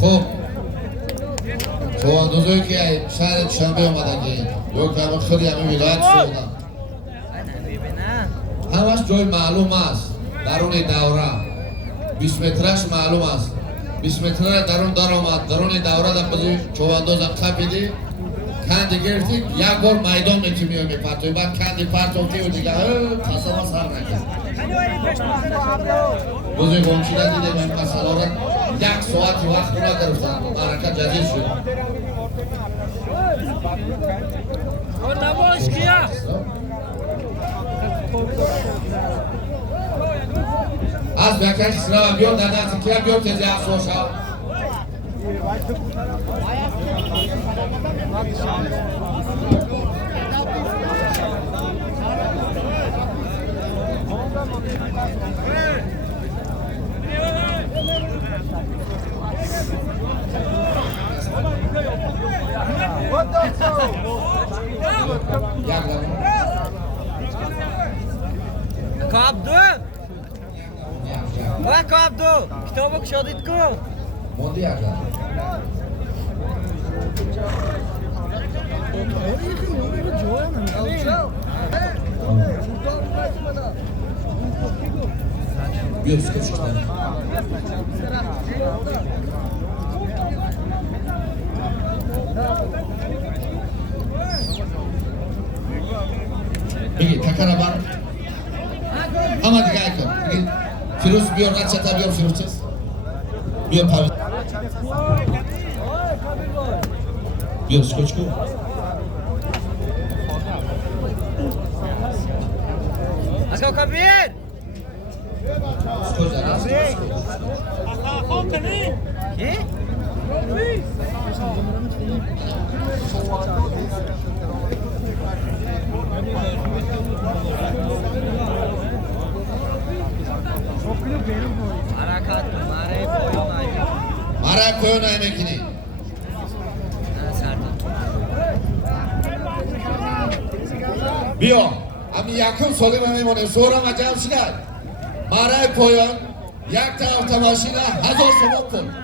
خب چواندوزایی که شهر شنبه آمدن که یا که همه خیلی همه ولایت شدن همش جای معلوم است درون دوره 20 مترش معلوم است 20 متر درون در آمد درون دوره در بزرگ چواندوز هم خپیدی کندی گرفتی یک بار میدان که میای میپرتوی بعد کندی پرتوتی و دیگه قصبا سر نکرد بزرگ گمشیده دیده من مسئله را یک ساعتی وقت را گرفتن حرکت جدید شد از بکش سرا بیار در دست کیا بیار تیزی افسوشا کابدو و کابدو کتابو کشادید کو موندی اگر بیو سکش کنم بگی تکر بر اما دیگه کن بگی فیروز بیار رد چطور بیار فیروز چیز بیار پاوید بیار سکش کن اسکو کبیر سکش دارم کی؟ مارا کویو نای میکنی بیا امی یکم سالی من میمونه سورم جمع شد مارا کویو یک تا اتوماشین 1000 سوم کن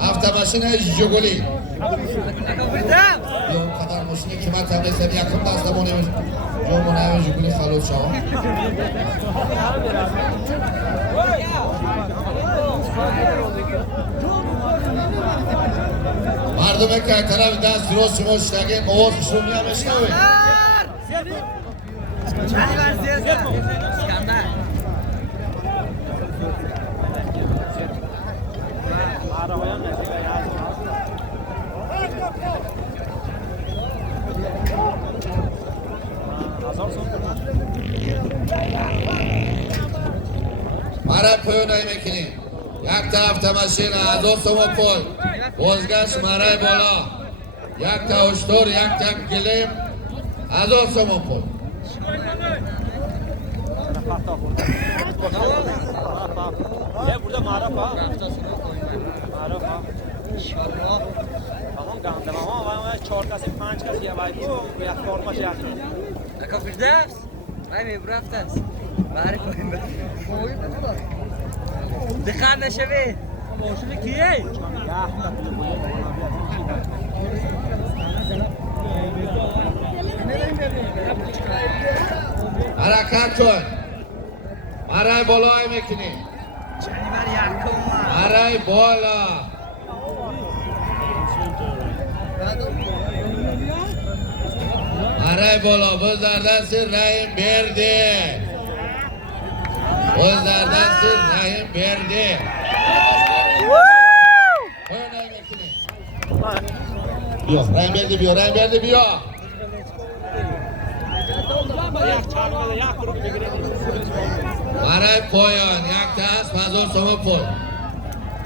автомашина жигули бё қадар мошини ки ман табезам якум дастамон ҷомонаи жигули халос шава мардуме ки тарафи даст дроз шумо шидагем овозашро мешнавед مارا پویو نمیکنی یک تا автомашина 1000 сом пул бозгашт марай бола یک تا اشتر یک تا گلیم 1000 сом пул burada maraf ha. Maraf ha. İnşallah. Tamam gandım ama ben 4 kası 5 kası ya bay bu ya forma şey yaptım. Aka Firdevs vay mi برفتس بعرف وين دخلنا شبيه ماشين كيه Ya حرکت کن مارای بالای میکنی مارای بالا مارای بالا باز در دست رحیم برده باز در دست رحیم برده بیا رحیم برده بیا رحیم برده بیا برای پایان یک دست 1000 سوم پول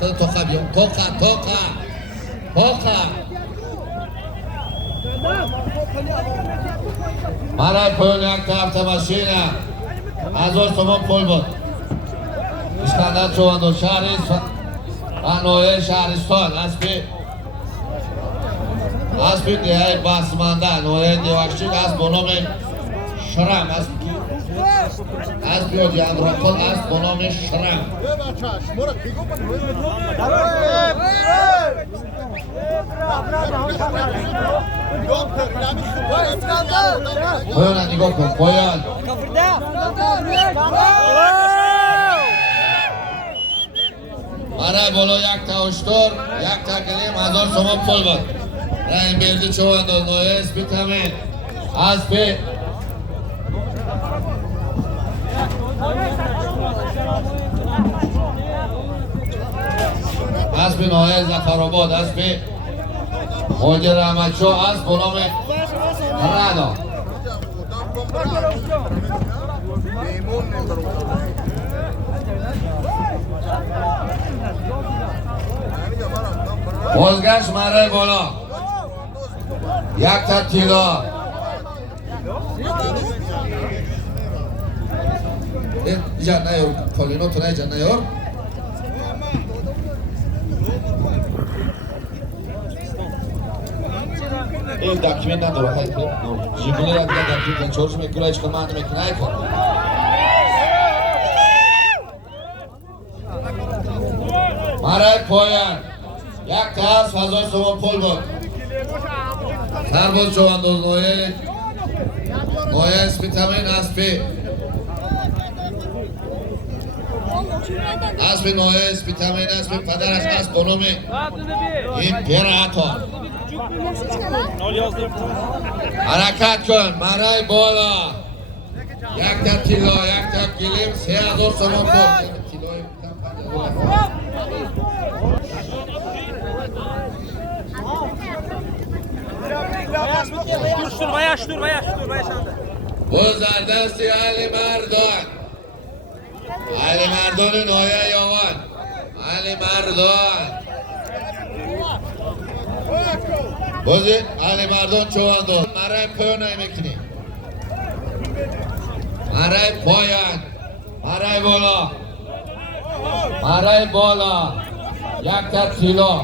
توقع بیا توقع برای پایان یک تا автомашина 1000 سوم پول بود اشکندر چواندوز شهر نوعه شهرستان اسبی دیهای باسمانده نوعه دیوکشی است با نام شرم است از بیاد یندراپال است با نام شرم. پایان نگاه کن پایان. برای بالا یک تا اشتر یک تا گلیم 1000 سوم پول بود. رای بردی چوانداز نویه اسپی تامین اسپی اسپی نویه زفرآباد اسپی مهاجر احمدشاه اسب با نام ردا. بازگشت مرای بالا یک تا تیلا اینجا نیار پالینو تو اینجا نیار. این داکیمنت نداره های جیبونه را دیگه داکیمنت چورش میکنه ایش کمان میکنه ای کن مرای پایان یک تا هست 1000 سوم پول بود. سرباز چوانداز نویه اسپی تامین اسپی اسپی نویه اسپی تامین اسپی پدرش اسب با نام امپراتور. حرکت کن مرای بالا یک تا تیلا یک تا گلیم 3000 سوم پول. بزردستی علی مردان علی مردان نایه یاوان علی مردان بازی علی مردان چوانداز مرای پایان نمیکنی مرای پایان مرای بالا مرای بالا یک تا تیلا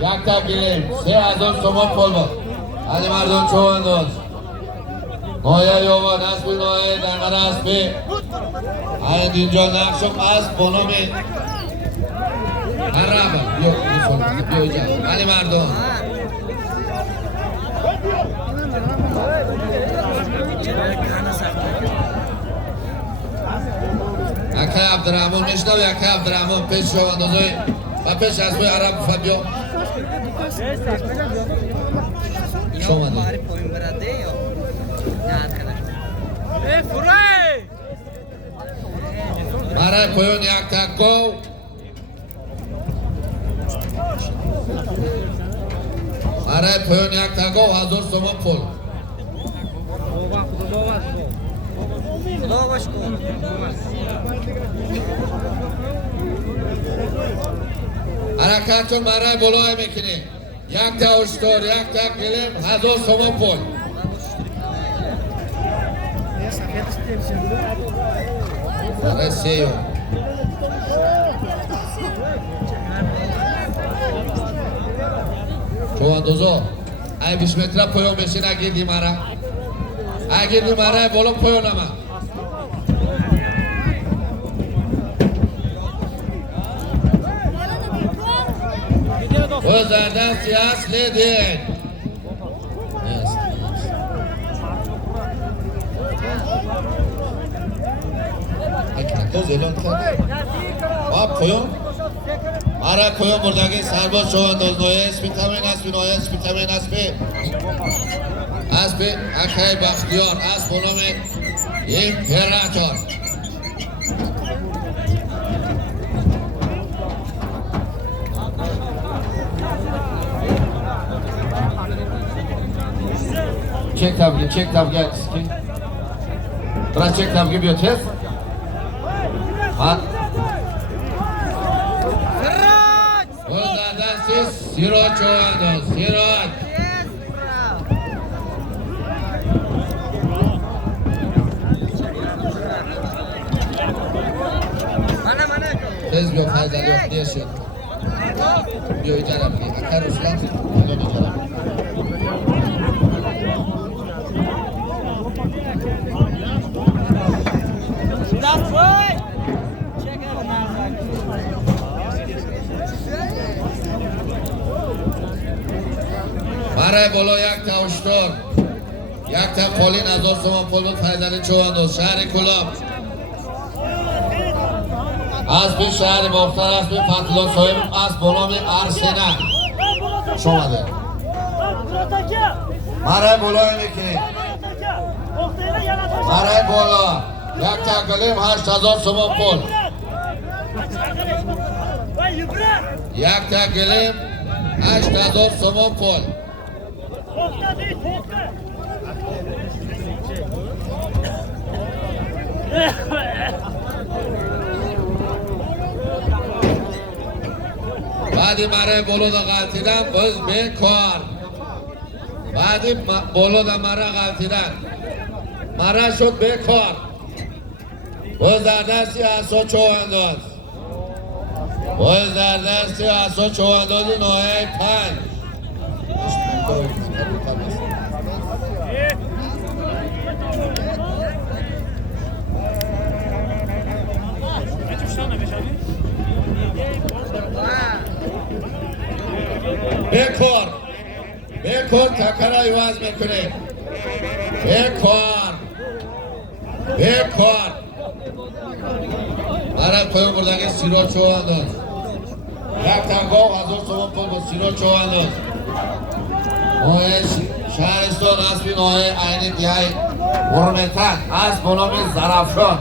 یک تا گلیم 3000 سوم پول بود. علی مردان چوانداز نایه یاوان اسبی نایه دنگر اسبی این اینجا نقشم اسب با نام عربه بیا اینجا علی مردان اکه عبدالرحمن میشنو یکه عبدالرحمن پیش چواندازوی و پیش اسبی عرب فد بیا شما ده برای پایان یک تا گو برای پایان یک تا گو 1000 سوم پول. حرکت کن برای بلوه میکنی یک تا اشتر یک تا گلیم 1000 سوم پول. برای سیو چواندازا ای 20 متر پایان بشین اگیردی مرا بالا پایان اما بزردستی اصلی دین اکتاز اعلان کرده پایان مرا پایان بردگی سرباز چوانداز نویه اسپی تامین اسپی نویه اسپی تامین اسپی اکه بختیار اسب با نام امپراتور. چک تابگی برای چک تابگی بیا چیز سیراج چوانداز سیراج تیز بیا فیضلی اخدیه شد بیا ایجا رفتی اکر رسلان بیا ایجا رفتی برای بالا یک تا اشتر، یک تا قالین 1000 تومان پول بود خریدن چوانداز شهر کلاب. از بی شهر باختر از بی پتلان صاحب از بنام ارسنال شماده برای بالا میکنید. برای بالا یک تا گلیم 8000 تومان پول، یک تا گلیم 8000 تومان پول. بعدی مرای بالا دا غلطیدن باز به کار. بعدی بالا دا مرا غلطیدن مرا شد به کار. باز در دستی احسا چوانداز، باز در دستی احسا چوانداز نوعه 5. بکن تکر ایواز میکنه. بکن برای پایان بردگی سیرا چوانداز یک تنگاه 1000 تومان پول با سیرا چوانداز. نوعه شهرستان اسبی نوعه عینی دیهای ورمتن از بنام زرفشان.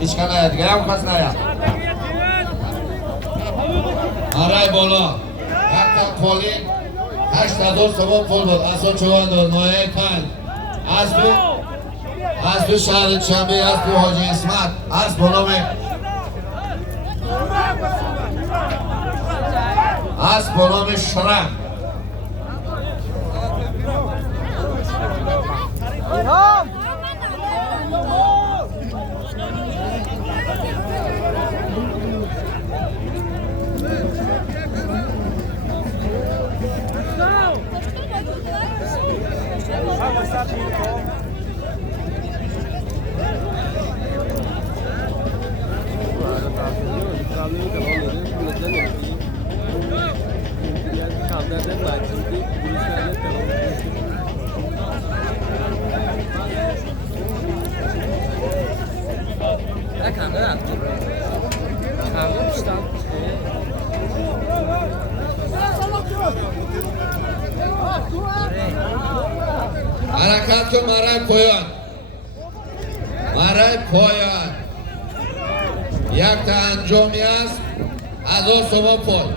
هیچ که ناید دیگه هم کس ناید. برای بالا یک تا قالین 8000 تومان پول بود اصلا چوانداز نوعه 5 اسب شهر چنبه اسب حاجی اسمت از بنام شرم. حرکت کن برای پایان. برای پایان یک تا انجامی است 1000 تومان پول.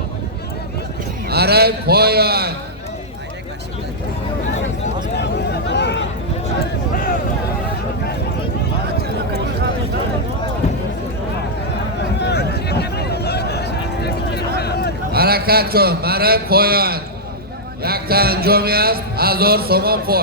برای پایان حرکت کن برای پایان یک تا انجامی است 1000 تومان پول.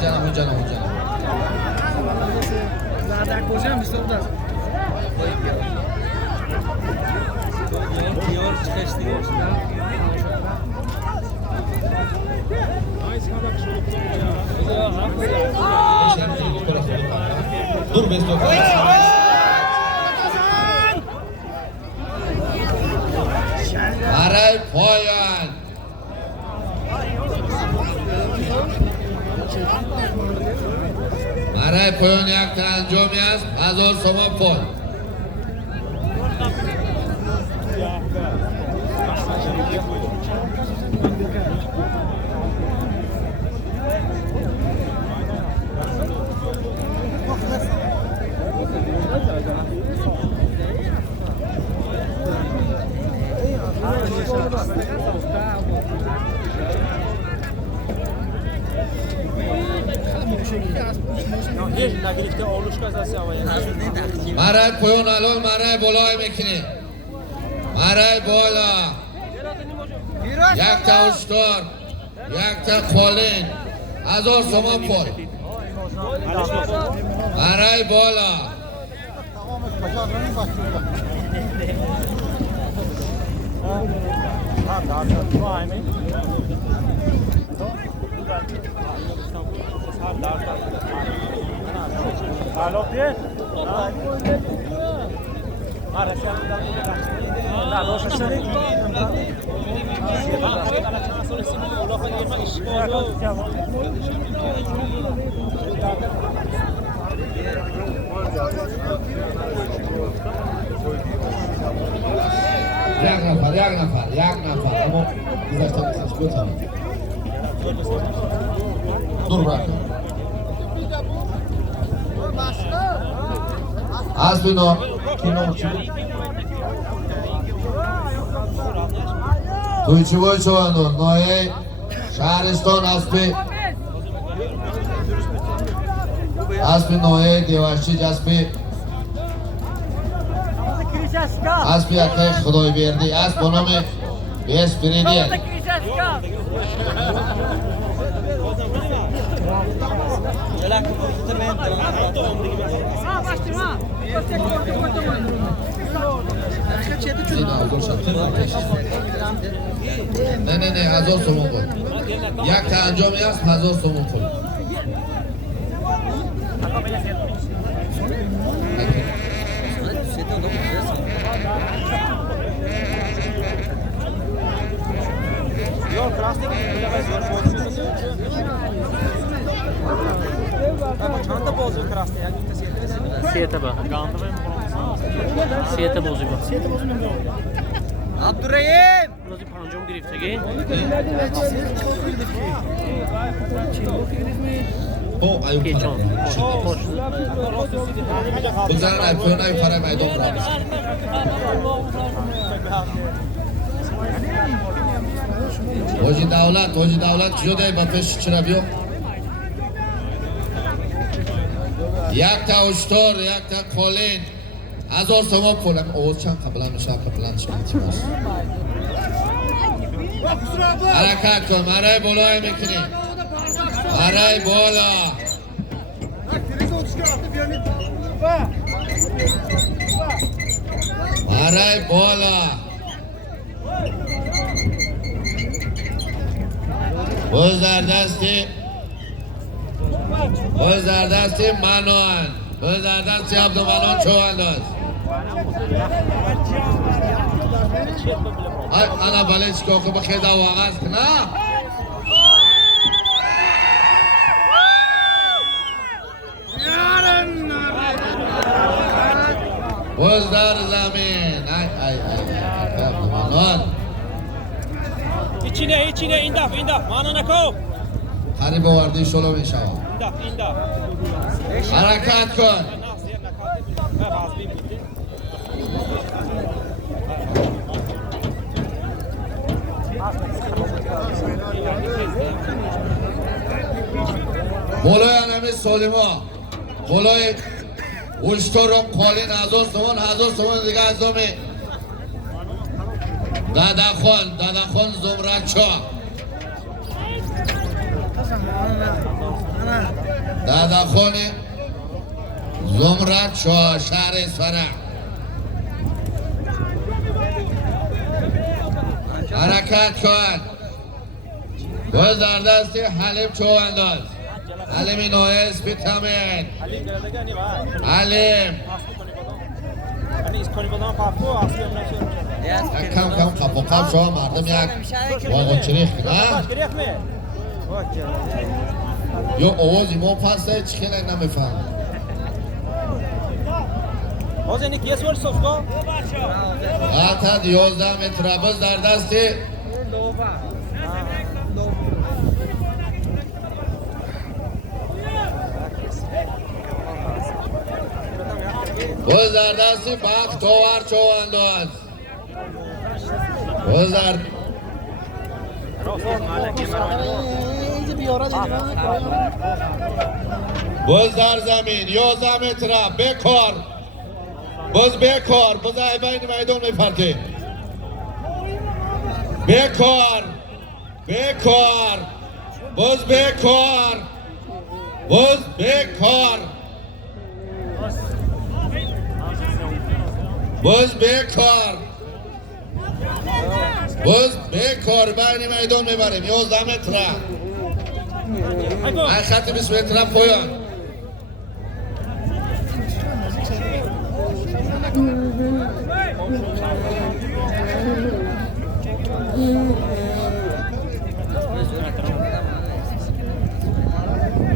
جانم زردک بازی هم 20 بود است. دیار کشتی داشت. دور بستو برای پایان برای پایان یک تا انجامی است 1000 تومان پول. نگرفته اولش که از آوای مرای پایون الان مرای بالای میکنی مرای بالا یک تا اشتر یک تا قالین 1000 تومان پول مرای بالا یک نفر اما گذاشتم تشکیل تمام دور برد از بینا کنو چی توی چی باید شواندون نایه شهرستان اسبی نایه دیوشتی جسبی اسبی اکای خدای بیردی اسب با نام بیس بریدیه نه 1000 تومان بود یک تا انجامی هست 1000 تومان پول چند بازو کراسته سیت با سیت بازی با عبدالرحیم روزی پنجم گرفتگی او ایوب کیچان بگذارن ایپیون های پره میدان را بسید حاجی دولت جده با پیش چرا بیو یک تا اشتر یک تا قالین 1000 تومان پولم اوز چند قبلا میشه قبلا شما حرکت کن مرای بالای میکنی مرای بالا مرای بالا باز در دستی منوان باز در دستی عبدالمنان چوانداز انا بلش که بخیده واقع است نه باز در زمین عبدالمنان ایچینه این دفع مانا نکو قریب آوردی شلو می شود این دفع حرکت کن بالای انمی سالما بالای اشتر و قالین 1000 تومان 1000 تومان دیگه از دومی دادخان زمرد چا دادخان زمرد چا شهر اسفرا حرکت کن باز در دستی حلیم چوانداز حلیم نایس بیتامین حلیم کم قپو شما مردم یک واقع چریخ کنه یا آواز ما پسته چی خیلی نمیفهم باز اینی کیس ورد صفقا؟ تا 11 متر باز در دستی باز در دستی بخت توار چوانداز باز در باز در زمین 11 متر بکار باز بکار باز بین میدان میپرده بکار بکار باز بکار باز بکار باز بکار باز بکار بین میدان میبریم 11 متر این خط 20 متر پایان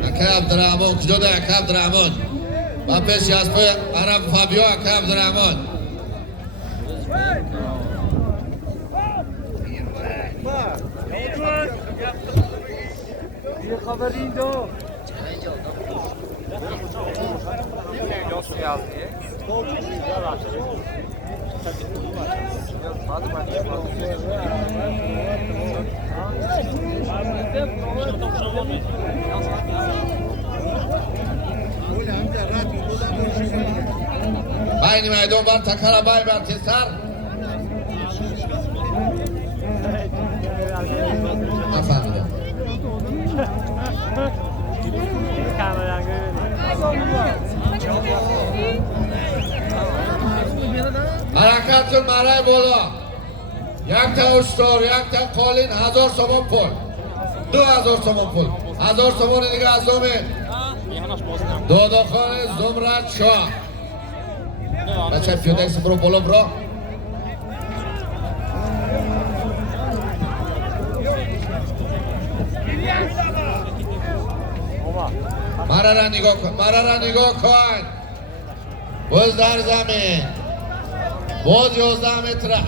اکه عبدالرحمن کجا ده اکه عبدالرحمن و پیش از پای عرب فابیو اکه عبدالرحمن یه خبری دو بین میدان بر تکر بای بر تیستر نفهمیدم حرکت کن مرای بالا یک تا اشتار یک تا قالین 1000 تومان پول 2000 تومان پول 1000 تومان دیگه از دومه داداخان زمرد شاه بچه پیاده برو بالا برو مرا را نگاه کن مرا را نگاه کن باز در زمین باز 11 متر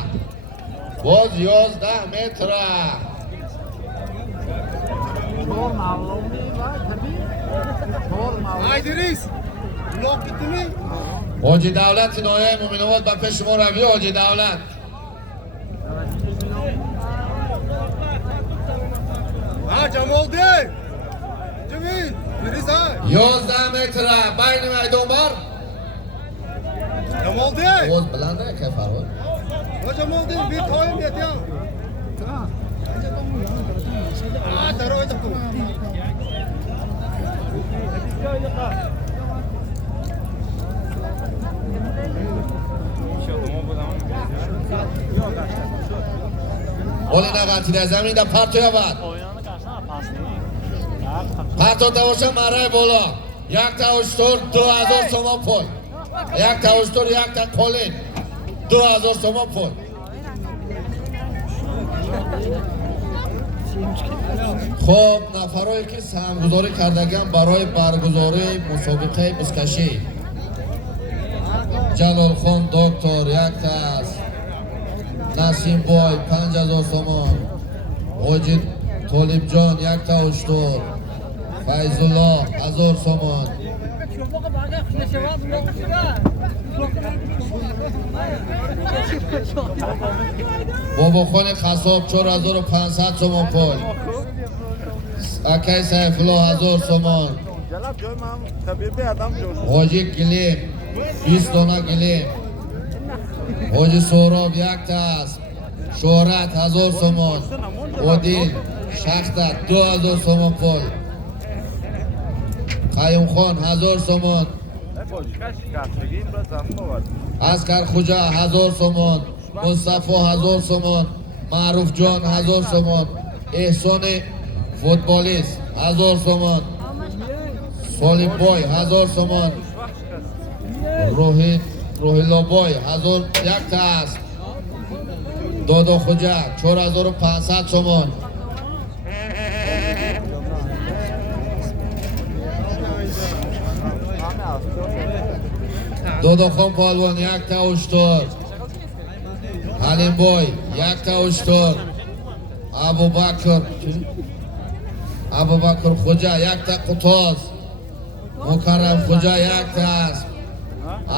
باز 11 متر حاجی دولت نایه مومنوات با پیش ما روی حاجی دولت جمال ده جمیل بریز های 11 متر بین میدان بر جمال ده باز بلنده که فرود و جمال ده بیر تایم یتیم درای دکو اولی نقاطی در زمین در پرتو یابد پرتو تاوشه مرای بالا یک تا اشتور 2000 تومان پول یک تا اشتور یک تا قالین 2000 تومان پول خب نفرهایی که سهمگذاری کردگان برای برگزاری مسابقه بزکشی جلال خان دکتر یک تاست نسیم بای 5000 تومان حاجی طالب جان یک تا اشتور فیض الله 1000 تومان بابا خان خصاب 4500 تومان پول اکی سیف الله 1000 تومان حاجی گلیم 20 دانه گلیم حاجی سهراب یک تاست شهرت 1000 تومان عادل شختت 2000 تومان پول قیوم خان 1000 تومان اسکر خوجا 1000 تومان مصطفی 1000 تومان معروف جان 1000 تومان احسان فوتبالیست 1000 تومان سالم بای 1000 تومان روحیلا بای 1000 یک تاست دادا خوجا 4500 تومان دادا خان پالوان یک تا اشتر حلیم بای یک تا اشتر ابو بکر خوجا یک تا قطاز مکرم خوجا یک تا است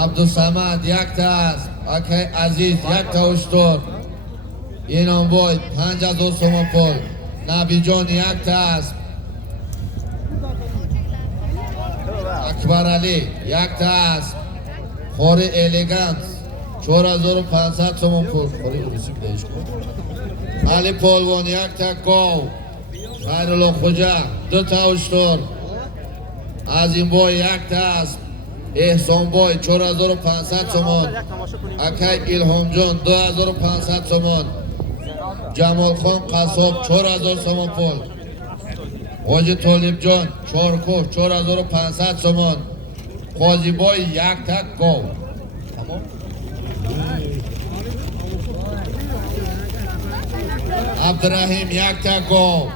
عبدالصمد یک تا است اکی عزیز یک تا اشتر اینان بای 5000 تومان پول نبی جان یک تا است اکبر علی یک تا است خوری الیگانس 4500 تومان پول خوری روسی بدهش کن علی پولوان یک تا گاو خیرالله خوجا 2 تا اشتر از این بای یک تا است احسان بای 4500 تومان اکای الهام جان 2500 تومان جمال خان قصاب 4000 تومان پول حاجی طالب جان چارکو 4500 تومان قاضی بای یک تا گاو عبدالرحیم یک تا گاو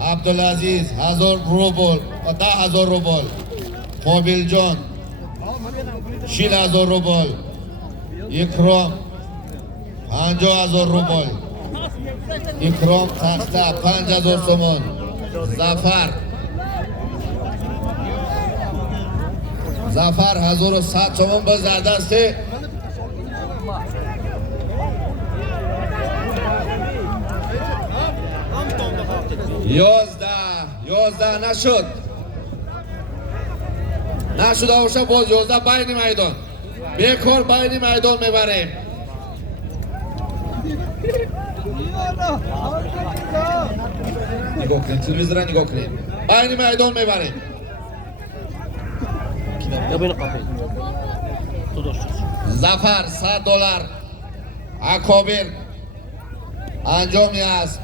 عبدالعزیز 1000 روبل 10000 روبل قابل جان 6000 روبل اکرام 50000 روبل اکرام تخته 5000 تومان زفر 1100 تومان باز در دسته یازده نشد آوشه باز 11 بین میدان بیکار بین میدان میبریم نگاه کنیم تلویزیون را نگاه کنیم بین میدان میبریم زفر $100 اکابر انجامی است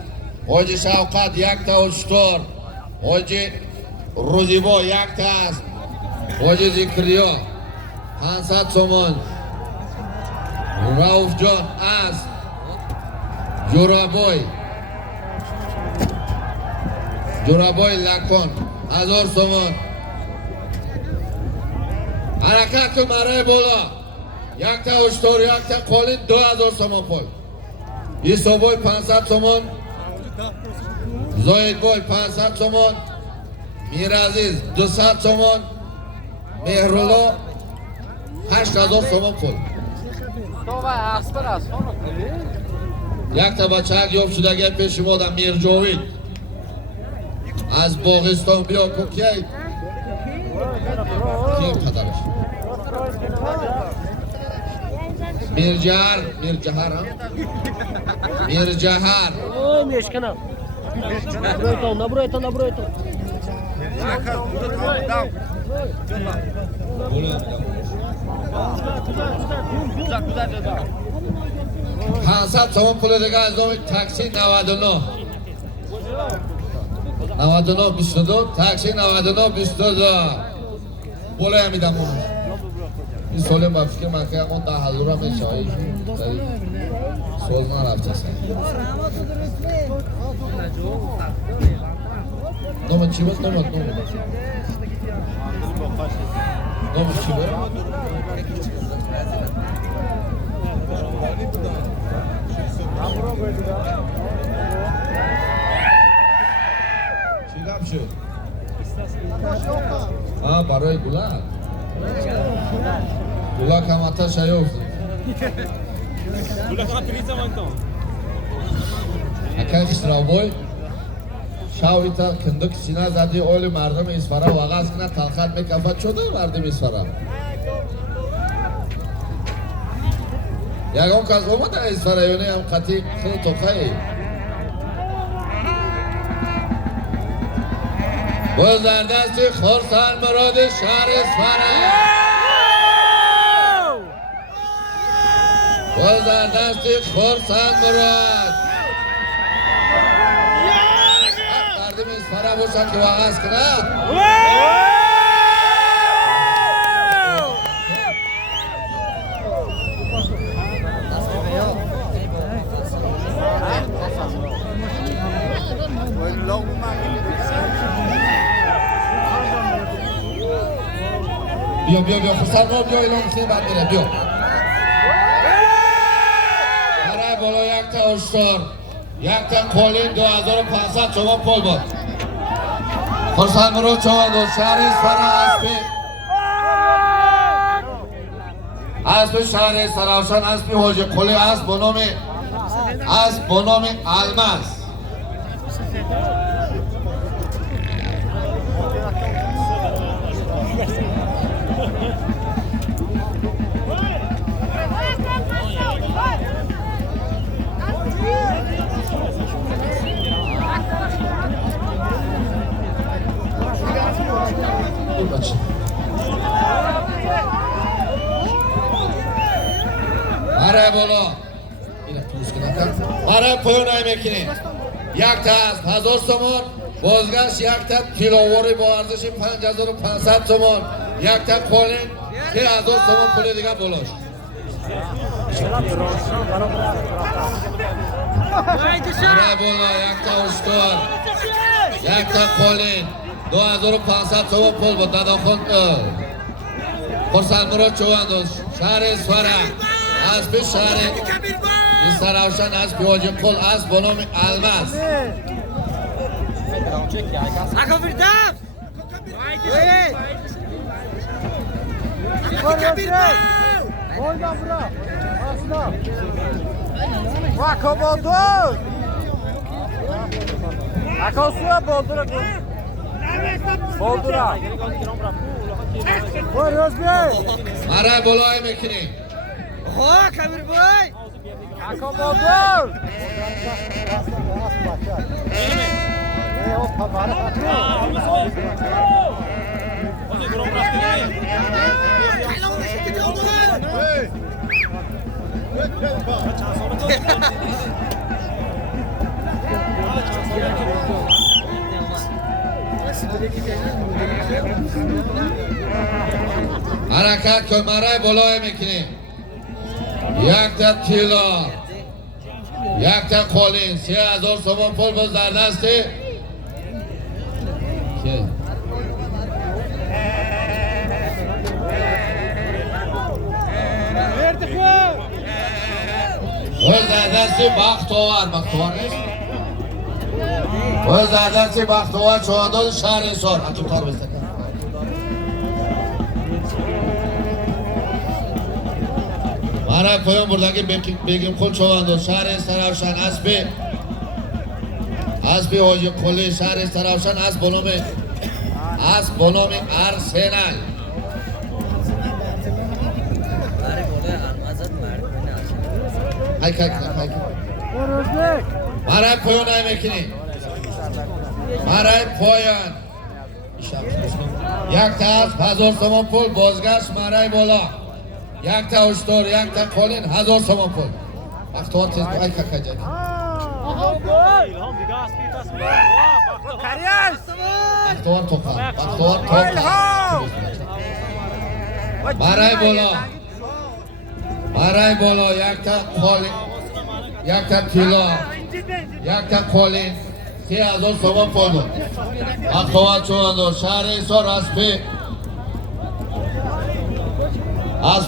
حاجی شوقت یک تا اشتر حاجی روزیبا یک تا است حاجی ذکریا 500 تومان راوف جان است جورابای لکن 1000 تومان حرکت کن مرای بالا یک تا اشتر یک تا قالین 2000 تومان پول ایسا بای 500 تومان زاید بای 500 تومان میر عزیز 200 تومان مهرولا 8000 تومان پول یک تا بچه یاب شدگی پیش مادم میر جاوید از باغستان بیا کوکی کیم پدرش میر جهر اوه میشکنم نبرویتان 500 تومان پول دیگه از نام تاکسی 99 22 تاکسی 99 22 بوله میدم اون این ساله با فکر من که اون 10,000 میشه سال نرفته است نام چی بود؟ نام چی بود؟ چی گم شد؟ برای گلک گلک هم آتش یافت اکای خسروبای شاویتا کندک سینه زدی اول مردم اسفره واقعا کنه تلخت میکفت شده مردم اسفره یکم کس اومده اسفره یونه هم قطعی خیلی توقعی باز در دستی خورسان مراد شهر اسفره باز در دستی خورسان مراد مردم اسفره باشد که واقعا کنند بیا خورسان رو بیا ایلان کنی بعد میره بیا برای بالا یک تا اشتر یک تا قالین 2500 تومان پول بود خورسان رو چوان دو شهر اسفره اسب شهر اسفره اسب حاجی قلی اسب با نام الماس برای پایان میکنیم یک تا از 1000 تومان بازگشت یک تا کیلووری با ارزش 5500 تومان یک تا کولین 3000 تومان پول دیگه بلاش برای بالا یک تا اشتر یک تا کولین 2500 تومان پول با داداخون خورسند مراد چواندوش شهر سوره از پیش شهر سراوشن از پیواجی قل از بنام الماس مرای بلای میکنیم آه کبیر بای حرکت کن مرای بلای میکنیم یک تا کیلو یک تا کولین 3000 تومان پول باز در دستی باز در دستی بختوار نیست باز در دستی بختوار چوانداز شهر سار حتی تار بسته برای پایان بردگی بگیم خود چوانداز شهر سراوشن اسبی حاجی قلی شهر سراوشن اسب بنام ارسنال برای پایان میکنی برای پایان یک تا از 1000 تومان پول بازگشت مرای بالا یک تا اشتر یک تا کولین 1000 تومان پول اختوار تیز ای که جایی اختوار توقع برای بالا یک تا کولین یک تا کیلو یک تا کولین 3000 تومان پول بود اختوار چواندو شهر ایسار اسبی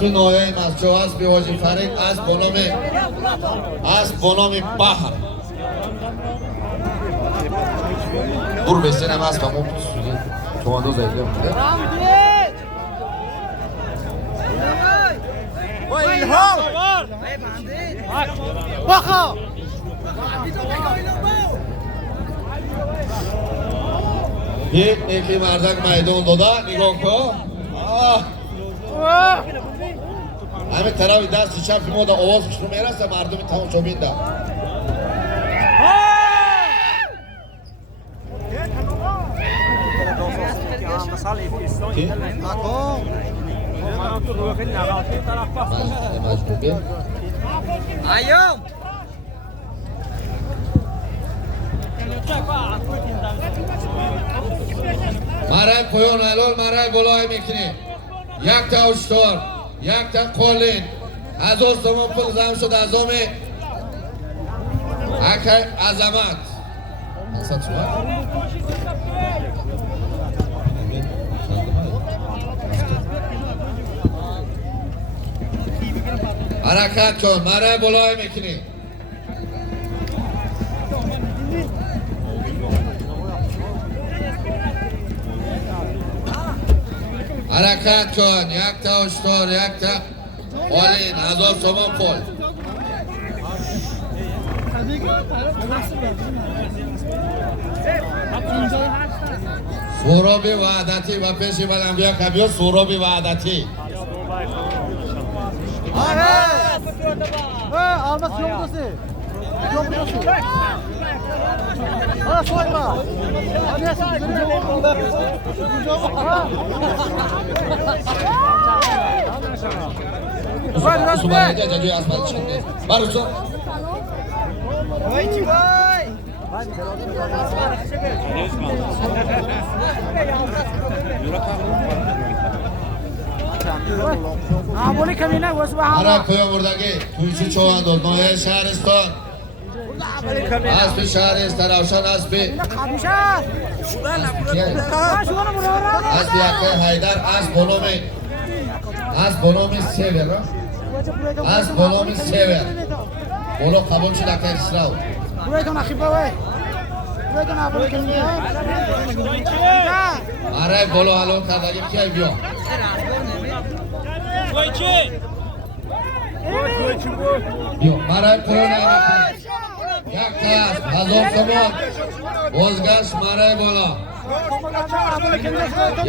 نوعیم از چو اسبی حاجی فرید اسب بنام بحر برو بسینم اسب همون چواندو زیده بوده با ایلهام بخوا یک نیکی مردک میدون داده نگاه کن همه طرف دست چپ ما دا آوازش رو میرسه مردم تماشا بینده ایام مرای پایان الان مرای بلای میکنی یک تا اشتر یک تا کولین 1000 تومان پول زم شد از آم اکه عظمت حرکت کن مرای بلای میکنی حرکت کن یک تا اشتر یک تا کولین 1000 تومان پول سورابی وعدتی و پیشی بلنبیا کبیر سورابی وعدتی alması yok burası. Yok burası. Ha soyma. Hadi ya sen Subhanallah, jadi asal cende. Baru so. Abone kamina was Ara koyamurdagi Tuychi Cho'vandoz noya Shahriston. Asbi Shahriston Ravshan Asbi. Asbi Aka Haydar Asbonomi Sever. Asbonomi Sever. Bolo qabul shida Israel. Buraydan axiba voy. Buraydan abone kamina. Ara bolo alon kardagi ki biyo. Yo, Maray koyana. Yaktas, Hazor Somon. O'zgash Maray bola.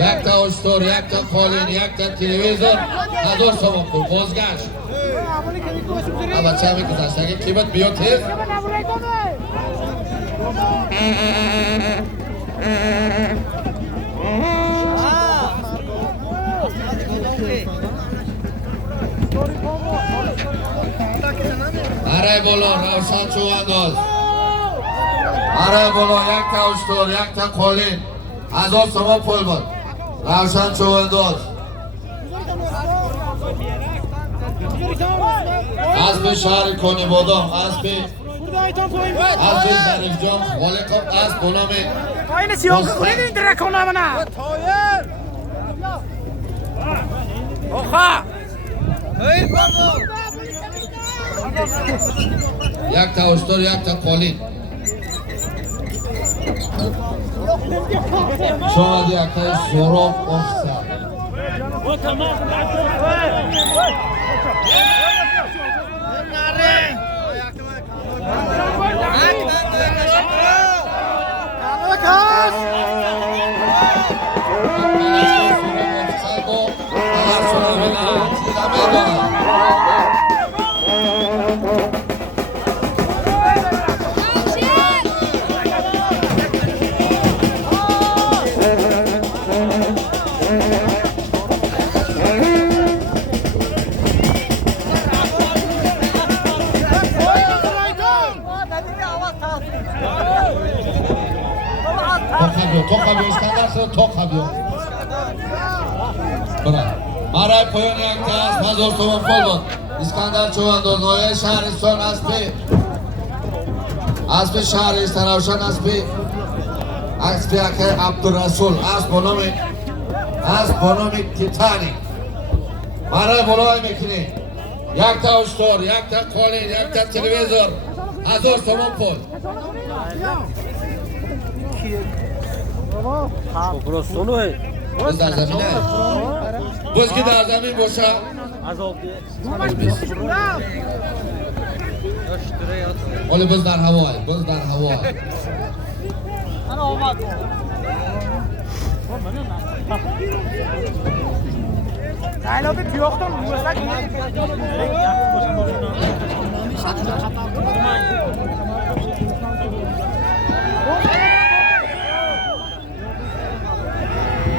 Yakta ushtor, yakta qolin, yakta televizor. Hazor Somon qo'y, o'zgash. Aba chami kuzashagi kibat biyo tez. Aray bolo Ravshan Cho'vandoz. Aray bolo yakta ushtor, yakta qolin. 1000 so'm pul bor. Ravshan Cho'vandoz. Asbi Shahri Koni Bodom, Asbi Zarifjon, Volikov Asb Bonomi. Ayni siyonga qo'ying direkona mana. Toyer. Oha. Hey babo. Yakta ushtor, yakta qolin. Sho'adi aka Zo'rov ofisa. Toqabyo, iskandar toqabyo. Bana. Maray qo'yon yaktas, 1000 so'm pul bor. Iskandar Cho'vandoz, noya Shahriston Asbi Shahriston Ravshan Asbi aka Abdurasul, Asbonomi Titani. Maray boloy mekini. Yakta ushtor, yakta qolin, yakta televizor. 1000 so'm pul. Şokurosunu ey. Biz در زمینه بز که در زمین باشه ولی بز در هوای Saylovda tuyoqdan bo'lsak,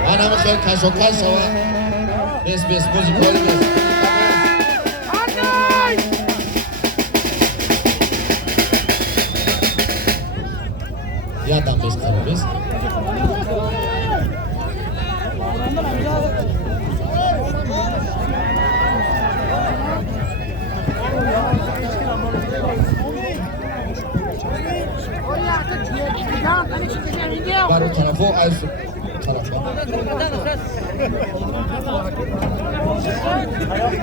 من همه خیلی کش و کش شوه بس موزیک هایی بس یادم بس کنم بس برای طرفو از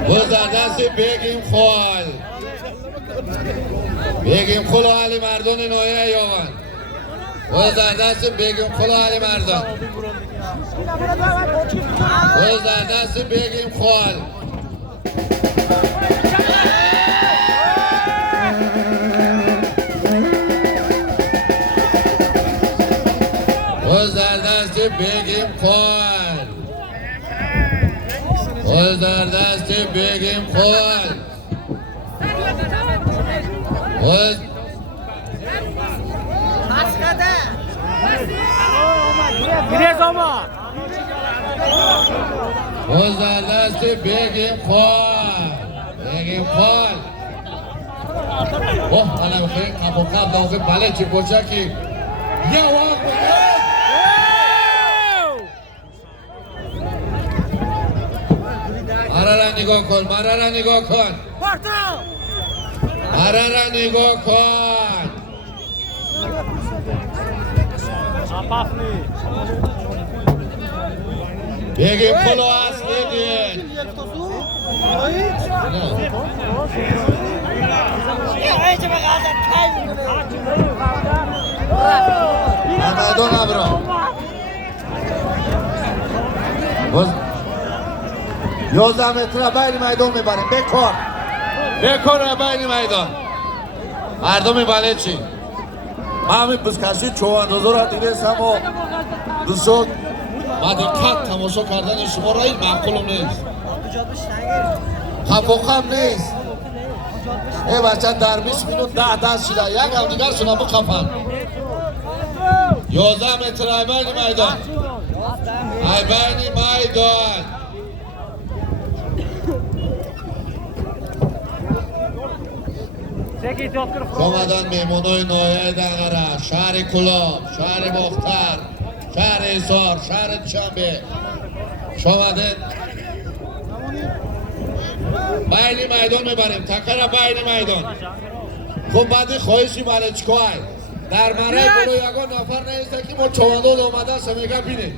باز در دست بگیم خال علی مردان نایه یاون باز در دست بگیم خال علی مردان باز در دست بگیم خال باز در دست بگیم خال باز در دست بگیم خال باز باز در دست بگیم خال اوه انا بخیر کپوکاب داوزه بله چی باشه که یا وقت مرا را نگاه کن مرا را نگاه کن مرا را نگاه کن بگیم پلو اصلی دید میدان ابرا 11 متر بین میدان میبریم بکن بین میدان مردم بله چی من همین بزکشی چواندازو را دیدستم و دوستان با دقت تماشا کردن شما را این معقولم نیست خفاقم نیست ای بچه در 20 مینوت 10 دست شده یک هم دیگر شنا بخفن 11 متر ای بین میدان ای بین میدان شمدن میمونای نایه دنگره شهر کلاب شهر باختر شهر ایسار شهر چنبه شمدن بین میدان میبریم تکر بین میدان خب بعدی خواهشی برای چکای در مرای بلو یکان نفر نیسته که ما چوانداز آمده سمیگه بینید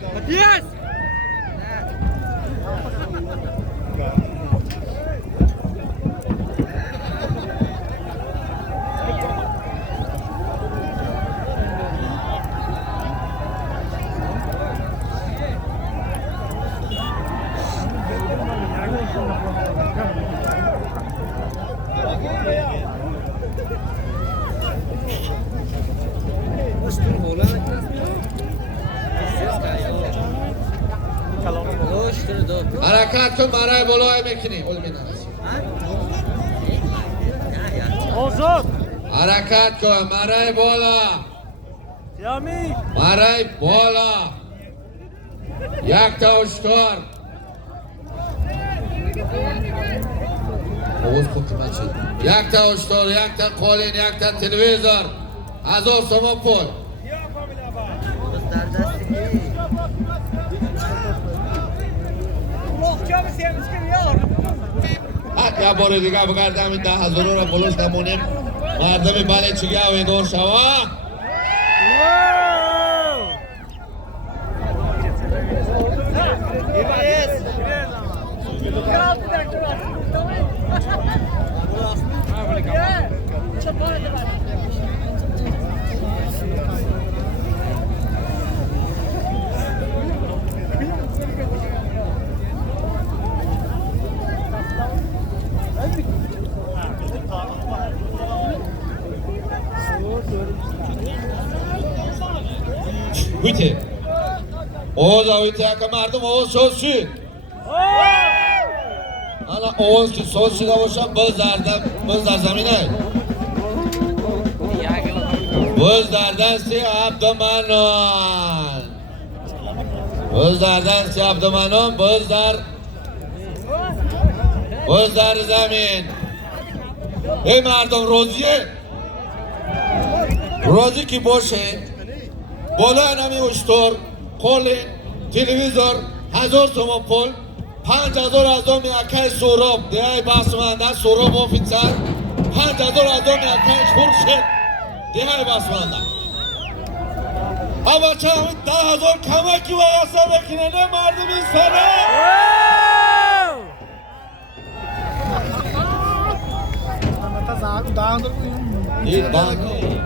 حرکت کن مرای بلوی میکنی حرکت کن مرای بالا مرای بالا یک تا اشتار یک تا اشتار یک تا قالین یک تا تلویزر 1000 تومان پول یک بار دیگه بگردم این 10,000 را بلوش نمونیم مردم بله چیگه و ایدار شوا ویته اوز آویته که مردم اوز سوز شید حالا اوز که سوز شده باشم بز در زمینه بز در دستی عبدالمنان بز در دستی عبدالمنان بز در زمین ای مردم روزی که باشه بالا نمی اشتر قولین تلویزر 1000 تومان پول 5,000 از دومی اکای سوراب دیگه بسمانده سوراب آفیسر 5,000 از دومی اکای خورشد دیگه بسمانده اما چه همین 10,000 کمکی و اصلا بکنه نه مردم این سنه این بانده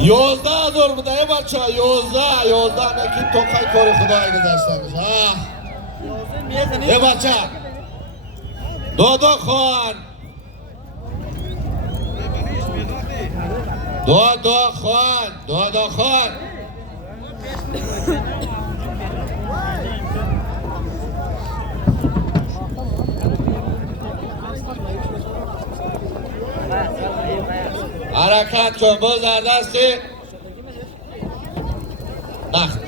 11,000 بوده ای بچه ها 11 نکین توقعی کار خدایی گذاشتنش ای بچه دادا خان حرکت کن باز در دستی نخت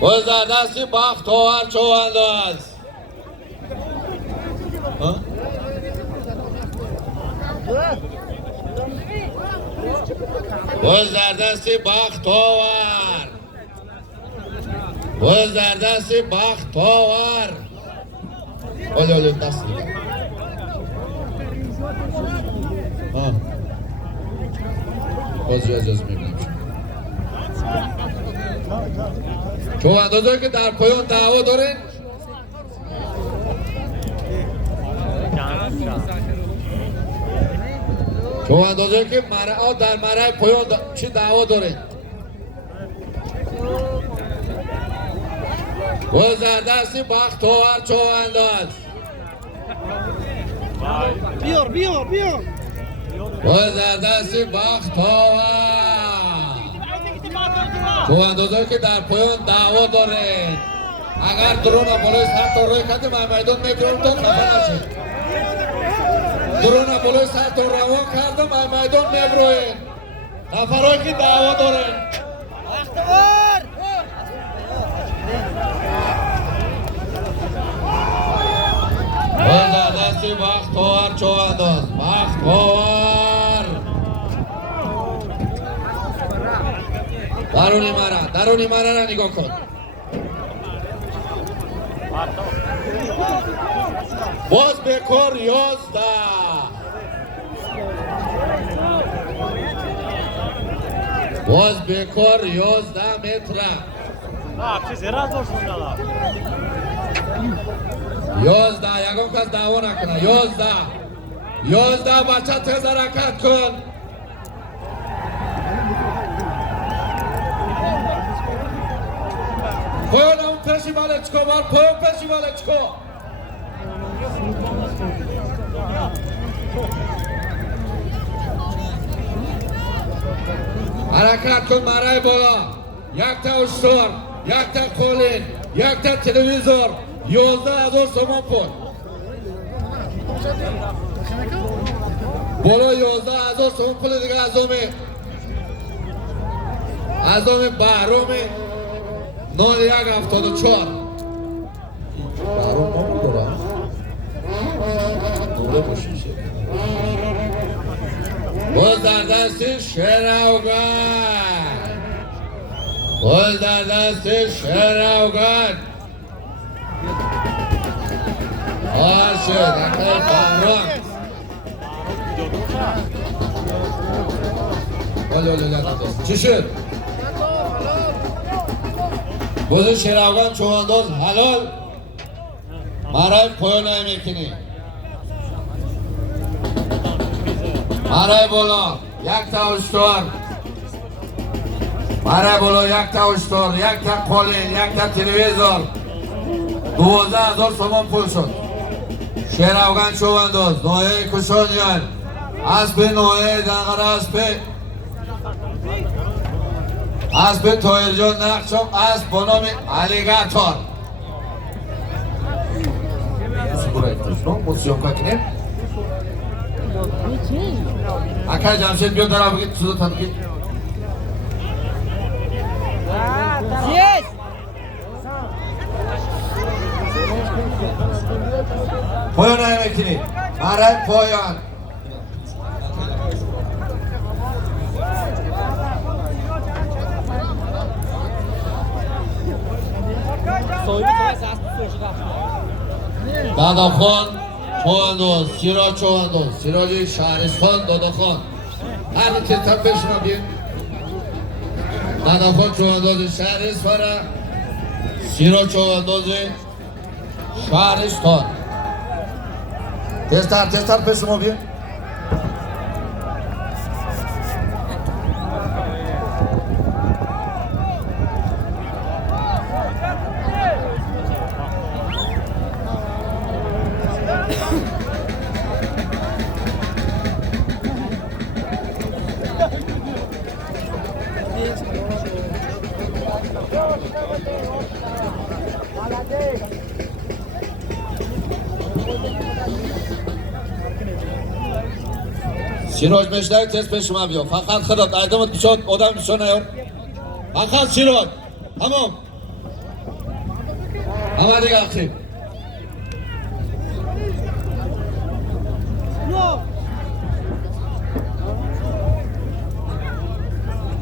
باز در دستی بختاور چوانداز باز در دست بختاور، باز در دست بختاور. اولی دست باز اجازه میبینیم چون اندازه که در پایان دعوا دارین چون اندازه که در مرحله پایان چی دعوا دارین باز در دستی بختاور چوانداز بیار باز در دستی بختاور چواندازه که در پایان دعوا دارین اگر درون بالای سر تا روی کت میدان میگیرم تو خفه نشید درون بالای سر تا روان کردم میدان میبروین نفرهایی که دعوا دارین باز در دستی بختاور چوانداز بختاور درونی مره را نگاه کن باز بکار 11 باز بکار 11 متر چه زیرا داشتن 11 یکم کس دعوا نکنه 11 بچه تیز حرکت کن پایان اون پشی بالچکو بار پایان پشی بالچکو حرکت کن مرای بالا یک تا اشتر یک تا قولین یک تا تلویزور 11,000 تومان پول بالا 11,000 تومان پول دیگه از اومه بحرومه 9174 بحروم نامو دارم نوره باشیشه باز در دست شراوگان باز در دست شراوگان آر شد اکای بحرام چی شد؟ باز شراوگان چوانداز حلال مرای پایان نمیکنی مرای بالا یک تا اشتر مرای بالا یک تا اشتر یک تا قولین یک تا تلویزور 12,000 تومان پول شد شراوگان چوانداز نوعه کشانیان اسب نوعه دنگر اسب تایر جان نقشم اسب با نام الیگاتور اکر جمشید بیاد در بگید سوزو تا بگید پایان نمیکنید مرای پایان داداخان چوانداز سیراج چوانداز سیراج شهرستان داداخان هر که تا پیش ما بیم داداخان چوانداز شهرستان سیراج چوانداز شهرستان تستر پیش ما بیم سیراج مشتاق تست پیش شما بیا فقط خودت ایدمت بشود آدم بشون نیار فقط سیراج تمام همه دیگه اخیر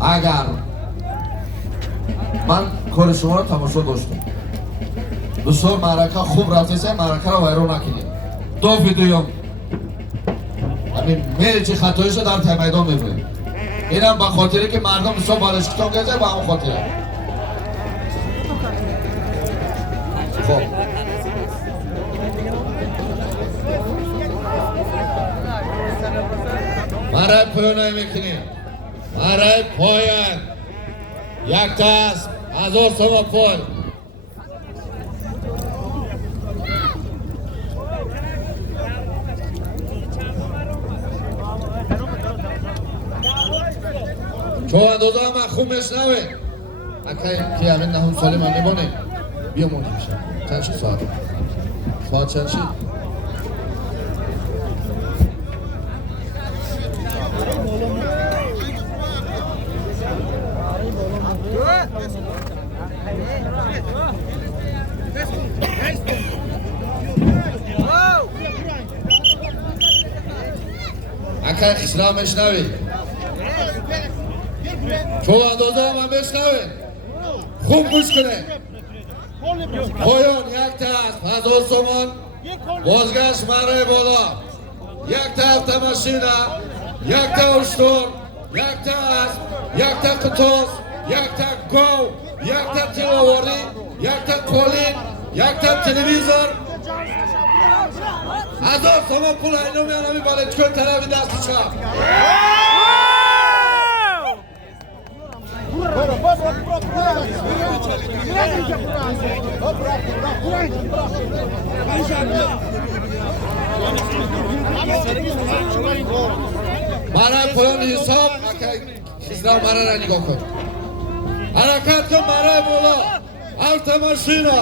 اگر من کار شما رو تماشا داشتم بسیار معرکه خوب رفتیسه معرکه رو ویران نکنید دو دویم همین میره چی خطایش رو در ته میدان میبینید این هم به خاطری که مردم بسیار بالشکتان گذاره به همون خاطره خب برای پایان میکنیم برای پایان یک دست 1000 سوم پول چواندازه هم خوب میشنوه اکه که همین نهم سالی من میبانه بیا ممکن میشه چند شد ساعت چند شد اکه اسلام میشنوه چواندازه هم میشنوه خوب گوش کنه پایان یک دست 1000 سومان بازگشت مرای بالا یک تا автомашина یک تا اشتر یک تا اسب یک تا قطاس یک تا گاو یک تا تلاواری یک تا قالین یک تا تلویزور 1000 سومان پول اینو میانمی بالچکو طرفی دست چپ برای پایان حساب خیزرا مرا را نگاه کن حرکت کن برای بالا автомашина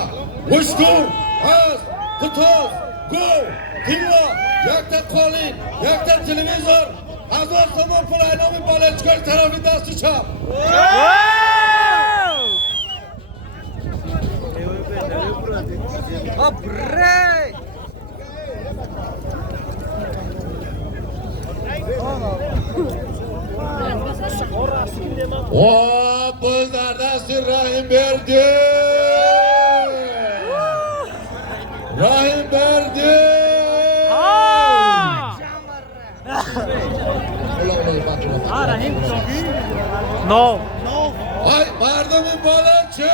اشتر اسب قطاس گاو تیلا یک تا قالین یک تا تلویزور 1000 تومان پول اینامی بالچکوی طرفی دست چپ و باز در دست رحیم بردی رحیم بردی نو آی مردم بالا چه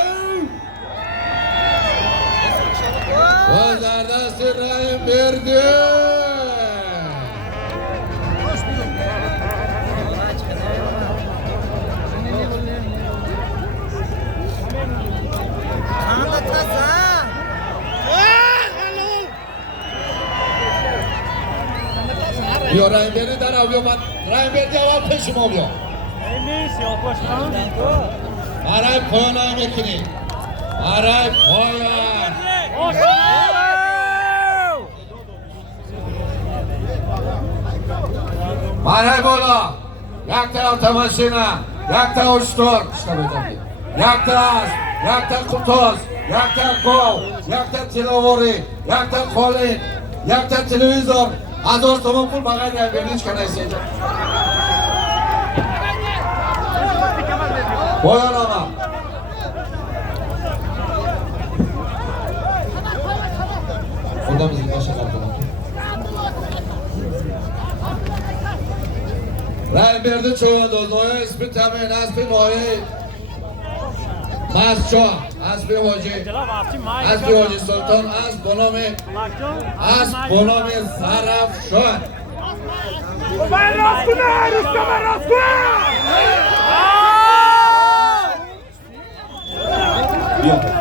باز در دست رحیم بردی بیا رحیم بردی در آبیا من رحیم بردی اول پیش ما بیا برای پایان های میکنی برای پایان برای بالا یک تا автомашина یک تا اشتر یک تا اسب یک تا قطاس یک تا گاو یک تا تلاواری یک تا قالین یک تا تلویزور 1000 تومان پول بغیر رحیم بردی هیچ کنه ایسیده پایان آقا خدا بزید باشه قبل رحیم بردی چوانداز نایه اسم تمین اسب نایه مسجا اسب حاجی اسب حاجی سلطان اسب بنام زرفشان بیا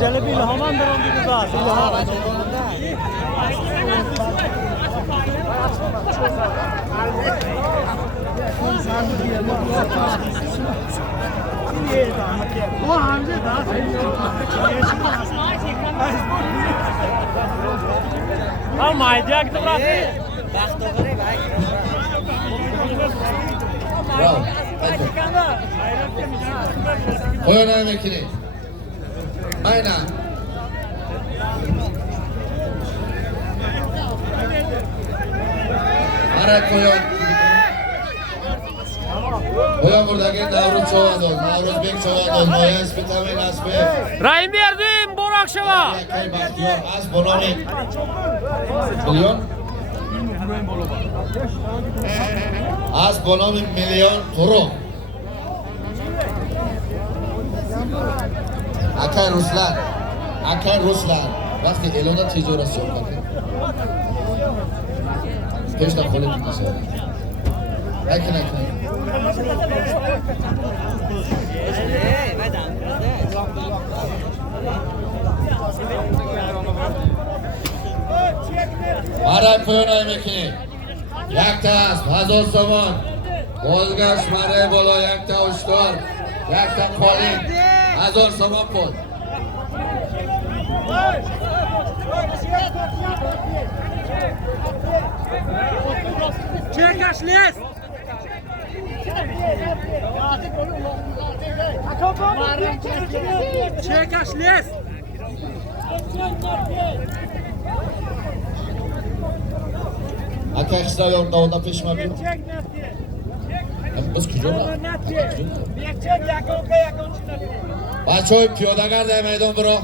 جلبی الهامان دارم دیگه باز الهام مایدیک تو رفتی وقت داره Bravo. Oyuna mekini. Aynen. Arak koyun. Koyun buradaki Navruz Çoğandoz, Navruz Bek Çoğandoz, Noyes Vitamin Asbe. Rahim verdim Bor Akşava. Yakay Bahtiyar Az Bonomi. Milyon? Az Bonomi milyon turu. Akay Ruslan. Akay Ruslan. وقتی اعلان تجارت صحبت پیش داخل میشه نکنه برای پایان میکنی یک تا است 1000 تومان بازگشت برای بالا یک تا هشدار یک تا پالین 1000 تومان پول Çekaş les. Çekaş les. Aka Xisrayon davulda peşma bir. Biz kujora. Bachoy piyodagar da maydon biro.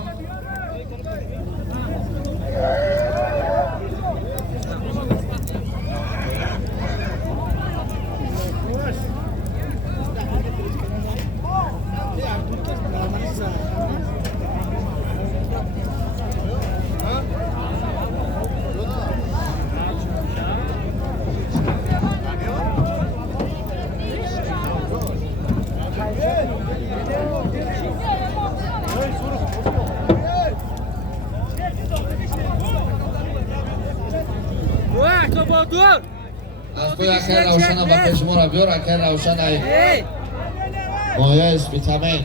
Dur. از کوی اکر روشن با پشمو را بیار اکر روشن ای مایه ویتامین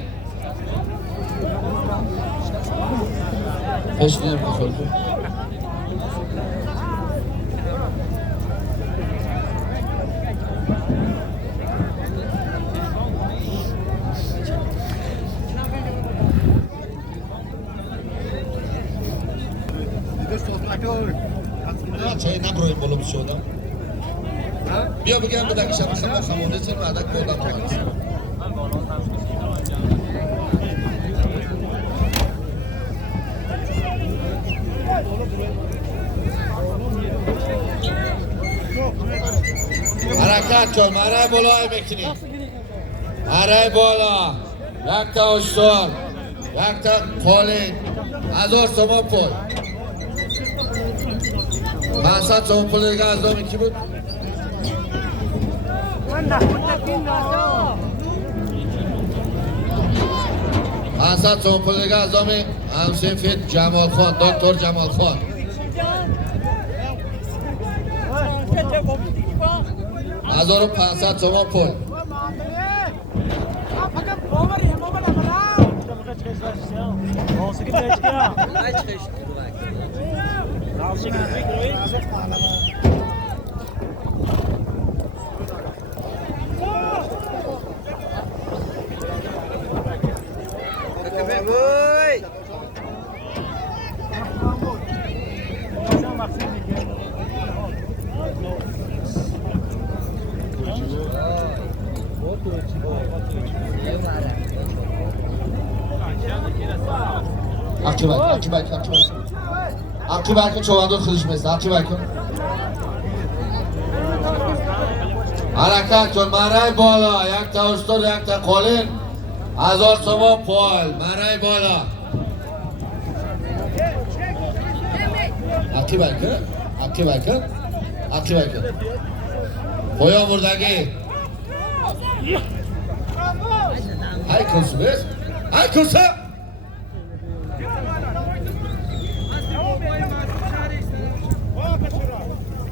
پش نیم بخور چای نبرویم بالا بشودم بیا بگم بدن که شب خمه خمونه چون بعدک بودم آمد حرکت کن مرای بالا میکنی مرای بالا یک تا هشدار یک تا پالین 1000 تومان پول 500 تومان پول دیگه از دامی کی بود؟ 500 تومان پول دیگه از دامی همسین فیت جمال خان دکتر جمال خان 1500 تومان پول Akçı Berk'in çoğandığı kılıçması. Akçı Berk'in. Harakat kön. Maray bola. Yak ta ustor, yak ta kolin. 1000 تومان پول. Maray bola. Akçı Berk'in. Akçı Berk'in. Akçı Berk'in. پایان بردگی های کلسو بیست های کلسو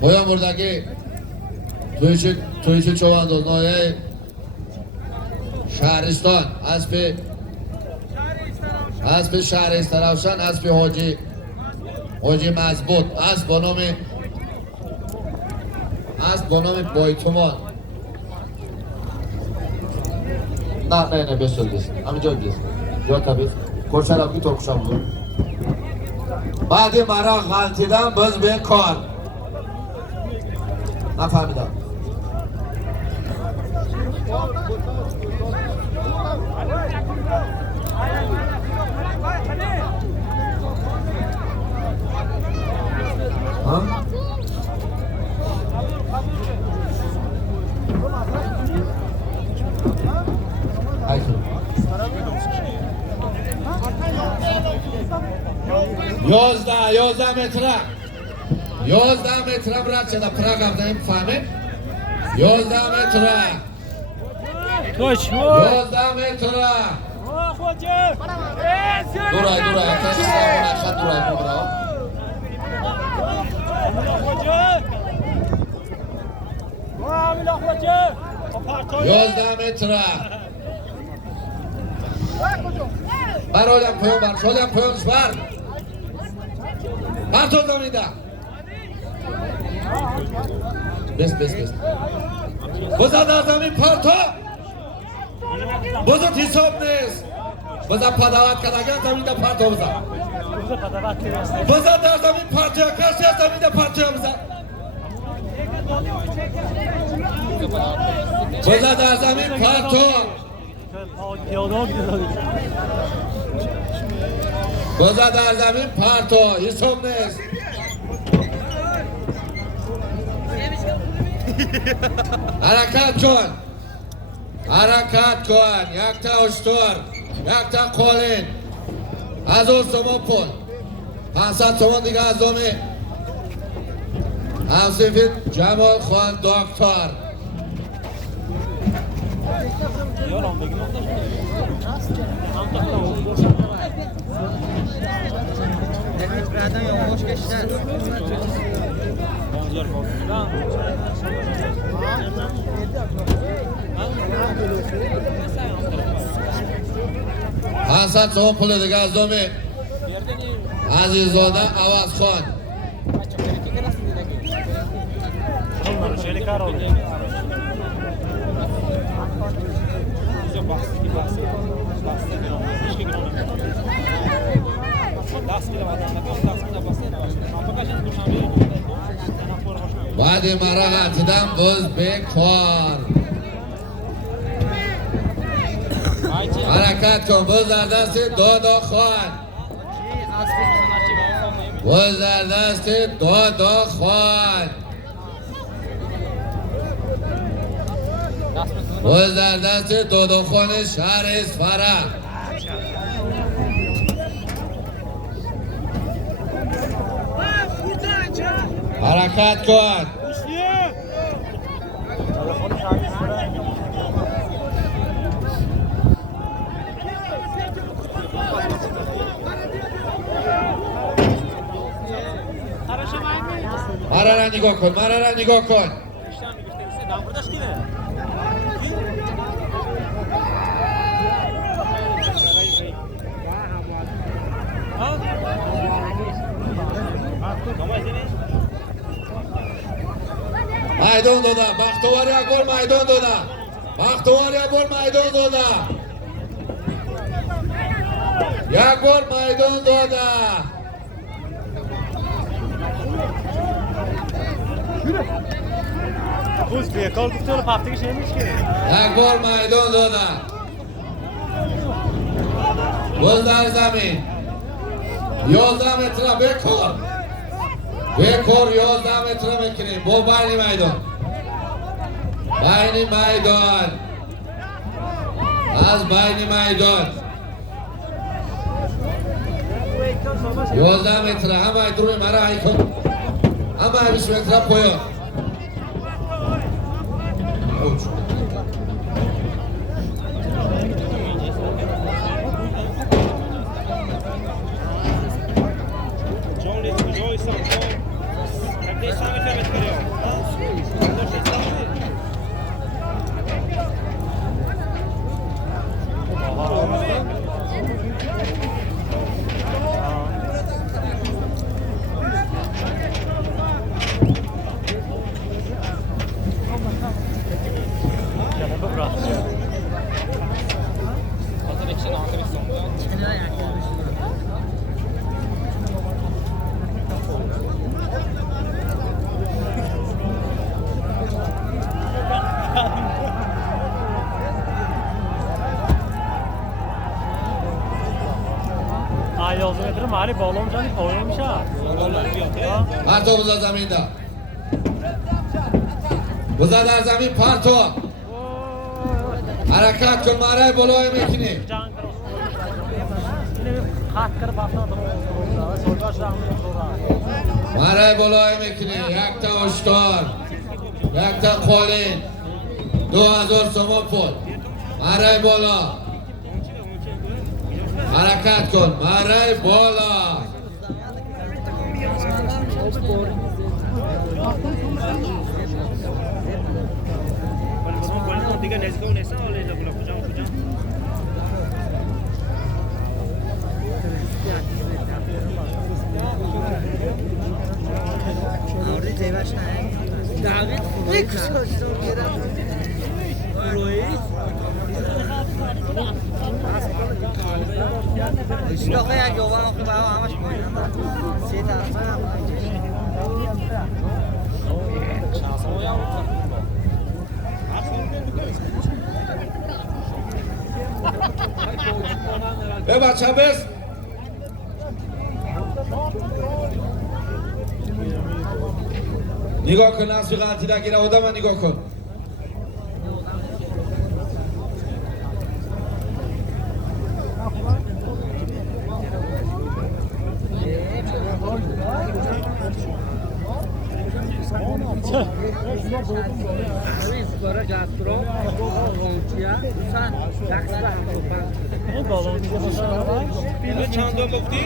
پایان بردگی تویچه چوانداز نایه شهرستان اسب شهرستان روشن اسب حاجی مضبوط اسب با نام بایتومان نه بسیار بیست همینجا بیست جا تبیست کرچرابی ترکشم بود بعدی مرا غلطیدم باز به کار نفهمیدم یازده مترم رد شده پراغ هفته فهمید 11 متره توش 11 متره دورای کسی سرمون اکشن دورای ببرا 11 متره برایم پیون بر شدیم پیونش بر پرتون دامیده بس بزا در زمین پرتو بزا حساب نیست بزا پدوات کدگان زمین در پرتو بزا بزا در زمین پرتو کسی از زمین در پرتو بزا بزا در زمین پرتو بزا در زمین پرتو حساب نیست حرکت کن یک تا اشتر یک تا قولین 1000 تومان پول 500 تومان دیگه از دومی همسفید جمال خان دکتر حسد تومان پول دیگه از دومی عزیزاده عوض خان بعد مرا غلطیدم باز به کار حرکت کن باز در دست دادا خان باز در دست دادا خان باز در دست دادا خان شهر اسفره حرکت کن مرا را نگاه کن مایدان داده بختوار یک گل مایدان داده یک گل مایدان داده Buz bekal gittiğini partik şeymiş ki. یک بار میدان داده باز در زمین 11 متر بکار 11 متر میکنیم با بین میدان از بین میدان 11 متر همه دروی مرا ای کن همه 20 متر پایان کوچ Ayazı nedir? Mali balon canı koyulmuş ha. پرتو بذار زمین دا بذار در زمین پرتو حرکت کن ماره بلوی میکنی Can kırılsın. Yine bir kat kırıp atladım. Soybaş rahmını sonra. ماره بلوی میکنی یک تا اشتار یک تا قولین 2000 سومون پول ماره بالا حرکت کن ماره بالا دیگه نزدیک اون نیست ولی کجا کجا آوردی جیبش نه دقیق خوبه کشاشتو گیرم رویش اشتی آخه یک جوان آخه باید همش باید 3 طرف هم به بچه بس نگاه کن نصفی غلطی نگیره آدم من نگاه کن این balon اینو چند دو گفتی؟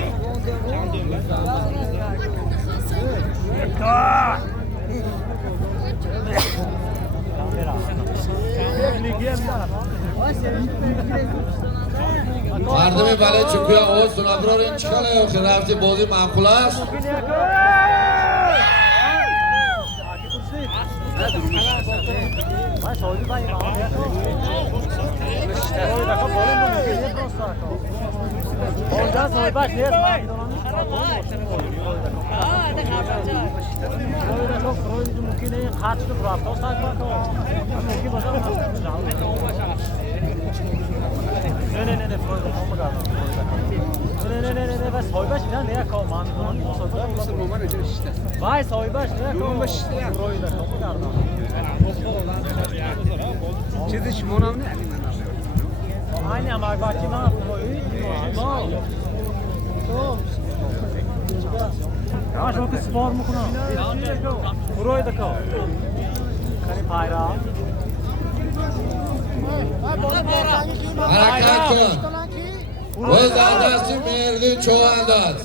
چند مردم بله چکویا آواز سنابرار این چکاله یا که رفتی بازی معقول است Vai soydu da yine abi. Oy dakika balon mu geliyor prosta. Ondan soy baş ne yapar? Oy da çok proje mümkün değil. Kaçtı bıraktı. O saat bak o. Mümkün başa mı? Ne proje olmadı adam. Ne bas soy baş ne ya kalman. Vay soy baş ne ya kalman. Proje da olmadı adam. چیزی شما نام نه Aynı ama bakayım ha. Yavaş bakın spor mu kuna? Burayı da kal. Kari payra. حرکت کن وزردستی مردی چوانداز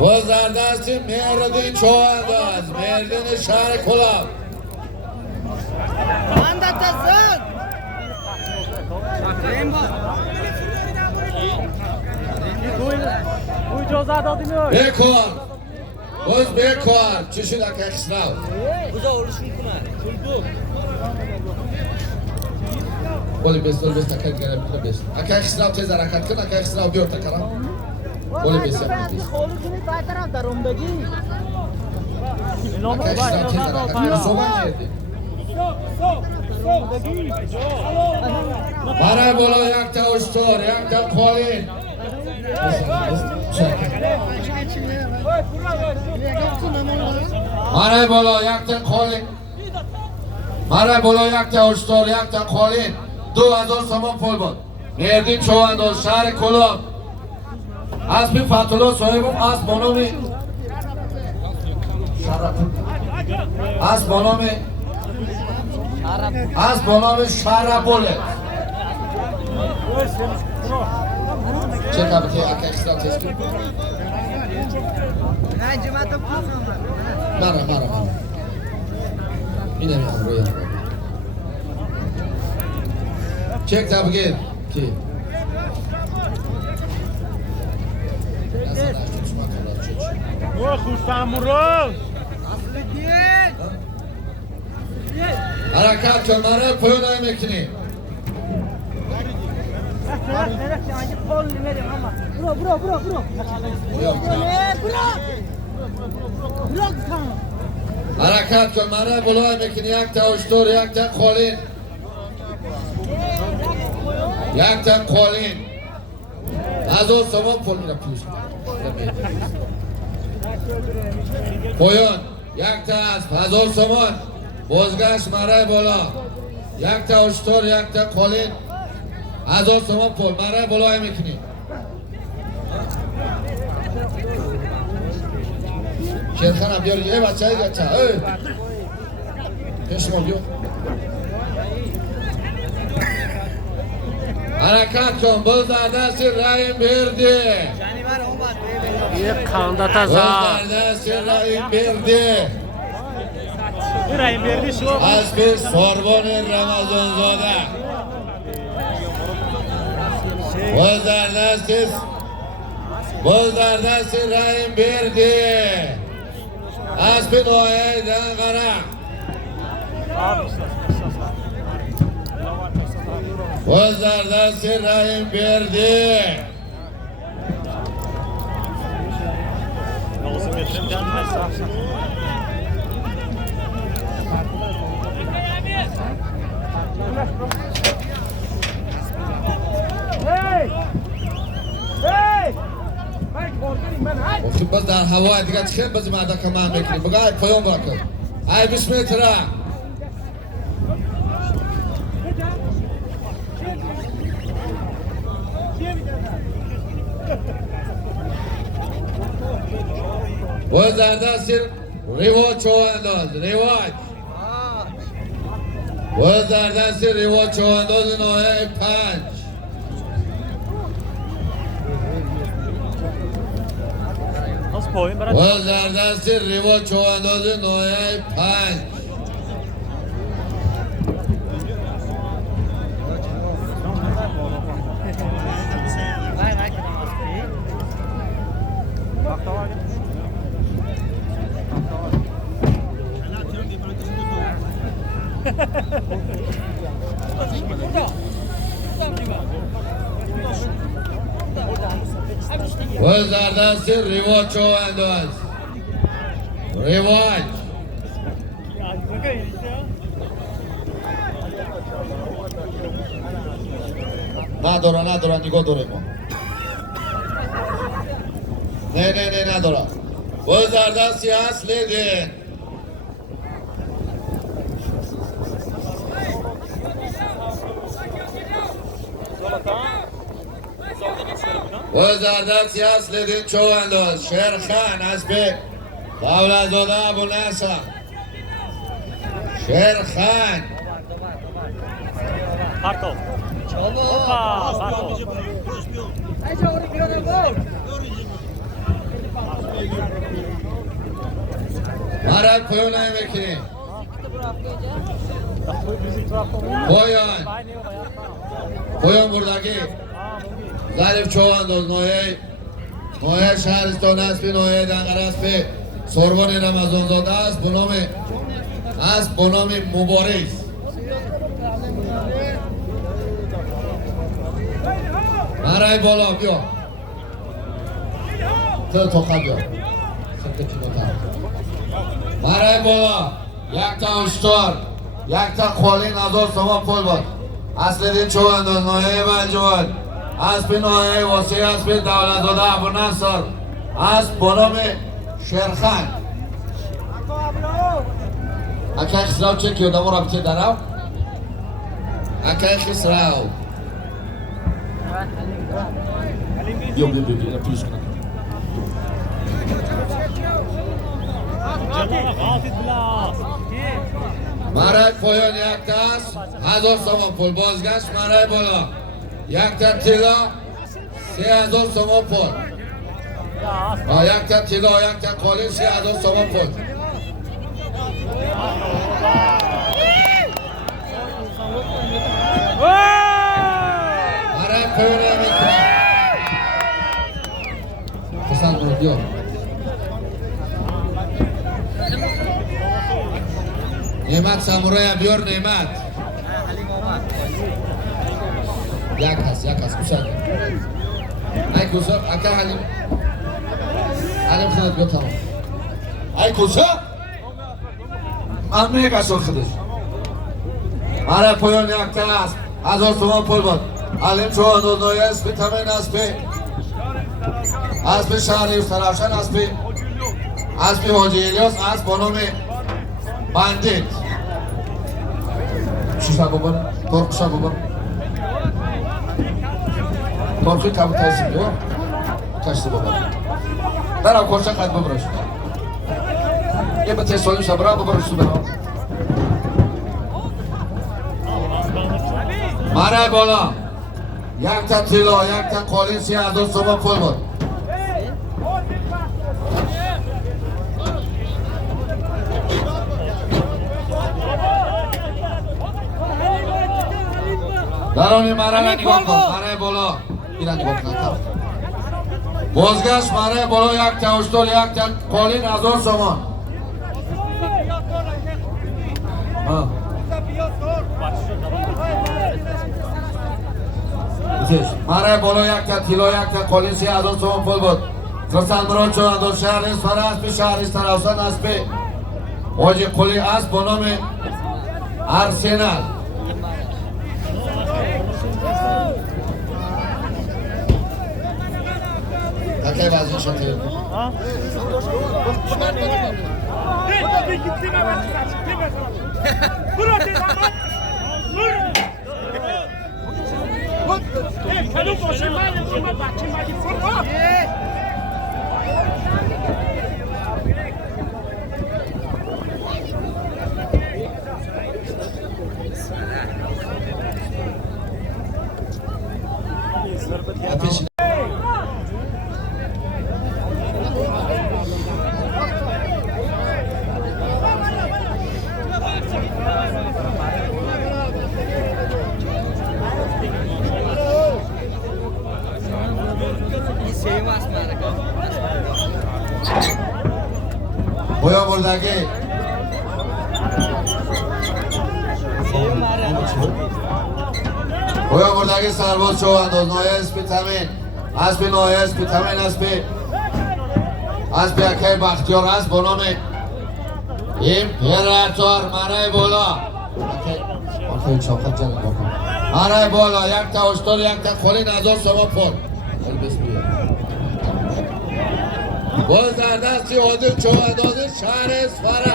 وزردستی مردی چوانداز مردین شهر کلاب Bu ceza da değil mi? بکن باز بکن چی شد اکه اکسراو بودا اولشون کنه بولی بستر بست تکر گرم کنه بست اکه اکسراو تیز حرکت کن اکه اکسراو بیار تکرم بولی بست خالی کنید باید طرف در اومدگی İnanma اکه اکسراو تیز حرکت کن صحبت کردی برای بالا یک تا اشتار یک تا پالین برای بالا یک تا قالین برای بالا یک تا اشتار یک تا قالین 2000 سامان پول بود مردین چوانداز شهر کلاب اسب فتولا صاحبم اسب بانامی اسب بانامی از بنام شربوله چه کبتی اکه اکسترا تست کن مرا اینه میخوام روی چک تبگیر کی حرکت کن مرا پایون میکنی حرکت کن مرا بلوی میکنی یک تا اشتور یک تا خالین یک تا خالین از اون سوان پول میره پیوز پایون یک تا از اون سوان بازگشت مرا بالا یک تا اشتور یک تا خالین از اون سوان پول مرا بلوی میکنی شیرخانم بیاری یه بچه ای گچه کشما بیو حرکت کن باز در دست رحیم بردی یک کاندات باز زا در دست رحیم بردی رحیم بردی شو از به ساربان رمضان زاده باز در دست رحیم بردی از به نوعه دنگره باز در دست رحیم بردی خب باز در هوا دیگه خیلی باز مردا کمان میکنیم بگه ای پایان برا کن ای بسم الله باز در دست ریواج چوانداز ریواج باز در دست ریواج چوانداز نوعه 5 باز در دست ریواج چوانداز نوعه 5 باز در دست ریواج چوانداز ریواج نداره نگاه داره ما نه نداره باز در دست اصل دین باز در دست اصل دین چوانداز شیرخان از به دولتزاده ابو نصر شیرخان مرد پایون نمیکنی پایون بردگی ظریف چوانداز نوعه شهرستان است به نوعه دنگر است به سربان رمضان زاده است به نام مبارز مرای بالا بیا تو خواب بیا مرای بالا یک تا اشتار یک تا خالین 1000 تومان پول بود اصل دین چوانداز نوعه بلجوان از به نوعه واسه از به دولتزاده ابو نصر از به نام شیرخان اکه خسراو چه که دمو رابطه دراو اکه خسراو بیا پیش کنم Maraj poyon یک دست 1000 so'm pul. Bozgashт maraj bola. یک ta tilla 3000 so'm pul. یک ta tilla یک ta qolin 3000 so'm pul. Maraj poyon یک دست. Hasan diyor. Ne'mat Samuray biyor Ne'mat. یک هست گوشت. ای گوشت اکا حلیم خودت بیا تمام. ای گوشت امنه کسر خودش. مره پایان یک دست 1000 تومان پول بود. علیم چوان دونای اسپی تمین اسپی شهری سرافشن اسپی حاجی الیاس اسب با نام بندیت. شیشه ببر ترکشه ببر ترکی کبو تایسی بیار کشتی ببر در او کارچه قد ببرش یه به تیسالی شبرا ببرش تو برا مره بالا یک تا تیلا یک تا قالین 3000 so'm پول بود. درانی مره نگاه کن. مره بالا اینا نگاه کن. بازگشت مره بالا یک تا هشتال یک تا قالین 1000 so'm. مره بالا یک تا تیلا یک تا قالین 3000 so'm پول بود. رسل مراد چوان شهر سر اسب شهر سراوسن اسب حاجی قلی اسب با نام ارسنال. اکی وزن شده boya buradagi boya buradagi sarboz cho'vandoz noya ispi tamin aspi noya ispi tamin aspi akay baxtiyor asp با نام imperator marای bola akay chaqat jana bakın marای bola یک تا هشتال یک تا قالین 1000 so'm pul. باز در دستی عادل چوبنداز شهر اسفره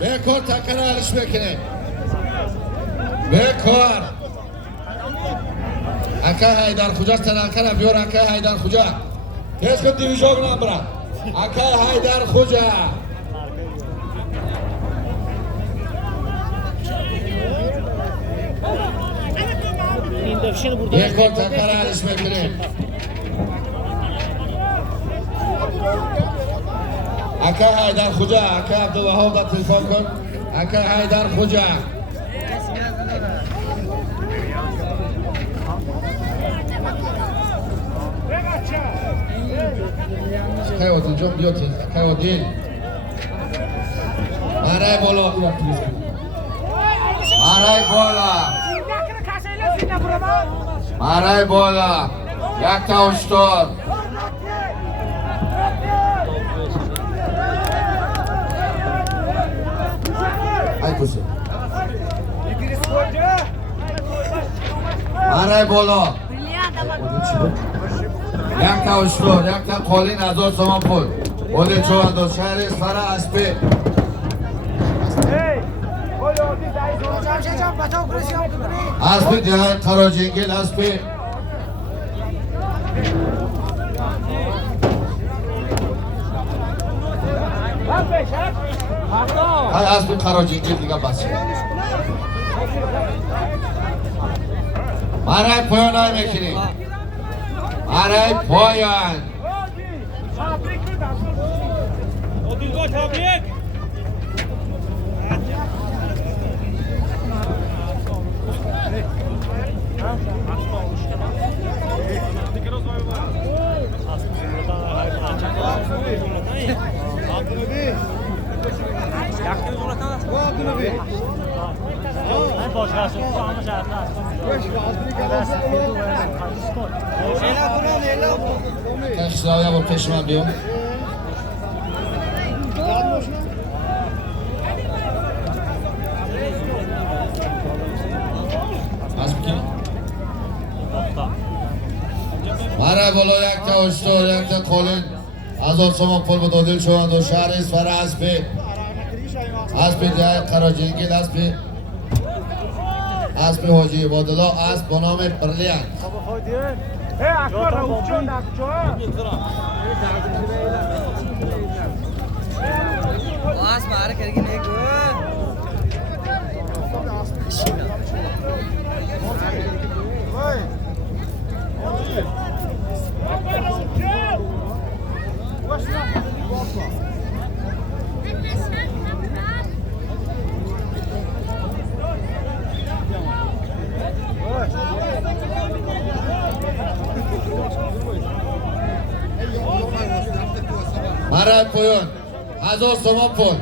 bekor takara alış bekine bekor aka haydar xuja tanakara biyor aka haydar xuja hiç kim divizyon nambra aka haydar xuja bekor takara alış bekine aka haydar xuja aka Abdulvahab da telefon kun aka haydar xuja akay odiljon biyotin akay odil maray bola maray bola یک تا هشتاد ای کسی مره بالا یک تا هشتاد یک تا قالین 1000 so'm pul. بوده چوبنداز شهر سر اسب شمشیر جان بچه‌ها کرسی هم کنی اسب جای قراجنگل اسب های اسب قراجنگل دیگه بس برای پایان های میکنی برای پایان تبریک تشتایا با پیش من بیام از بکنی برای بالا یک تا اشتار یک تا قولین 1000 تومان پول بدادل شوند و شهر اسفر اسب جای قراجنگل اسب حاجی عبادالله اسب به نام برلیانت آس ماره کرگی نگو برای پایان 1000 تومان پول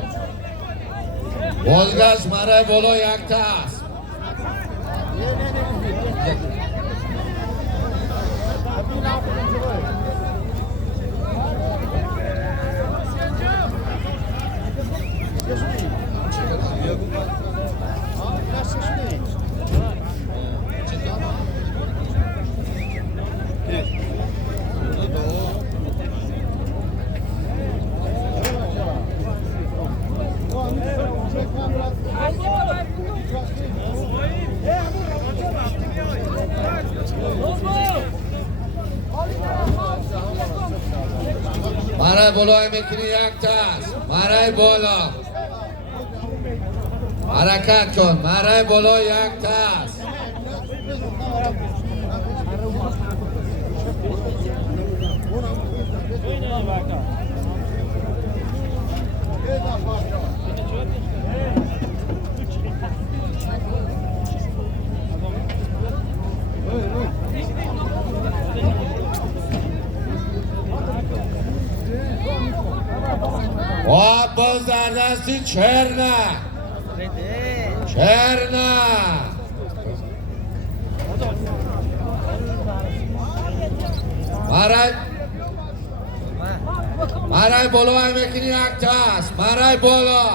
بازگشت برای بالا یک تا است برای بالا میکنی یک تا است برای بالا حرکت کن برای بالا یک تا است و باز در دستی چرنه برای بالا هم میکنی یک تا است برای بالا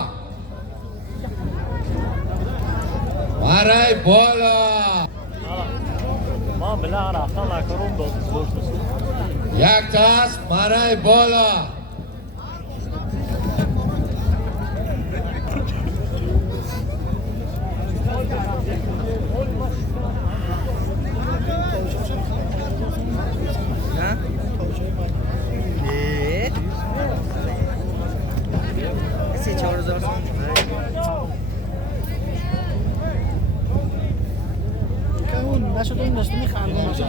ما بلا رفتن لکرون دوست یک تا است برای بالا کسی 4000 تومان اون نشده این نشده میخوام نشده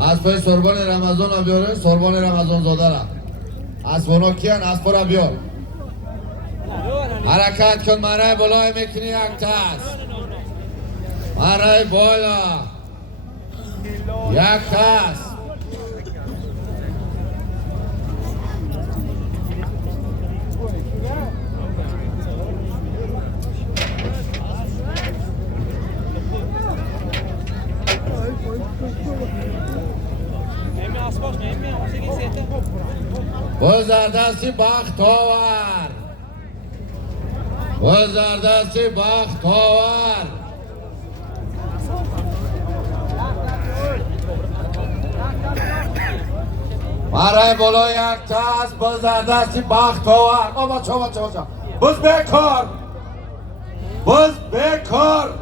از پای سربان رمضان را بیاره سربان رمضان زاده را از اونا کیان از پا را بیار حرکت کن مرای بالا میکنی یک تا است مرای بالا یک تا است بزردستی بختاور بزردستی بختاور برای بالا یک تاس باز در دستی بخت آور. بابا باز بکار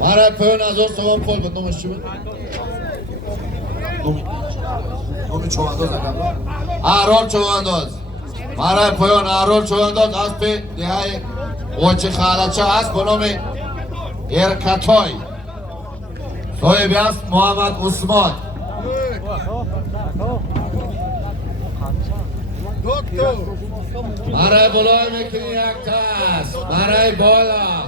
برای پایان از اون سوام پول بود. نومش چی بود؟ نومی چوانداز اگر احرام چوانداز. برای پایان احرام چوانداز از پی دیهای اوچی خالچه هست به نام ارکتای. صاحبی است محمد عثمان. برای بالای میکنی یک تاس. برای بالا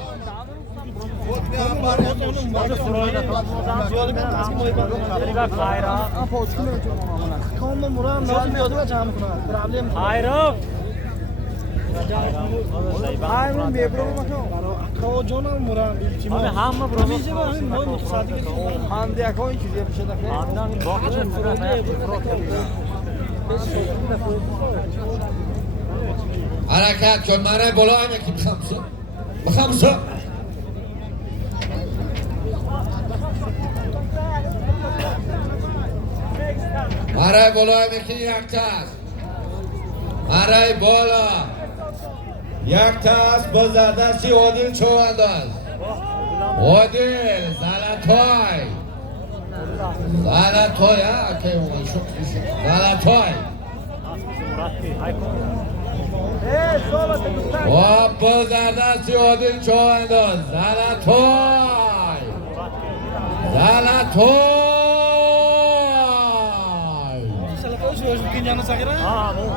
حرکت کن. برای بالای میکنی بخمسه برای بالا میکنی یک تاس. برای بالا یک تاس باز در دستی عادل چوانداز. عادل زلطای ها که اون زلطای و باز در دستی عادل چوانداز. زلطای Hoje quem já não sabe nada. Ah, bom.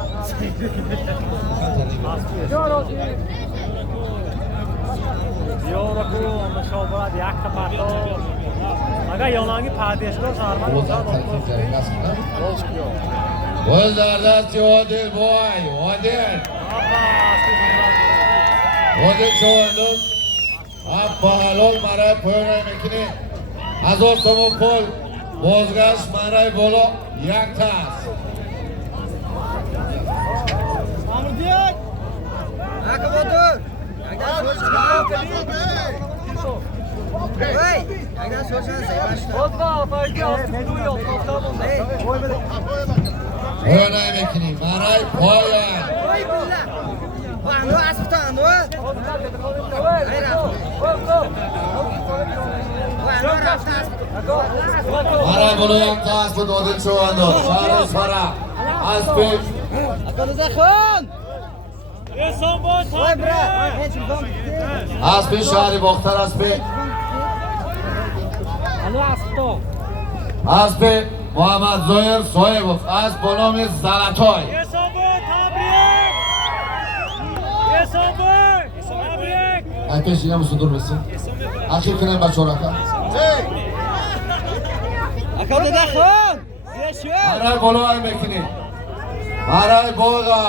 Yo'q-ku, mashobrat yakta pato. Agar yonangi padeshlar sarman bo'lsa, باز در دستی عادل بای. عادل چوانداز اب حلال برای پایان میکنی 1000 تومان پول. بازگشت برای بالا یک تاس. پایان میکنی برای پایان. برای بالا یک تاس بود. عادل چوانداز شهر سارا از پیش از پیش شهر باختر از پیش از پیش محمد زایر صاحب از بنام زلطای. از پیش اینم صدور بسید اخیر کنیم بچه ها رکن برای بالا های میکنیم. برای بالا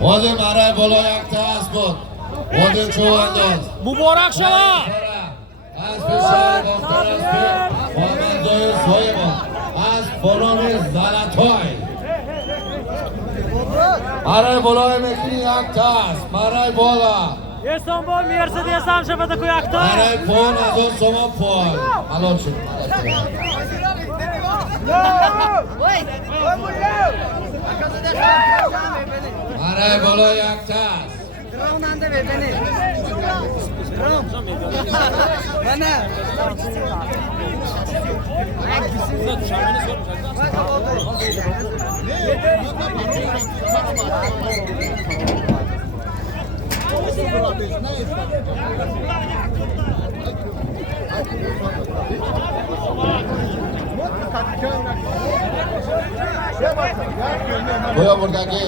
بازی برای بالا یک تاس بود. عادل چوانداز مبارک شود. از پیشار باختر از پی محمد زایر صاحب از بنام زلطای. برای بالا میکنی یک تاس. برای بالا استانبول مرسدس هم شبته کو یک تاس. برای پول 1000 تومان پول حلال شد. برای بالا یک تاس. Voy a abordar aquí.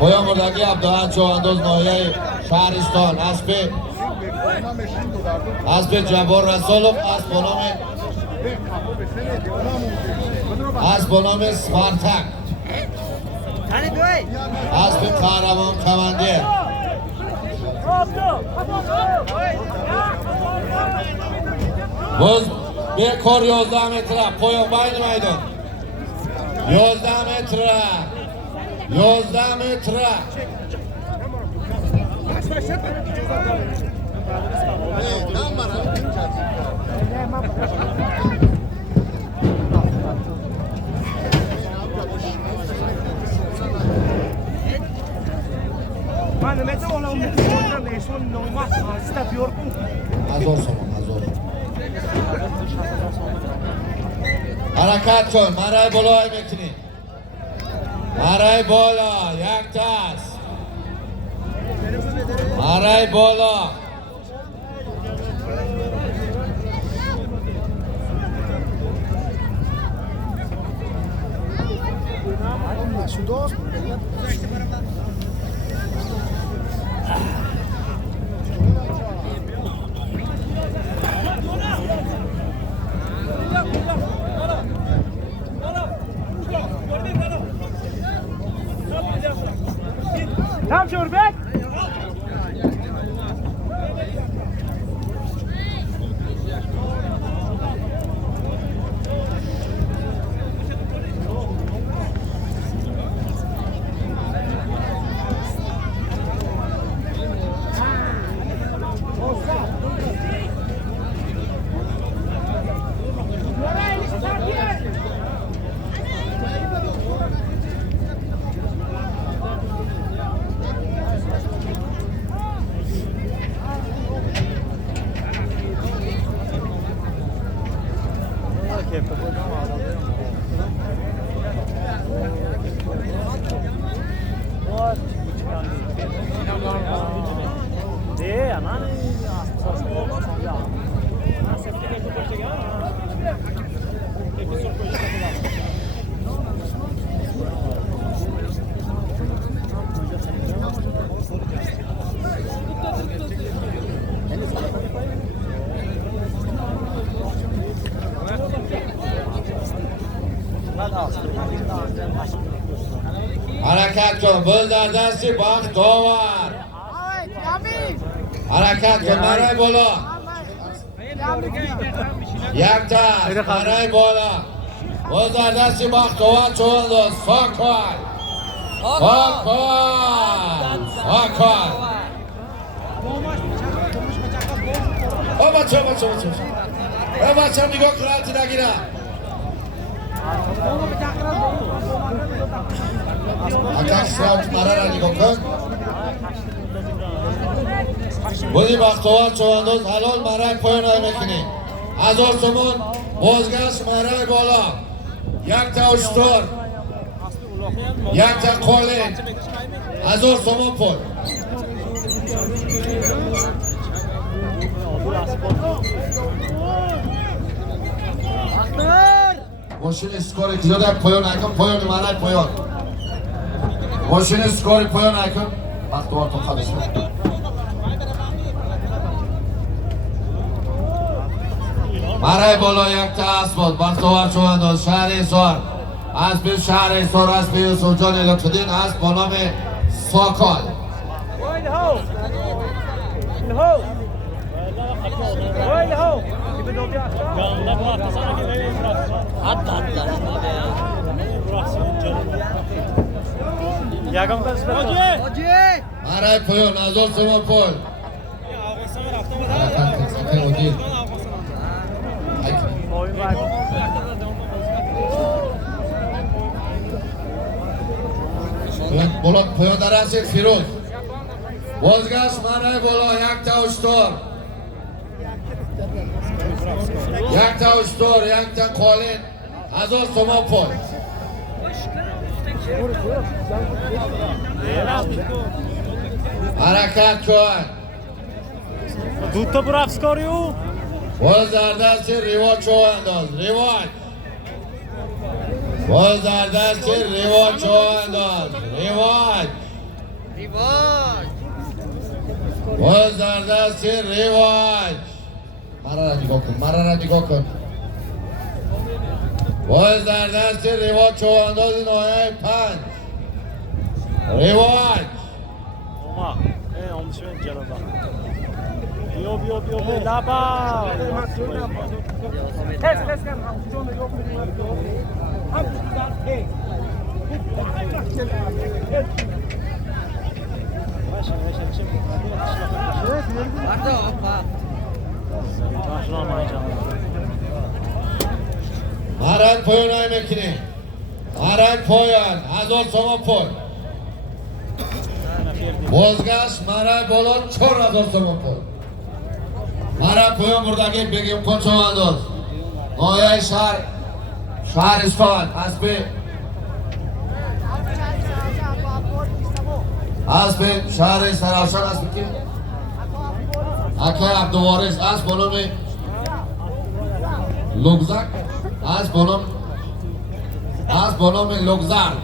Voy a abordar aquí Abdullah Chovandoz ناحیه شهرستان اسب جبار رسولوف از بنام سپارتاک اسب قهرمان کماندر باز bekor 11 metre poyon bayni maydon 11 metre 11 metre من نمیتونم اون میتونم نشون نوماس هستا بیورکو azor somon azor harakat kon maray boloy mekini maray bola yak tas maray bola Tam şurbek. harakat kon bo'z dardasi baxtovar harakat kon maray bola yak tas maray bola bo'z dardasi baxtovar cho'ndoz sokoy sokoy o bacham nigah qiladi nagina akak sram marar nigah kun bo'zi baxtovar cho'ndoz halol maray poyon mekini 1000 somon bo'zgash maray bola yakta ushtor yakta qo'lin 1000 somon pul ماشین سکاری که دادم پایان نکن پایان منای پایان ماشین سکاری پایان نکن وقت وقت تو خالص مرای بالا یک تا اسباد وقت وقت شو انداز شهر ایسار از به شهر ایسار از به یوسف جان لطفدین از با نام ساکال یکم کس مرای پایان 1000 تومان پول بلند پایان در رسید فیروز بازگشت مرای بالا یک تا اشتار یک تا اشتار یک تا قالین 1000 تومان پول حرکت کن دوتا برافس کاریو باز در دست ریواج چو انداز ریواج باز در دست ریواج چو انداز ریواج باز در دست ریواج مرا را نگاه کن باز در دست ریواج چو انداز نهایه 5 ریواج Danışman cevaba. Biyo laba. Tez kan. Yok mu? Vardı hoppa. Maral poyon aymekini. Maral poyon. 1000 so'm pul. Bozgash Maral Bolot 4000 so'm pul. Maral poyon buradagi Begim Qo'cho'vandoz. Noyay Shahriston Aspi Shahri Saroshan Aspi kim? Aka Abduvoris as bonomi Lugzak as bonomi Lugzar.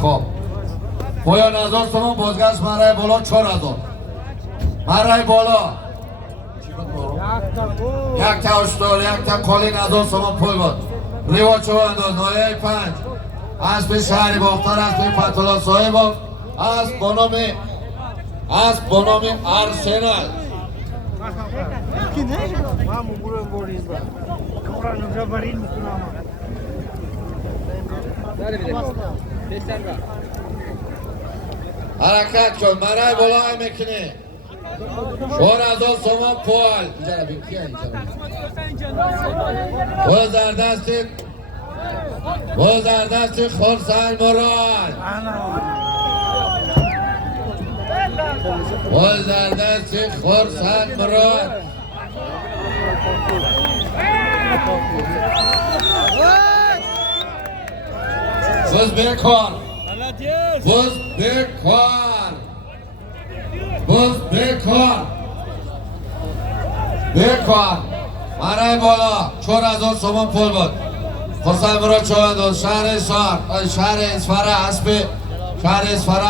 Xo'p. Poyon 1000 so'm, bozgash Maray Bolo 4000. Maray Bolo. Yakta ushtor, yakta qolin 1000 so'm pul bor. Rivo Cho'vandoz, Noyay 5. Aspi Shahri Boxtar, Aspi Fatullo Soyibov, as bonomi Arsenal. Harakat kön, Maray Bolo aymekini. 4000 so'm pul. Ijara bekiya ijara. Bo'zardasti Xursan Murod. Bo'zardasti Xursan Murod. Biz bekor. Bekor. Maray Bolo 4000 so'm pul bor. Xursan Murod Cho'vandoz, Shahri Isfara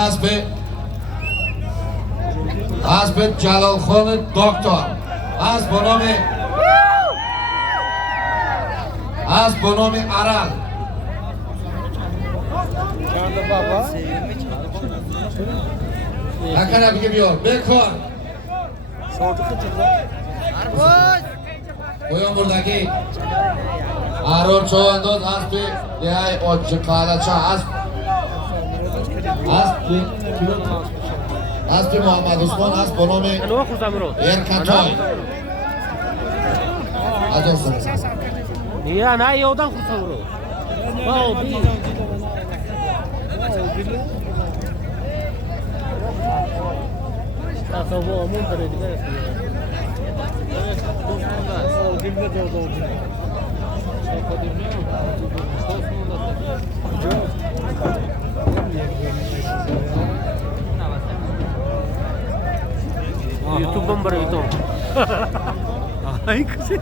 Aspi. Aspi Jalolxon doktor. As bonomi Aral. Akana biga biyor. Bekor. Qo'yon buradagi Aror Cho'vandoz Aspi yay ochchi qalacha Aspi Muhammad Usmon as bonomi Erkatoy. Ajoyib. Ya na yo'dan Xusamro. Tasavvurun derece. YouTube number itu. Ay kızı.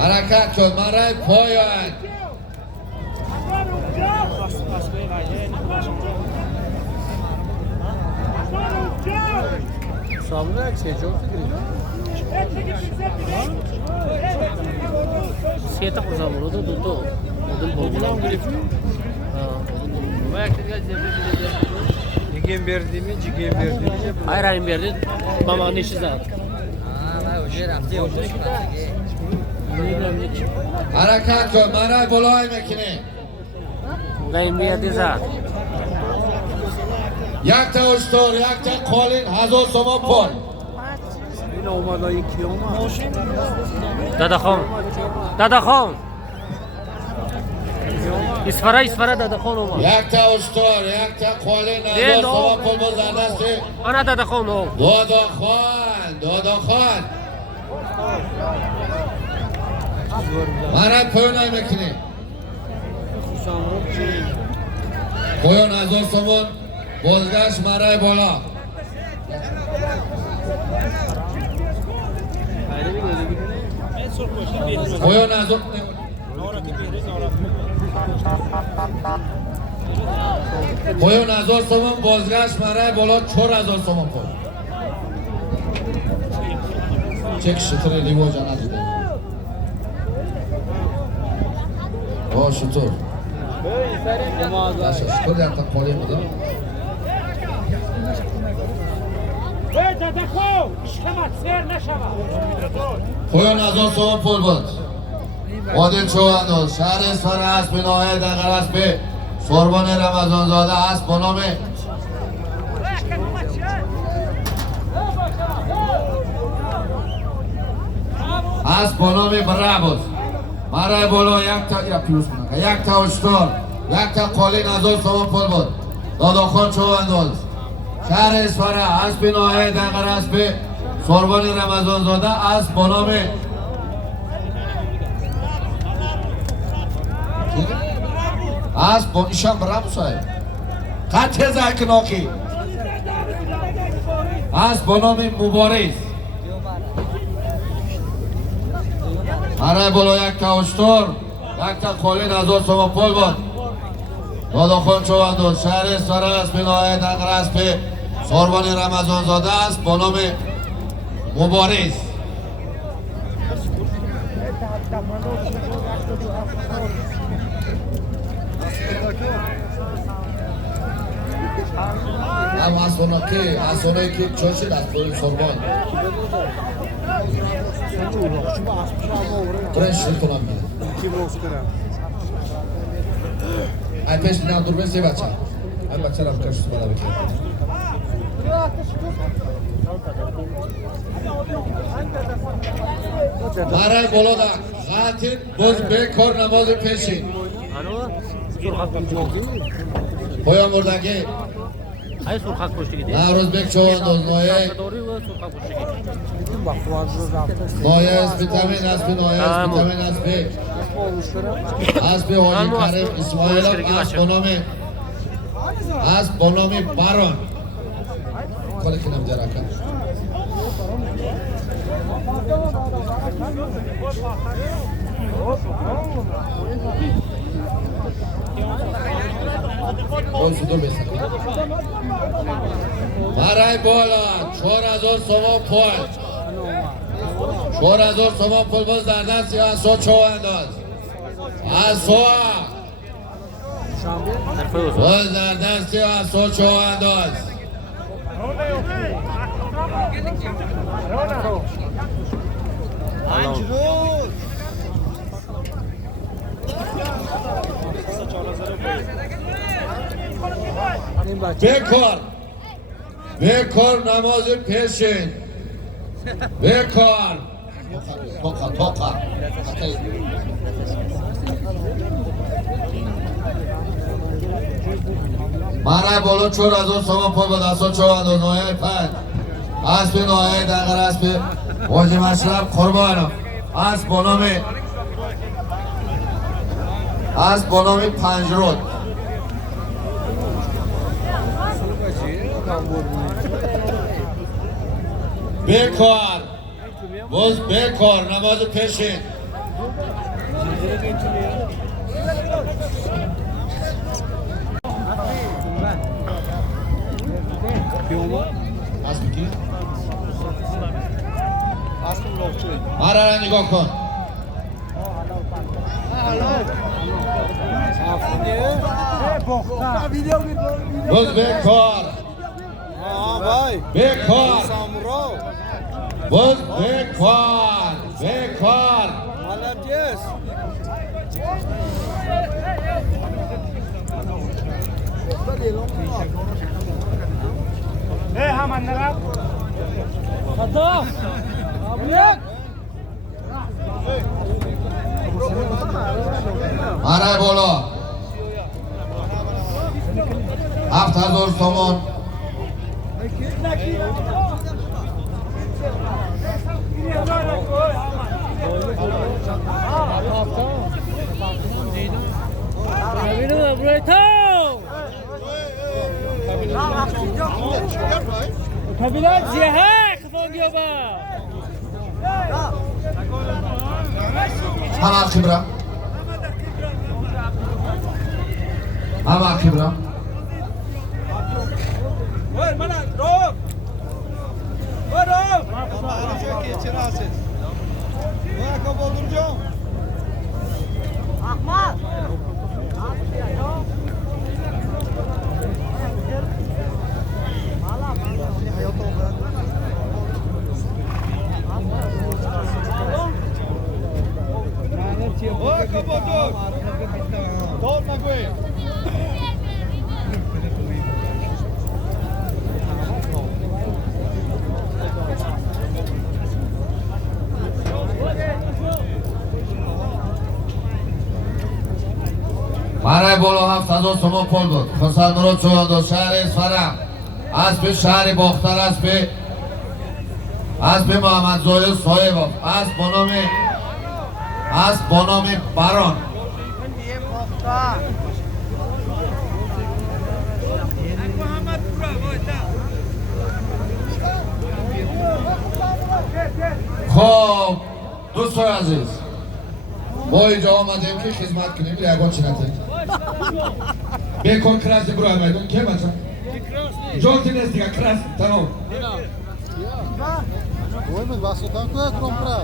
Harakat kön, Maray poyon. Sabır ekse çok giriyor. Siyete kuzamur o da durdu. Odun boğulan grip. Cigem verdiğimi. Hayır ayın verdi. Mamanın işi zaten. Harakat kön, Maray Bolo aymekini. Ayın verdi zaten. Yakta ushtor, yakta qolin 1000 so'm pul. Dadaxon. Isfara Dadaxon olmaz. Yakta ushtor, yakta qolin 1000 so'm pul bo'zardasti. Ana Dadaxon o. Dodoxon. Maray poyon aymekini. Poyon 1000 so'm. Bozgash Maray Bolo. Qo'yon azobni نورکی بیریز نورکی پایان 1000 سوم بازگشت مرای بالا 4000 سوم پول چک شطور لیوا جا ندیده با شطور شطور در تا پالی بوده پایان 1000 سوم پول بود عادل چوانداز شهر اصفهان است به ناحیه دقر است به سوربان رمضان زاده است با نام برابوس مرای بالا یک تا اشتار یک تا قالین 1000 سوم پول بود داداخان چوانداز شهر اصفهان است به ناحیه دقر است به سوربان رمضان زاده است با نام از با ایشان برابوس های قطع زکناکی از با نام مبارز مرای بالا یک تا اشتار یک تا قالین 1000 سوم پول بود داداخان چوانداز شهر اصفهان است به ناحیه دقر است به سوربان رمضان زاده است با نام مبارز هم اسانایی که چاشید از پول سوربان برنش کنم ای پیش بینم دور بس یه بچه این بچه رو کشت بالا بکنم برای بالا در خاطر باز بکار نماز پیشین پایان مردگی ای سرخک پشتی گیدی نوروز بک چوانداز نایه نایه است ویتامین است به نایه است ویتامین است به است به حاجی کریم اسماعیل است با نام باران کلی کنم جراکم دو بسکن برای بالا 4000 سوم پول 4000 سوم پول باز در دست اسوا چوانداز اسوا باز در دست اسوا چوانداز بکار نماز پیشین بکار توقع مرای بالا 4000 سوم پول به دستا چوانداز نایه 5 اسب نایه دقر اسب حاجی مشرف قربانم اسب با نام 5 رود بکار باز بکار نماز پیشین اسب کی؟ مرا را نگاه کن باز بکار بکار باز بکار همان نرم خدا مرای بالا 7000 تومان Kabinet ziyah kafan giyoba. Hanal Kibra Ama kibra. Oy, mana Rob. Oy, Rob. Ahmad. برای بالا 7,000 تومان پول بود. خسرمراد چوانداز شهر اسفرم اسب شهر باختر اسب محمد زاید صاحب اسب با نام بران. خب دوستان عزیز ما اینجا آمدیم که خدمت کنیم. یگان چی نتید بکن کراس برو میدون که بچه جانتی نیست دیگه کراس تمام. Oyun vasıtan koyar kompra.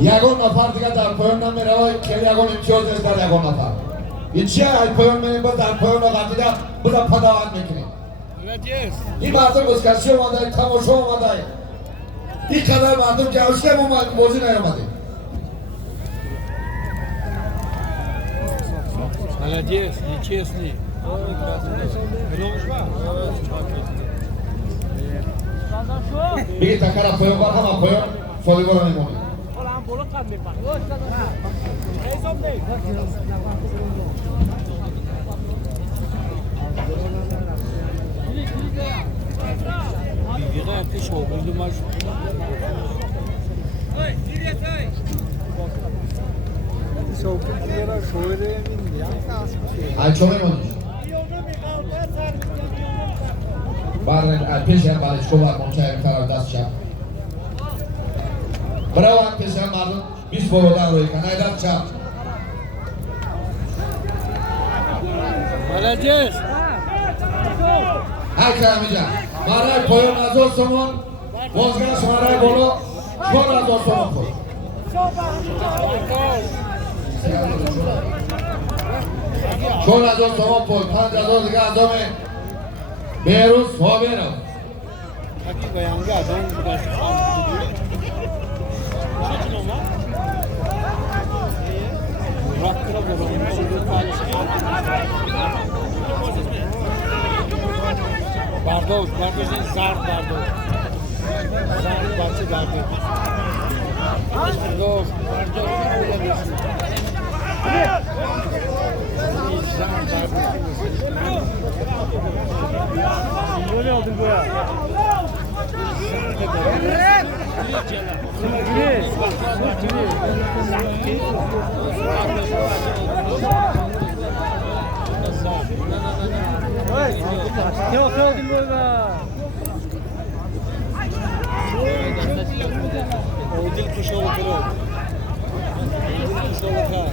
یگان نفر دیگه در پایان نمیره که یگان امتیاز نیست در یگان نفر این چیه های پایان میریم باز در پایان نقدیده بودم پداوت میکنیم. این مردم بزکشی اومده تماشا اومده این قدر مردم جوشی هم بازی نیامده. Молодец, нечестный. بگی تکر پایان بر همه پایان سالی برو میمونی. Бегает, ты шо, думаешь? ای چو میمونی؟ پیش هم بله چو بر منچه هم فرار دست شد برای هم پیش هم مردم 20 برودن روی کنه ای دست شد. Молодец! ای که همیجا مرای پایان 1000 تومان بازگشت مرای بالا 4000 تومان خود 4000 تومان پول 5000 دیگه ادام بیروز صابر Какие баянга, дом куда Bardoz zar bardoz. Zar bahçe bardoz. Bardoz, Gol aldın bu ya. Yok aldın gol be. Odil kuşoğlu kuru. Odil kuşoğlu kuru.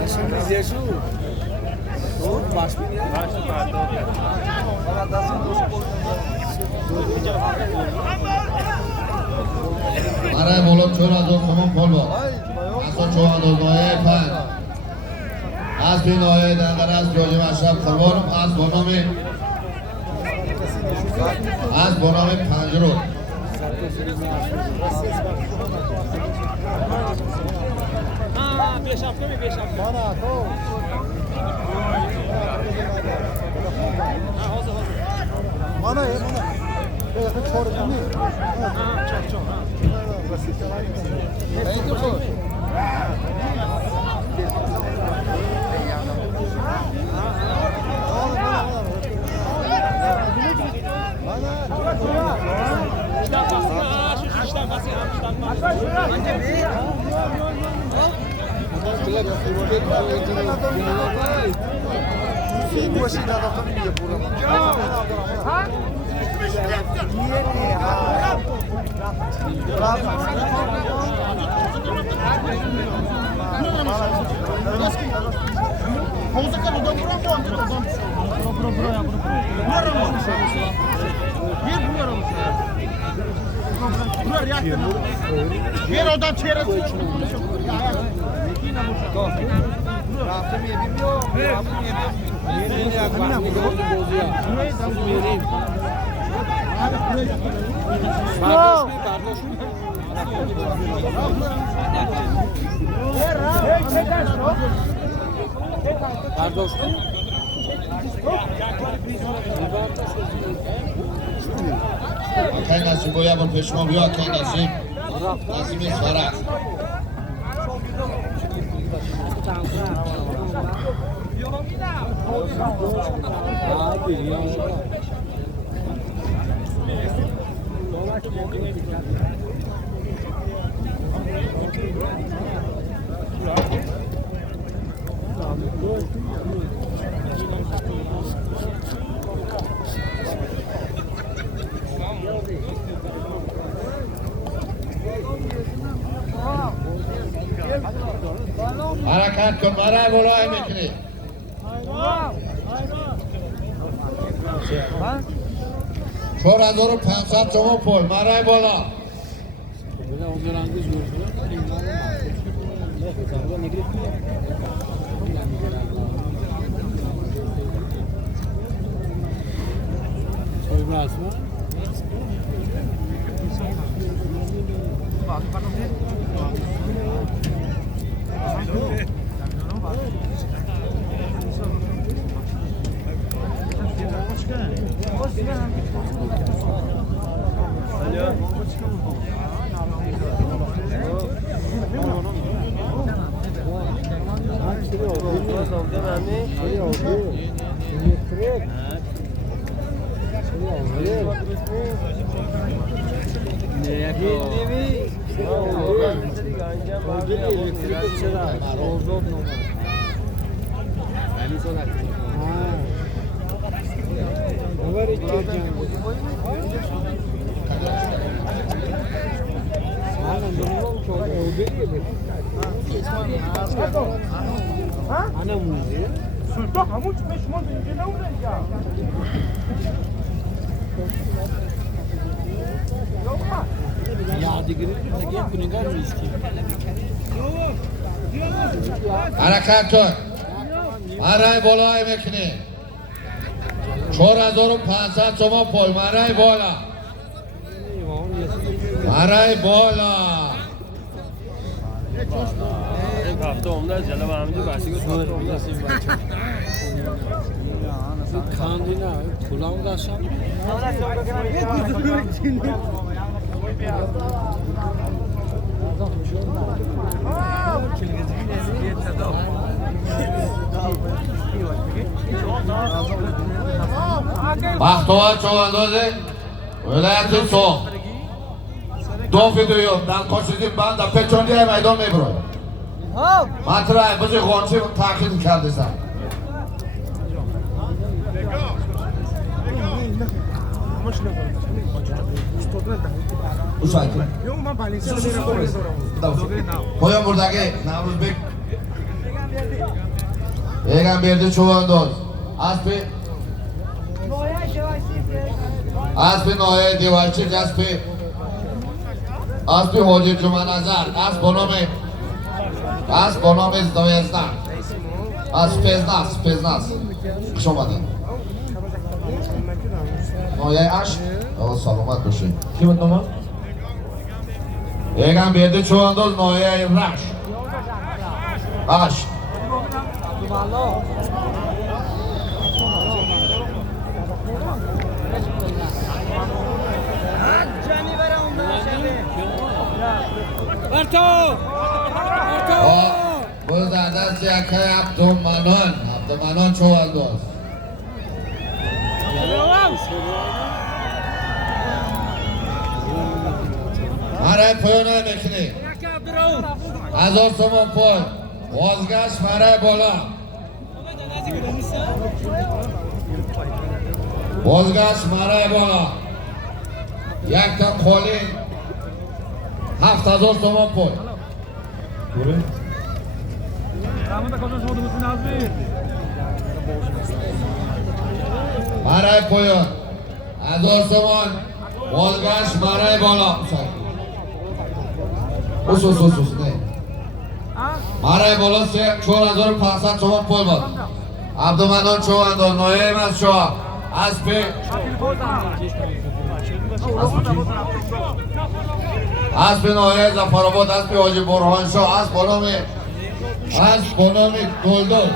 Yaşımız yaşu. Doğru baş mı ya? برای بالا 4000 تومان پول بود. اصلا چوانداز نایه پنج از بی نایه دنگر از جاجی مشرف قربانم از بنام پنجرو Beş hafta mı? 5 hafta. Mana ya mana. Ya da çor mu? Çok. Neydi bu? Bir odan çeyresi. رفتم یه یک وقت نگاه بازی میریم برداشت که نصیب باید با پشما بیا که نصیب نصیب سارت حرکت کن برای بلای میکنی 4500 تومان پول برای بالا حرکت کن برای بالای میکنی 4500 تومان پول برای بالا برای بالا این هفته عمده جلو همینجور بسیگو هفته عمده است این بچه کاندی نه پولام داشتم Baxtova çoğandozi viloyati So'x دو فیدیو در کوشیدیم بند در پچوندی میدان میبرد مطرح بزی غانچی تاکید کردیستم Uşaqki. Yo'q, men politsiya Qo'yam burdagi Navro'zbek Egamberdi Cho'vandoz Aspi Noya Devalchik Aspi Hoji Jumanazar Asp bonome Zdoyezdan Speznas Xush omadin Noya Ash salomat bashing Kim noma? Egamberdi Cho'vandoz Noya Rash Ash Bu zaten siyakay Abdülmanon Çoğaldoz. Maray poyona mekini. Azor somon poy. Vazgaç maray bola. Vazgaç maray bola. Yakta kolin. 7000 somon poy. Marray qo'yin. 1000 somon. Bolgash marray bola. Us. Marray bola 4500 somon pul bor. Abdumanon Chovandor noyay emas shu. Aspi. Aspi noyay Zafarobod, aspi Hoji Burhonshoh, asp bonomi Doldol.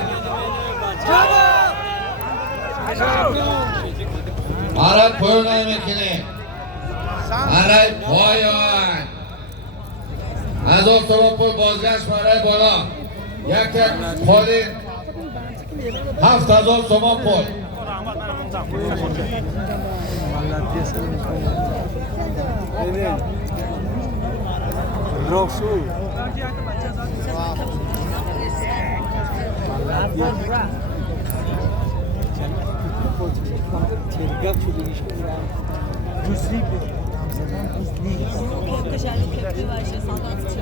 Marray qo'yin mekine. Marray qo'yin. 1000 somon pul bozgash marray bola. Yakka qolin 7000 somon pul. Köprü var işte sanatçı.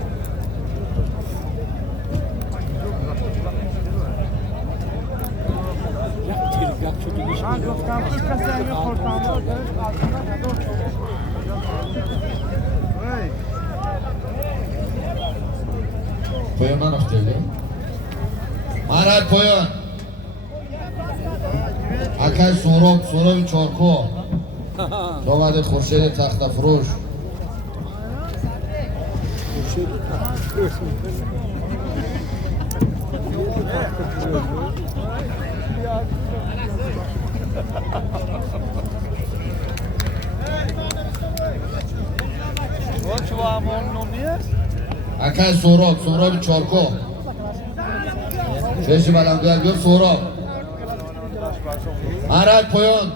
Qo'yinman ixtiyori. Marray qo'yin. Akay So'rov Chorko. Domadi Xurshid Taxtafurush. Akay So'rov Chorko. Beshi balandlar So'rov. Marray qo'yin.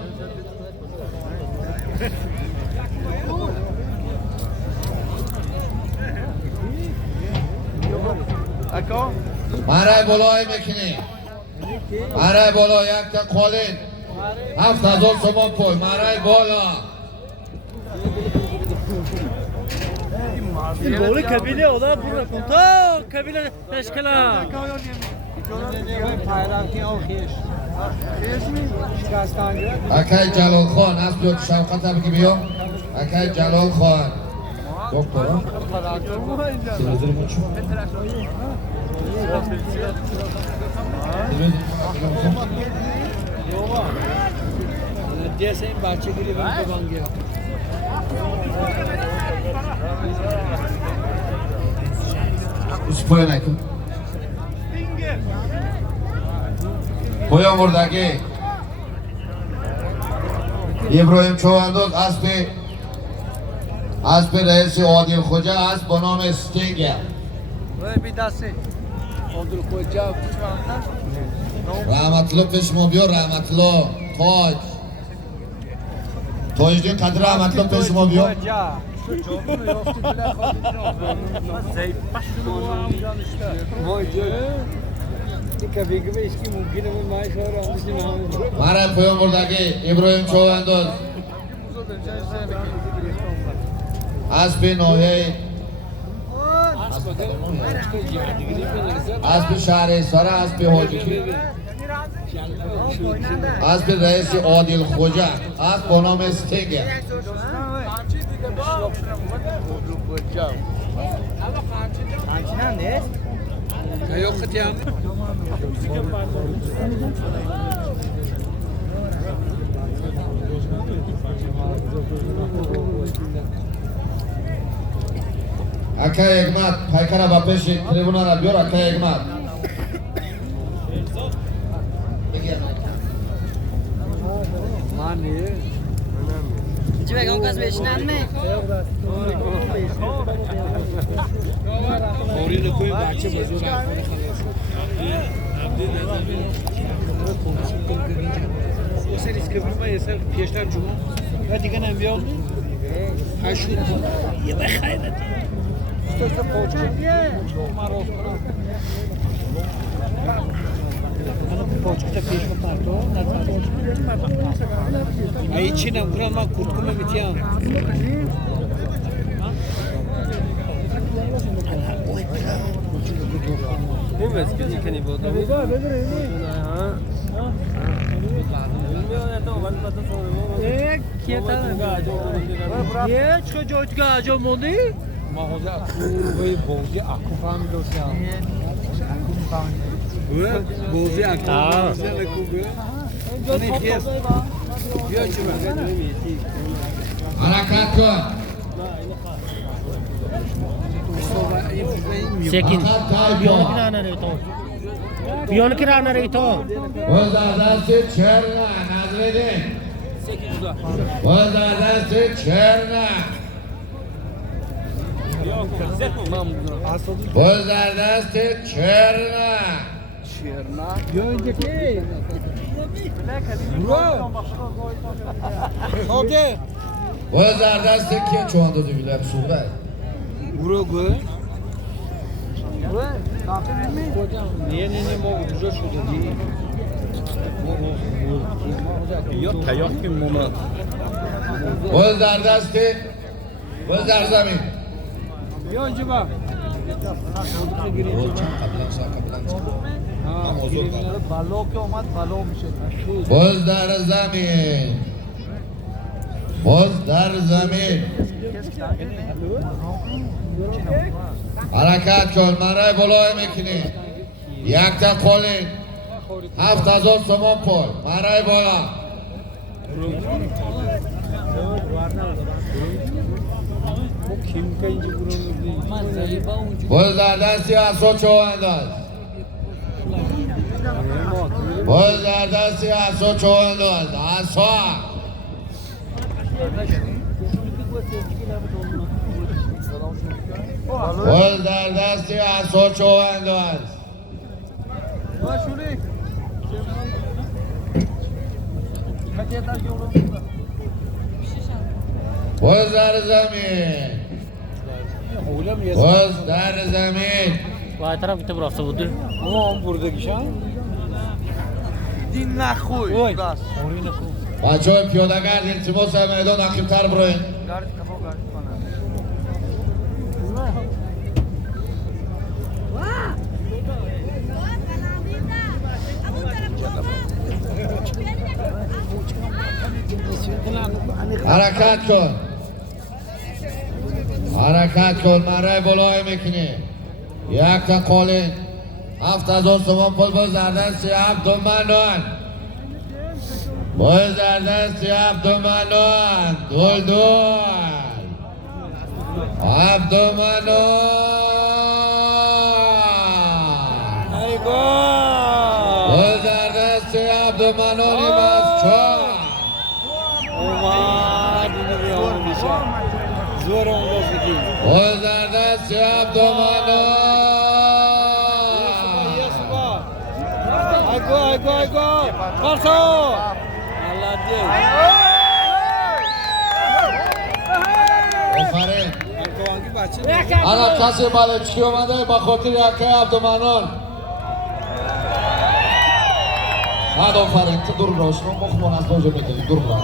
Marray boloy mekini. Marray bolo yakka qolin. 7000 somon pul. Marray bola. Goli kabile ola bura konta kabile teşkila. Akay Jalolxon, asli Shavkat abi gibi yok. Akay Jalolxon. Doktor. जैसे ही बच्चे के लिए बनके बन गया Spo'yin aka. Qo'yin burdagi Ibrohim Chovandor aspi raisi Odilxo'ja, asp ba nom Stinger. Odilxo'ja Rahmatli Peshmobiyor, rahmatli Toj. Tojning qadri rahmatli Peshmobiyor. Marray qo'yin burdagi Ibrohim Chovandor. Aspi noyay aspi Shahrisara, aspi Hoji aspi raisi Odilxo'ja, asp ba nom Stinger. yok kıtyan Akay Egmat, paykara ba peshi tribunara biyor Akay Egmat. mani Cüvek onkas beşinden mi? oraya koy bahçe bozuldu sen iskabirma yeser piyashlar cuma ya digan ham yo'q ha shu yeba xayrat Ay içine kuralma kurtkuma bitiyan. مسکلی کنی بود یه چه جایی که عجب موندی؟ مغازه اکو بوزی اکو فهمی دوستم بوزی اکو بیا چه حرکت کن. Sekin. فقط تای Piyonu بیان. kirana rehto. Piyonu kirana rehto. باز در دست چرنه نظردین. باز در دست چرنه. باز در دست چرنه. بیا اینجا که خاطر باز در دست که چون دو دیویلر صورت. برو گوه نه ما اونجا شده یا تیاق که مومد باز در دست باز در زمین. بیا اینجا با بالا که اومد بالا میشه باز در زمین. باز در زمین. حرکت کن. مرای بلای میکنی. یک تا قولین 7000 تومان پول. مرای بالا. باز در دستی اصلا چوانداز. باز در دستی اصلا چوانداز. اصلا باز در دستی اصلا چوانداز. باز در زمین. باز در زمین. Vay taraf bitti burası budur. ama on buradakişan din نخوی بس بچه های پیاده‌گرد التماس میدان عقیب‌تر بروین. حرکت کن. حرکت کن. مرای بلای میکنی. یک تا قولین 7000 تومان پول. باز در دستی عبدالمنان. باز در دستی عبدالمنان. دول عبدالمنان. باز در دستی عبدالمنان مسچار. زور اون بازگی باز در دستی عبدالمنان. ایگو پارسا آفرین. الان کسی بالچکی اومده با خاطر یکه عبدالمنان. هد آفرین. تو دور راست رو مخمون از دوجه میکنی. دور را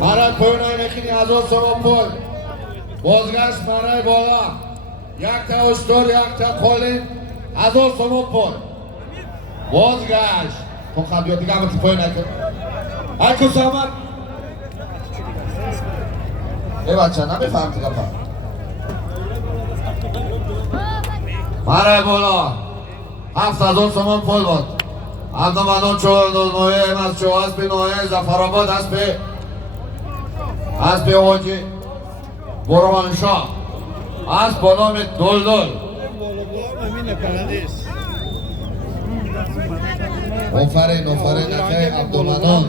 مرای پایونای میکنی 1000 تومان پول. بازگشت مرای بالا. یک تا اشتر یک تا قولین 1000 تومان پول. بازگشت. تو خبیات دیگه همه پایون نکن. های کسی آمد. ای بچه نمیفهم دیگه فهم. مرای بالا 7000 تومان پول بود. عبدالمنان چوال نویه از چوال اسبی نویه زفرآباد اسبی حاجی برمانشاه اسب با نام دلدل. آفرین آفرین نکه عبدالمنان.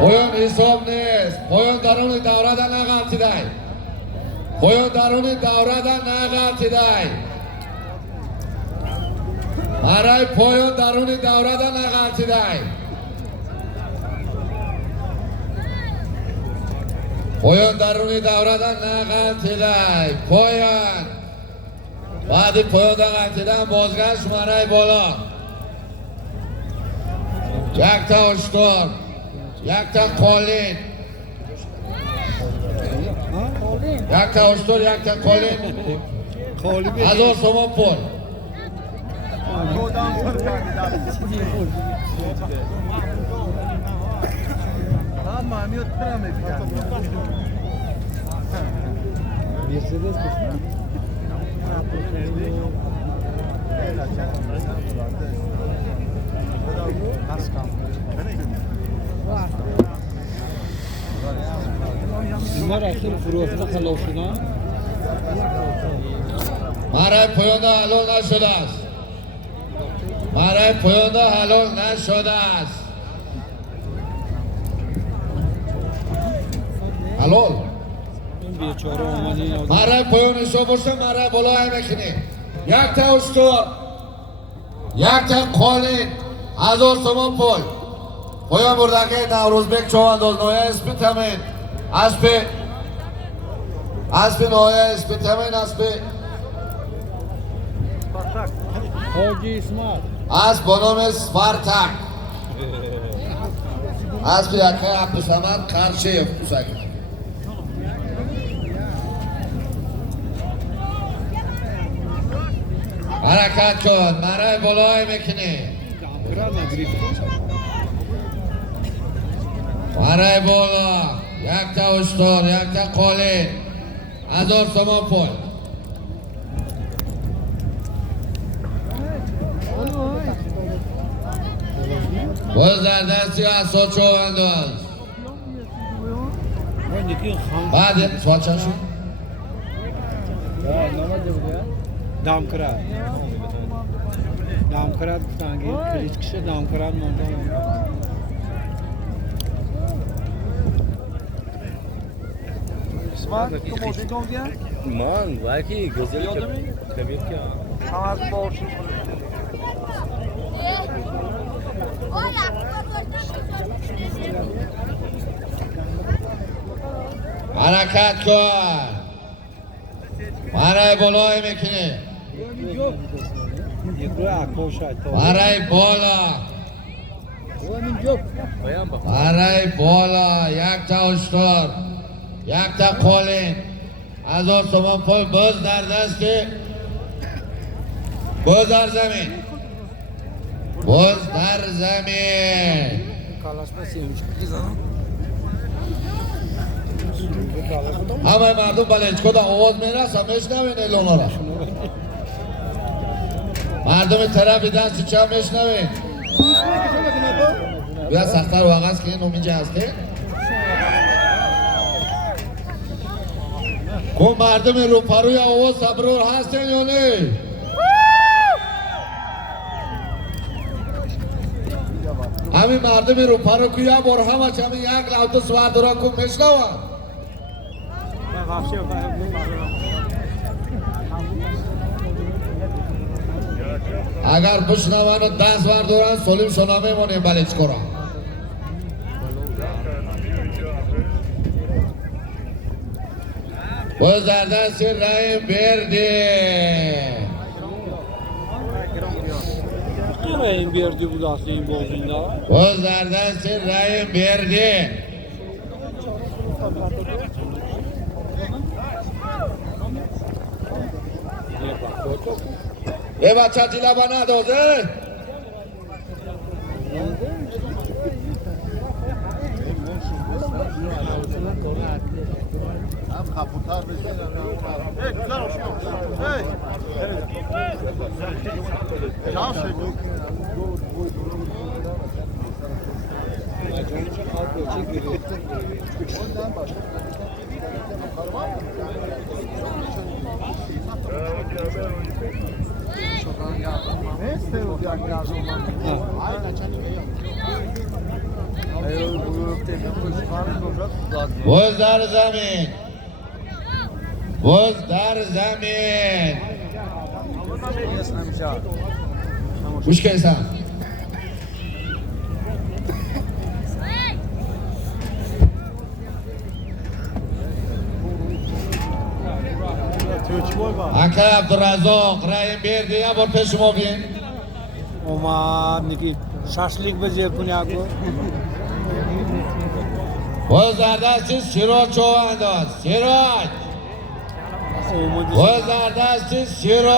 پایان حساب نیست. پایان درون دوره در نغلطیده. پایان درون دوره در نغلطیده. برای پایان درون دوره در نغلطیده. پایان درون دوره در نغلطیده. پایان بعد پایان در نغلطیده بازگشت مرای بالا. یک تا اشتر، یک تا قالین، یک تا اشتر، یک تا قالین، خالی 1000 تومان پول. اینا رفتن فروختن خلاص شدن برای پویانده حلال نشده است. برای پویانده حلال نشده است. حلال این بیچاره اومدین برای پویان شو باشه برای بالای میکنی. یک تا اشتر، یک تا قالین، 1000 تومان پول. پویان بردگه نوروزبک چوانداز نویه اسپی تمین، اسپی نویه اسپی تمین، اسپی حاجی اسمت اسب با نام سپارتاک. اسب یکی عبدالصمد قرچه پوسک. حرکت کن، مرای بالای میکنی. مرای بالا، یک تا اشتر، یک تا قالین، 1000 تومان پول. باز در دستی اسد چوانداز. بعد سوال چند شد؟ دام کرد گفتنگی کلیت کشه دام کرد مونده اسمت تو موزین کن گیا؟ Man, belki güzel tabiat ki. Tamam borçlu. حرکت کن. برای بالای میکنی. برای بالا. برای بالا. یک تا اشتر، یک تا قالین، 1000 تومان پول. باز در دستی. باز در زمین. باز در زمین. همه مردم بلنچکو دا آواز میرسه میشنوین ایلونا را. مردم طرف دستی چه میشنوین. بیا سختر واقع است که اینو اینجا هستی. کو مردم رو پروی آواز صبرور هستین یا نه؟ همین مردم رو پرو که یا بار همه چه همین یک لوت سوار دارا کن میشنوان. اگر بشنوان و 10 بار دوران سلیم شنامه مونیم بلیچ کرا. باز در دست رای بردی. این بیردی بود اصلی این بازینده باز در دست رای بردی. یه بچه دیلا با ندازه. باز در زمین. باز در زمین. گوش کیسن. اکر عبدالرزاق رای بردی یا بار پیش ما بین. اومد نگید شاشلیک بزیر کنی آگو باز زردستی سیراج چوانداز سیراج باز زردستی سیراج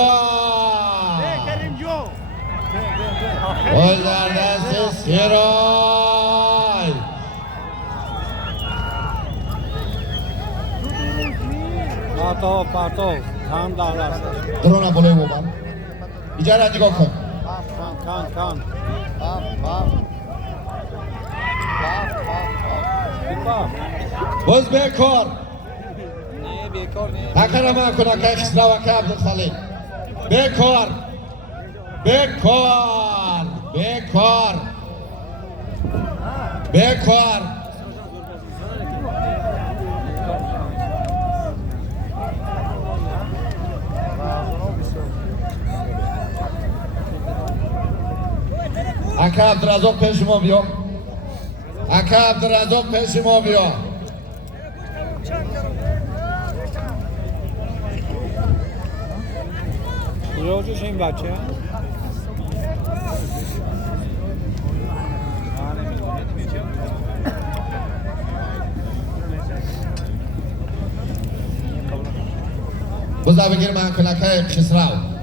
باز زردستی سیراج پاتو کان داغ درونه بالای بابن اینجا را نگاه کن کان باز بیکار نه بیکار نه تکر ما کنه که خسرا و که عبدالخلیق بیکار بیکار بیکار بیکار اکا عبدالرزاق پیش ما بیا اکا عبدالرزاق پیش ما بیا کجاش این بچه بزا بگیر من کلکه خسرو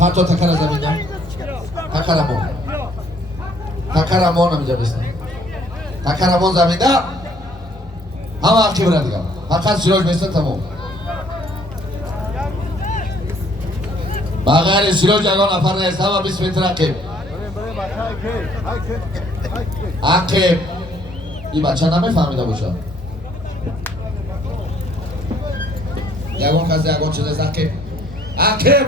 پرتو تکر زمین دم تکر امون نمیجا بستن تکر امون زمین دم همه حقی برد دیگه فقط سیراج بستن تمام بغیر سیراج اگه نفر نیست همه 20 متر عقیب عقیب این بچه نمیفهمیده باشه یگون کسی یگون چیز عقیب عقیب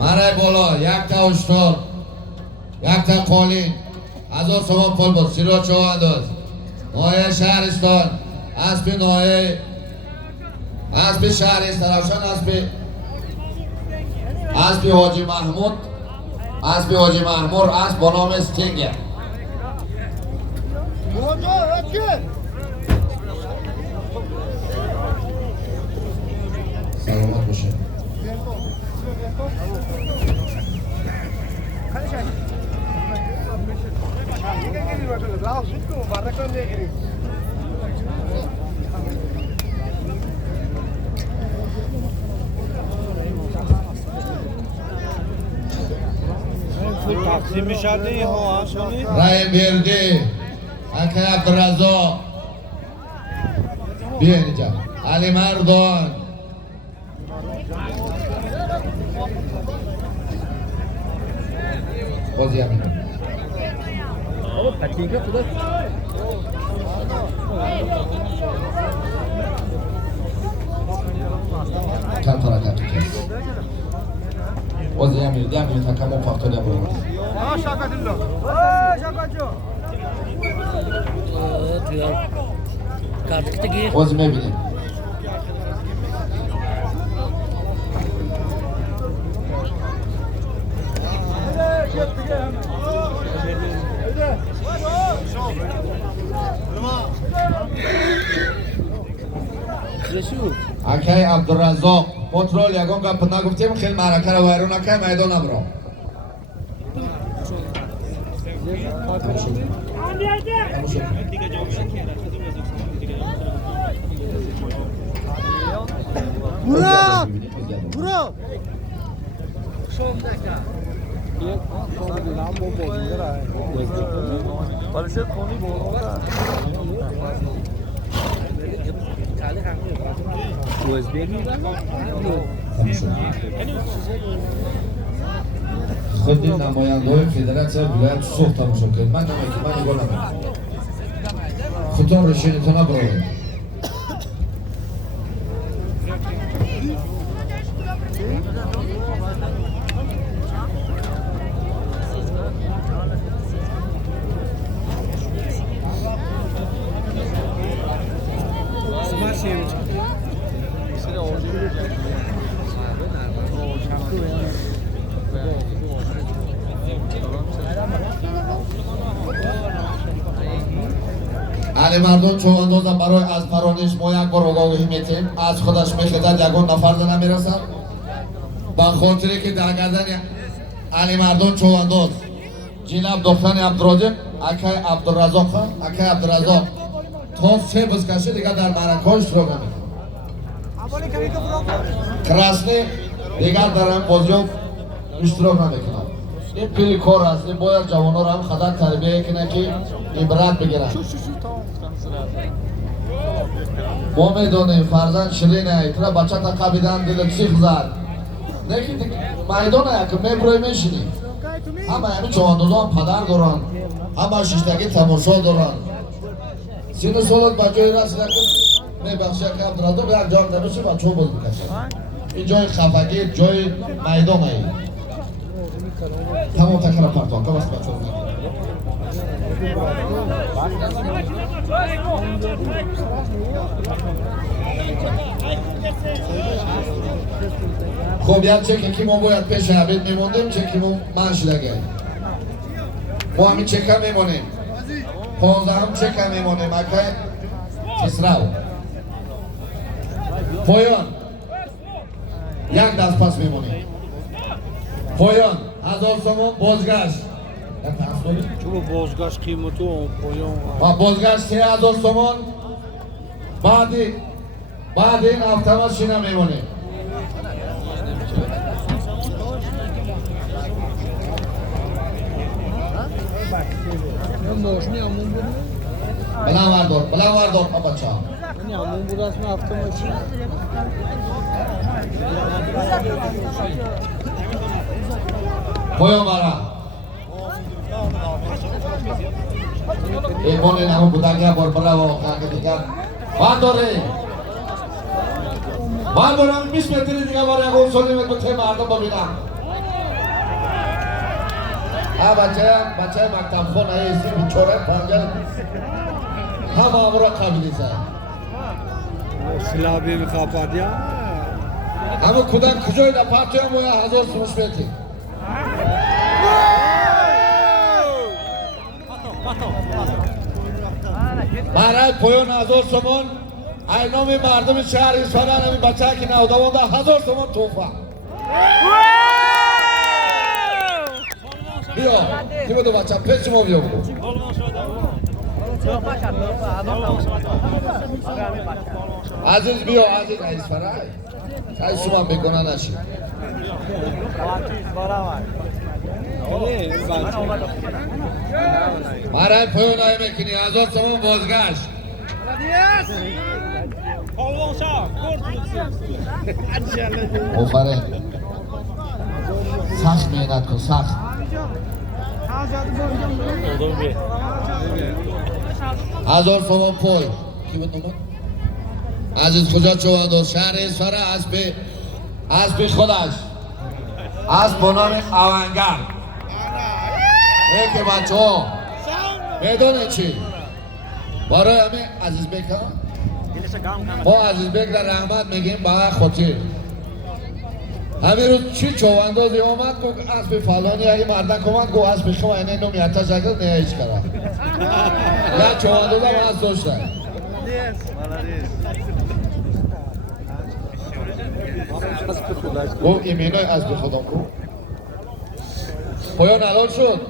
مرای بالا یک تا اشتار یک تا قالین 1000 تومان پول بود سیراج چوانداز نایه شهرستان اسب نایه اسب شهرستان روشن اسب حاجی محمود اسب حاجی محمود اسب با نام استینگر سلامت باشه تقسیم میشد این ها شونی رای بردی اکر عبدالرزاق بیا اینجا علی مردان بازی همین کم حرکت کس بازی همین تکم و فاکتور بود بازی میبینیم اکای عبدالرزاق پترول یکم گپ نگفتیم خیلی معرکه رو ویرون نکنه میدان نبرو برو خود نماینده های فدراسیون ولایت سوخت تماشا کرد من نمیگم من نگاه نمیکنم خودتون رشیدتون نبرو علی مردم چواندازم برای از پرانش ما یک بار آگاهی میتیم از خودش میخیزد یکون نفر ده نمیرسد با خاطری که در گردن علی مردم چوانداز جناب دختر عبدالرازق اکای عبدالرزاق اکای عبدالرزاق تا 3 بزکشی دیگر در معرکه اشتراک نمیکنه کراسنی دیگر در این بازی اشتراک نمیکنه این پیلی کار است این باید جوانان را هم خدر تربیه کنه که عبرت بگیرن ما میدونیم فرزند شیرینه اترا بچه تا قبیدن دلت سیخ زد نکی میدونه که میبروی میشینی همه همین چواندازان پدر دارن همه ششتگی تماشا دارن سین سالت بچه رسیده که میبخشه که عبدالرزاق به انجام نمیشه بچه ها باز بکشه این جای خفگی جای میدان ای تمام تکر پرتان که بس بچه ها خب یک چکی که ما باید پیش عبید میموندیم چکی ما من شدگه ما همین چکه میمونیم 15 هم چکه میمونیم اکه کسراو پایان یک دست پس میمونیم پایان 1000 تومان بازگشت چون بازگشت قیمتو اون پایان و بازگشت 3000 تومان بعد این هفته ما شینه میمونیم ماشینی همون بود بلند وردار بچه ها یعنی همون بود اسم هفته ماشین پایان برا این بانه همون بودنگه بار برا و خانگه دیگر برداره هم 20 متری دیگه باره یک اون سالی میتون ته مردم ببینم ها بچه مکتب خونه ایسی بیچاره پانجل همه همه را قبیلی زن سلابی میخواه یا همه کودک کجای در پرتی هم باید 1000 سمش بیتی برای پایان 1000 تومان اینام مردم شهر اصفهان همین بچه که نودوانده 1000 تومان توفه بیا کی بدو بچه پیش ما بیا بگو عزیز بیا عزیز اصفهان کای شما بکنه نشید برای پایان های میکنی 1000 تومان بازگشت آفرین سخت مهنت کن سخت هزار تومان پای کی بود نمان؟ عزیز کجا چوانداز شهر اصفهان اسب خودش اسب با نام اونگر که بچه ها میدونه چی؟ برای همه عزیز بیک ها؟ ما عزیز بیک در رحمت میگیم با خاطر همین روز چی چواندازی آمد که اسب فلانی اگه مردن کمک گو اسب شما اینه نومی حتی شکل نیایش کرد یا چوانداز هم از داشتن گو ایمینای اسب خودم کو پایان حلال شد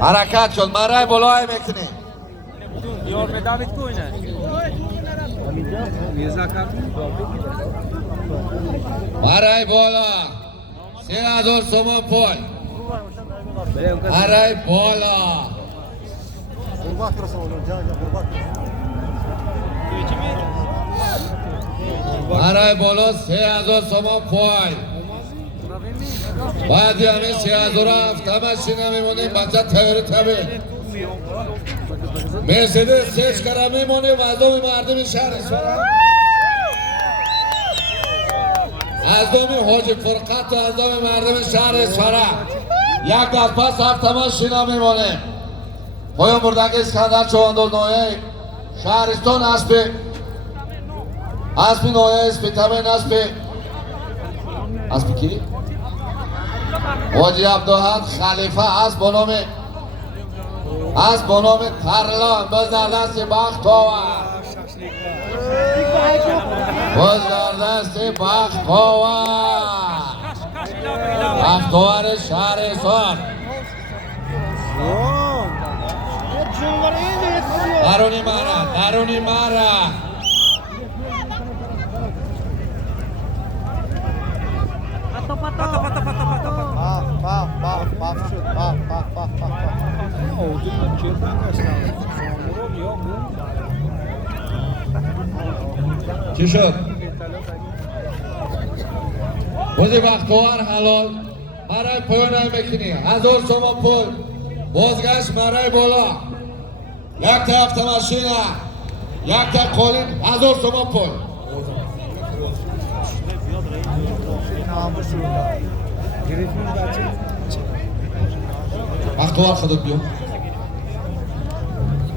حرکت شد من رای بلای میکنی یار به داوید کوینه برای بالا 3000 تومان پای برای بالا برای بالا 3000 تومان پای بعدی همه 3000 هفته ماشین میمونیم بچه تیاره طبیعی مرسدس 6 کرا میمونیم مردم مردم شهر اصفهان ازدام حاج فرقت و ازدام مردم شهر اصفهان یک دست پس هفته ماشین میمونیم پایان بردنگ اسکندر چوانداز نایه شهرستان اسب نایه اسب تمین اسب کی؟ حاجی عبدالحق خلیفه از بنام ترلان بزر دست بختاور بختاور شهر حصار درونی مره چی شد؟ بازی بختاور حلال برای پایان میکنی 1000 تومان پول بازگشت برای بالا یک تا автомашина یک تا قالین 1000 تومان پول بختاور خودت بیو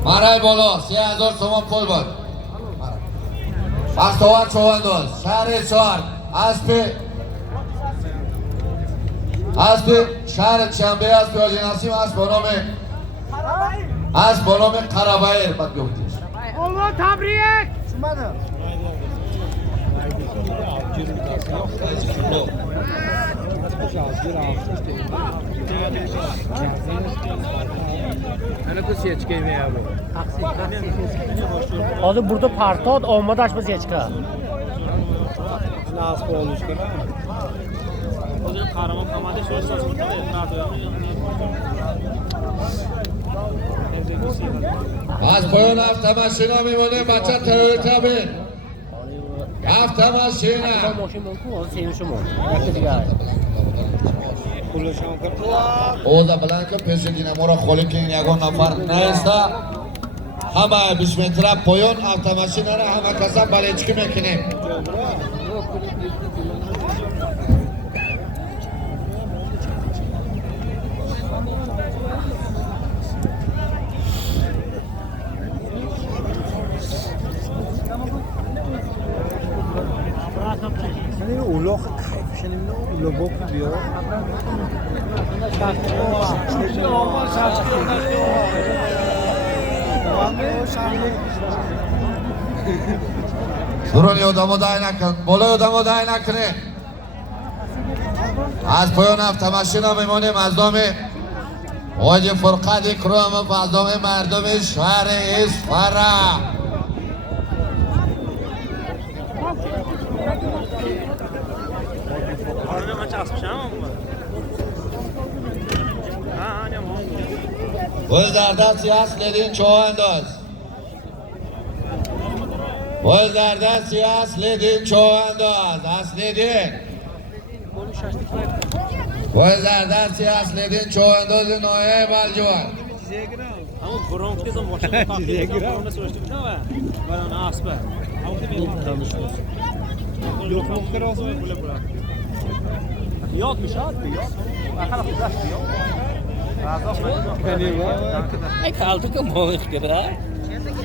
برای بالا 3000 تومان پول بود بختاور چوانداز شهر حصار اسب شهر چنبه اسب حاجی نسیم اسب به نام قربایر بد گفتیش Allah تبریک Hozir burada partod omada açmaz yechka. Nasıl olmuş ki? O zaman kahraman kamada şöyle saçma da از پایان автомашина میمونه بچه تویوتا بین автомашина ماشین مونکو سین شما. یک دیگه. اوضا بلند پیشگینه ما را خالی کنین یگان نفر نیسته همه 20 متر پایان автомашина را همه کسا بلیچکی میکنیم اولاغ کیفش نمیدونم اولا باکو بیا درونی آدمو دای نکن بالای آدمو دای نکنه از پایان автомашина میمونیم از نام حاج فرقت اکرام و از نام مردم شهر اصفهان باز در دستی اصل چوانداز باز در دستی اصل چوانداز باز در دستی اصل چوانداز نایه بلجوان Ama bronk ne zaman başladı? Bronk sözleştik ne var? Bana asbe. Ama bir tanışıyoruz. Yok muhtar olsun böyle bırak. Yok bir şey yok. Akala flash yok. Ay kaldı ki moğik gibi ha.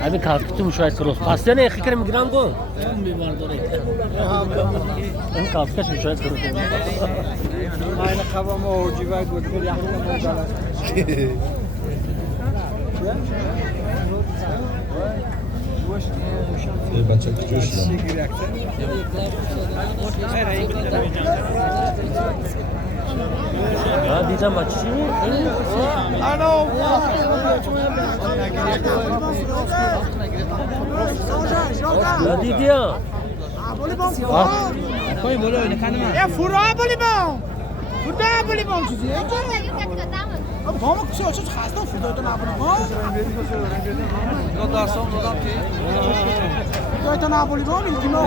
Abi kalktı müşahit kırılır. Pasta ne ekran migran go? Bir var da Hem kalktı müşahit kırılır. aynı kavama o civar götür yakın بچه کجوش Ha diyeceğim açı. Ne dedi ya? Koy böyle öyle kanıma. فرا بلیبان فردا بلیبان چیزی بابا چه چه خسته فردا تو نبلیبان No darsam dodam ki. تو نبلیبان میگی ما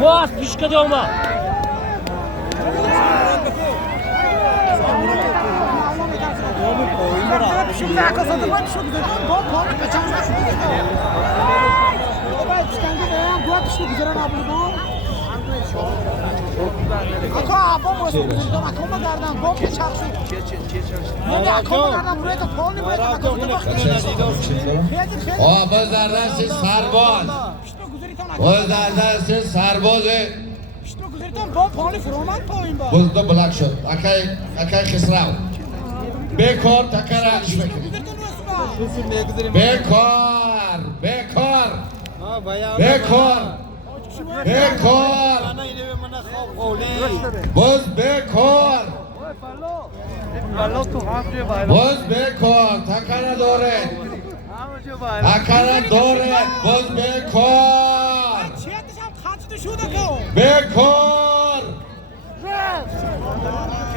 Vaz pişka diyorma. şimdi arkasında bak şu güzel bak bak kaçan şu bak çıkandı da dua kişi güzel nabلیبان Aka abam olsun buradan akoma gardan bom çarşı. Ne akoma gardan buraya da pol ne böyle آه باز در دست سرباز باز در دست سرباز گفتم با پانی فرومد پایین با بزده بلک شد اکای خسرو بکار تکر علیش بکنی بکار بکار بکار بکار باز بکار باز بکار تکر نداره تکر داره باز بکار چیتش هم خطی شده که بکار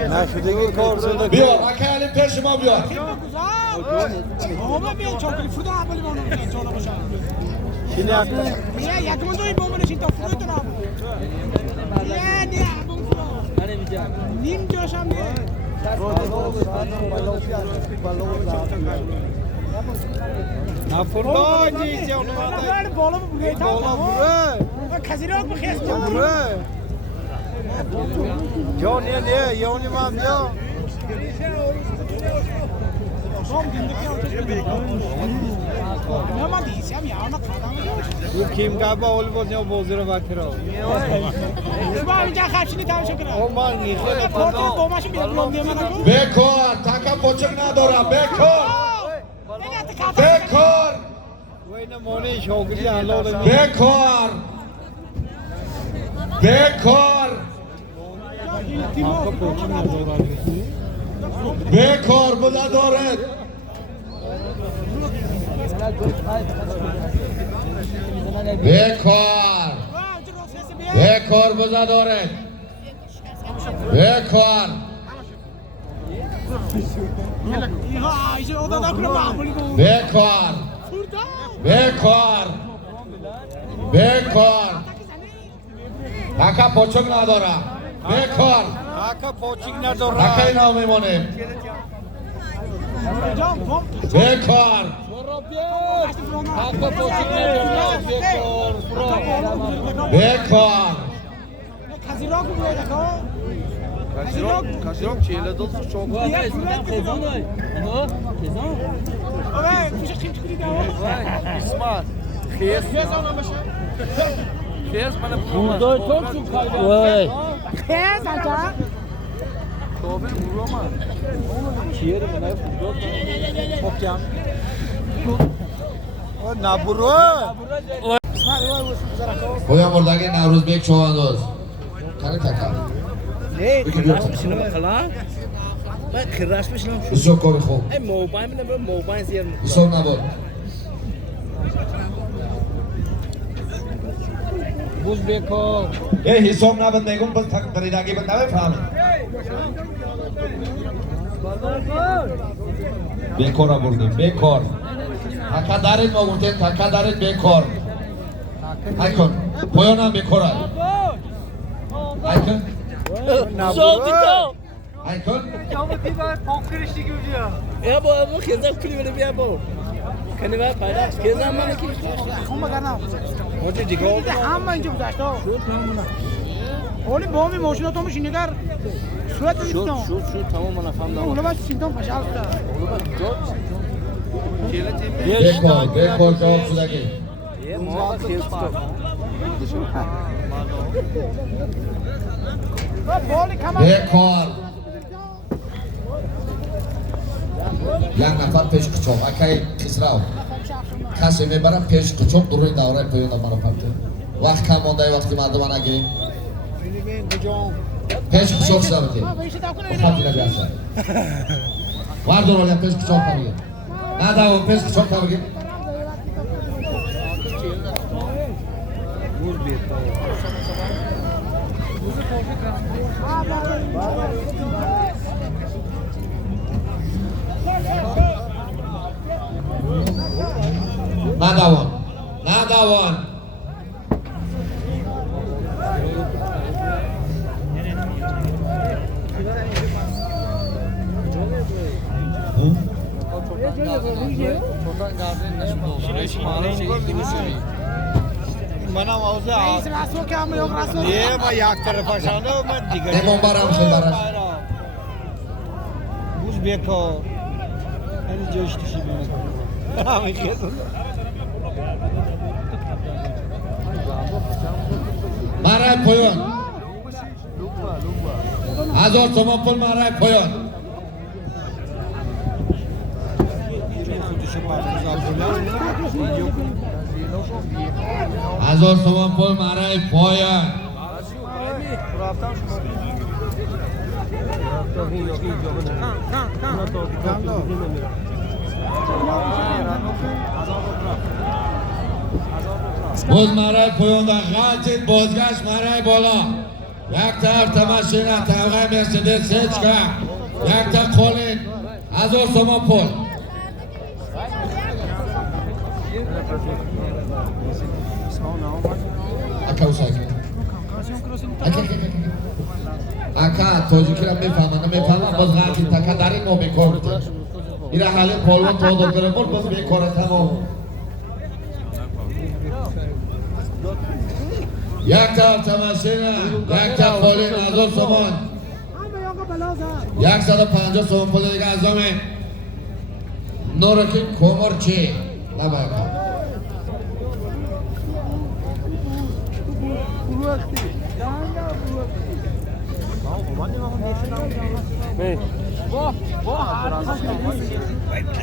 نشدگی کار شده بیا اکای علی پیش ما بیا بابا بیا چاکلی فروده اولی بانو بیا جانا باشم چیلی هست؟ بیا یک مندوی بومنشین تا فروده نبود بیا نیا بوم فرو نیم جاشم نیا نفردا نیست یا نفر بالا بگه تا بره کسی را بخیست بره جا نه یونی من بیا نه من دیسیم یا نه خدام او کیم گابا اول باز یا بازی رو بکرا با اینجا خرچینی تماشا کنم او من نیخه پورتو با ماشین بیاد بلوم دیگه من نگو بکار تکر پوچک نداره بکار بکار وای نمونه شوگلی حلال بکار بکار بکار بوده دارد بکار بکار بوده دارد بکار بکار بکار بکار تکر پوچک نداره بکار حقا پوچیک نداره تکر اینا میمونه بکار حقا پوچیک نداره بکار کسی را کنه کاشیرام چیله دوست شوگ آره میشه خیلی کنی داوا اسمت خیس خیس من بردای تو چون کاری خیز انجا کابل برو من چیه رو منای بردای خب کم نبرو پویا مردگی نوروز بیک چواندوز کنی تکر نه کراش بشینم خلا من کراش بشینم بسیار کاری خوب ای موبایل من برم موبایل زیر بسیار نبود بوز بکار حساب نبود میگم بس تک دریدگی بند نمیفهمید بکار آوردیم بکار تکر دارید ما بودیم تکر دارید بکار ای کن پویان هم بکار ای کن ای کن یا با ابو خیزم کلی بره بیا با کنی باید پیدا خیزم منه کی خون بگرنم موجی دیگه دیگه همه اینجا گذاشته اولی با می ماشینا تو میشی نگر صورت شد نیستم تمام من فهمیدم اولا باید سیمتون پشال کرد بکار بکار جواب شدگی یه ما خیز تو بالی کمان بکار یک نفر پیش قچاق اکای خسرو کسی میبره پیش قچاق دروی دوره پویان منو پرده وقت کم مانده وقتی مردم نگیریم پیش قچاق سبتی خطی نبی اصلا وردو رو پیش قچاق کنید نه داو پیش قچاق کنید ندوان ندوان منم آوزه رئیس رسول که همه یک رسول یه ما یک طرف شانه و من دیگه امام برام خیلی برش بوز بکار این جوش تشی بیمه همه خیز برای پویان 1000 تومان پول مهره پایان. خودش پرداز 1000 تومان پول مهره پایان. باز مهره پایان در غلطید بازگشت مهره بالا. یک طرف تماشینا طبقه مرسدس سچکا. یک تا کولین 1000 تومان پول. اکا اوساکی اکا توجیکی را میفهمن باز غلطی تکا در این نو میکرد ایره حالی پولون تو دکتر بود باز میکرد تمام یک تا تماشینا یک تا کولین 1000 تومان 150 تومان پول دیگه از دامه نورکی کومرچی نباید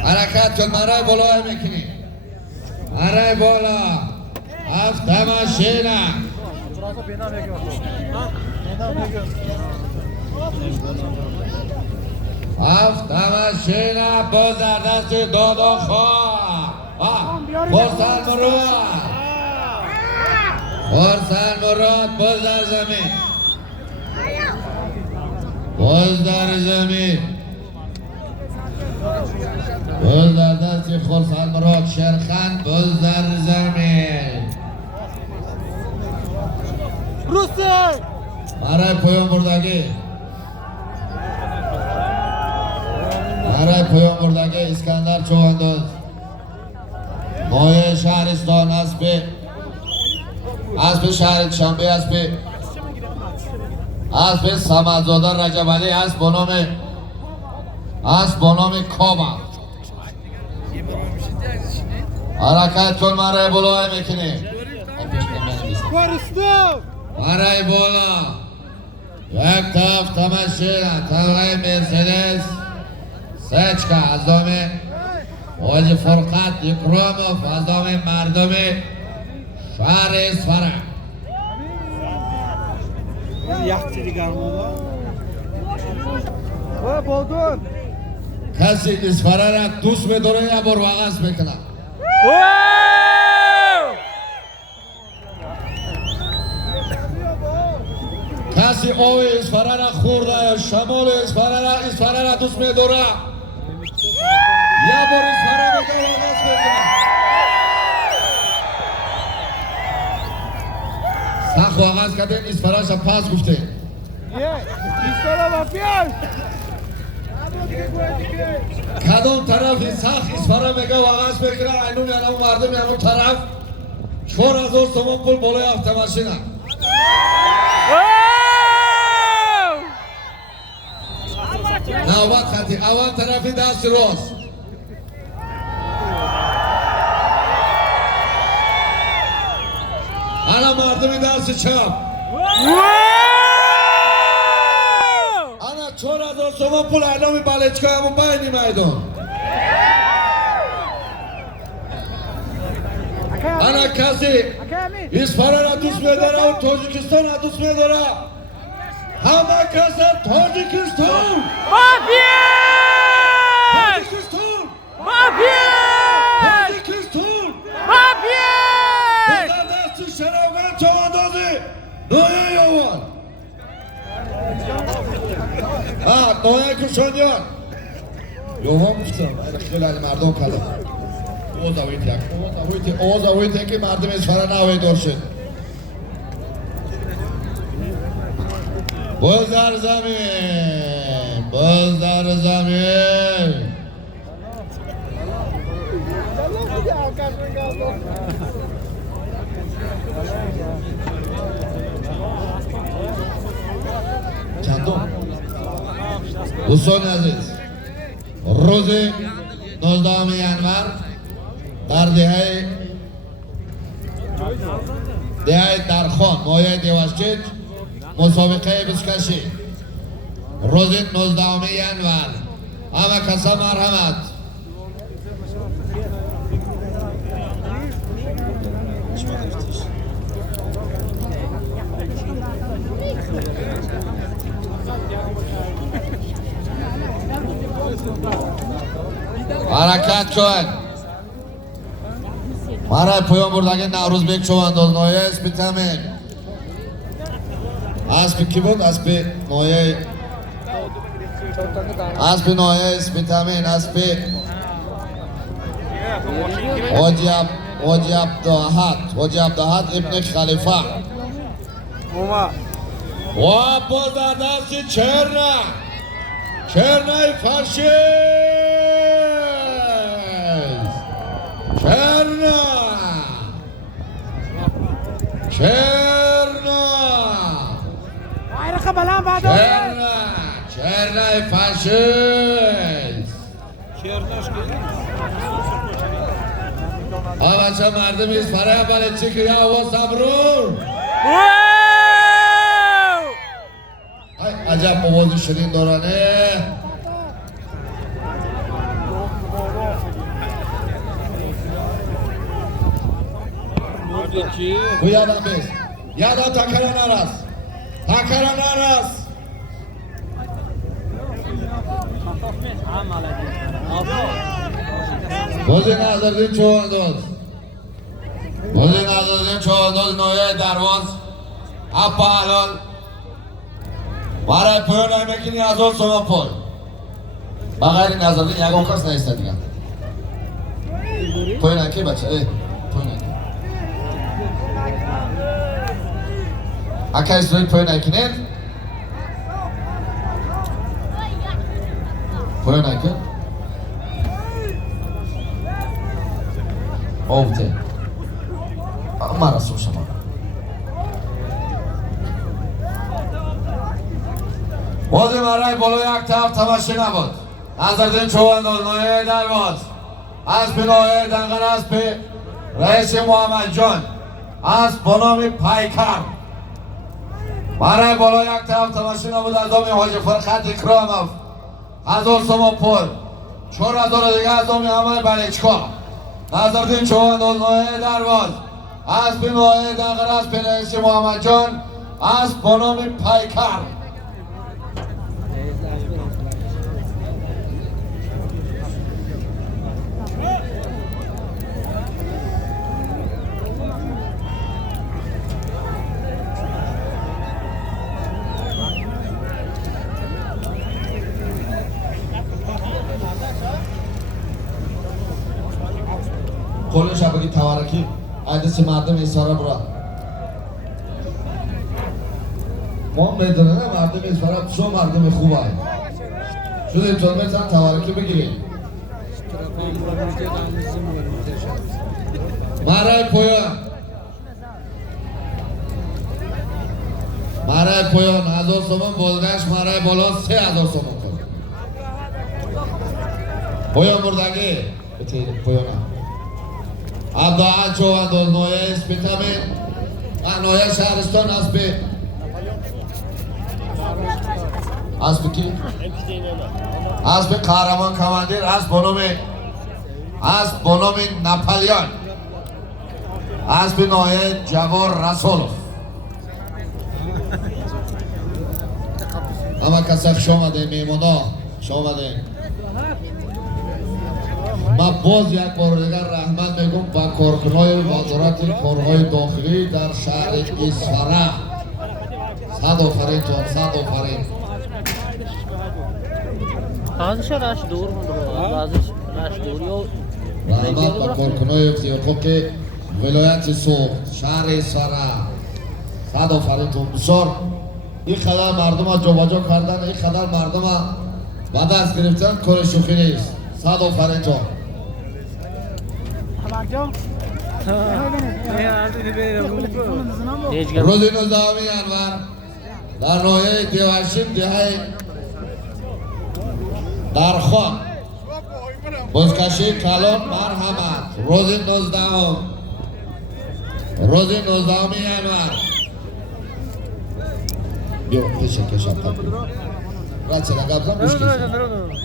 حرکت کن مرای بالا میکنی مرای بالا هفت ماشینه هفت ماشینه باز در دست دادا خواه فرسان مراد باز در زمین باز در زمین باز در دست فرسان مراد شرخان باز در زمین روسه مرای پایان بردگی اسکندر چوانداز مایه شهرستان اسب شهر شنبه اسب سمدزاده رجب علی اسب با نام کابا حرکت کن مرای بالا میکنی مرای بالا یک تاف تماشینا طبقه مرسدس سچکا از دامه واج فرقت اکراموف از دامه مردم شهر اصفهان یختی دیگر بادون کسی اصفهان را دوست میداره یا بر واقعش میکنه کسی آوی اصفهان را خورده یا شمال اصفهان را دوست میداره یا بر اصفهان میگه واقعش میکنه سخ واقعش کردین اصفهان شا پاس گفته کدام طرف سخ اصفهان میگه واقعش میکنه اینون یعنی مردم یعنی طرف 4000 تومان پول بالای автомашина نوبت خطی اول طرفی دست راست انا مردمی دست چپ انا 4000 تومان پول اعلامی بالچکا همون بینی میدون انا کسی اصفهان را دوست میداره و تاجیکستان را دوست میداره همه کسی تاجیکستان بزر دست شراغان چواندازی نویه یوان نویه کشانیان یوان گفتم خیلی مردم کلم اوزاویتی که مردم اصفهان نوی دار شد باز در زمین چندم دوستان عزیز روز 19 ینور در دهه درخان مایه دیوشچیچ مسابقه بسکشی روز 19 ینور. همه کسا مرحمت. حرکت کن. برای پایان بردگی نوروزبک چوانداز نایه اسپی تامین. اسپی کی بود؟ اسپی نایه اسپی تامین. اسپی حاجی عبدالحد ابن خلیفه. و باز در دست چرنه فرشیز. bayrağı baland bado. چرنه فرشیز. بچه مردمیست فرای بلچی که یا هوا سمرور. عجب موازی شدین دارانه. Bu yadan biz. Yadan takaran aras. Takaran aras. Bozi Nazırdin Çoğandoz. Bozi Nazırdin Çoğandoz Noye Darvoz. Appa Halal. برای پایان میکنی از اون سوم پول. بغیر نظردین یکم کس نیست دیگه. پایان کی بچه؟ پایان. اکای سوی پایان کنید. پایان کن. اوته. مرا سوشم. بازی برای بالا یک طرف تماشی نبود. نظردین چوانداز نایه درواز. اسب نایه دنگر اسب رئیس محمد جان. اسب بنام پیکر. برای بالا یک طرف تماشی نبود. از آمی حاجی فرخت اکرامов. 1000 سوم پول. 4000 دیگه از آمی همه بلیچکا. نظردین چوانداز نایه درواز. اسب نایه دنگر اسب رئیس محمد جان. اسب بنام پیکر. کل شبکه توارکی عدس مردم ایسارا برا. ما میدونه نه مردم ایسارا شو مردم خوبه. شده امتحان میتونن توارکی بگیریم. مرای پایان 1000 سومن بازگشت. مرای بالا 3000 سومن کن. پایان بردگی پایان عبدالحد چوانداز نایه اسپی تامین. نایه شهرستان اسب کی؟ اسب قهرمان کماندیر. اسب بنام ناپلیون. اسب نایه جوار رسولov. همه کسا خوش آمده میمونا. خوش آمده. من باز یک بار دیگر رحمت میگم با کارکنای وزارت کارهای داخلی در شهر اصفهان. صد آفرین جان، صد آفرین. بازش راش دور مونده. بازش راش دور یا رحمت با کارکنای حقوق ولایت سوخت شهر اصفهان. صد آفرین جان. بسیار این خدر مردم ها جابجا کردن، این خدر مردم ها به دست گرفتن کار شوخی نیست. صد آفرین جان. روز 19 ینور در ناحیه دیوشیم دهه درخان بازکشی کلان مرحمت. روز 19 ینور بیا پیش کشم قبل را چرا قبضم گوش کشم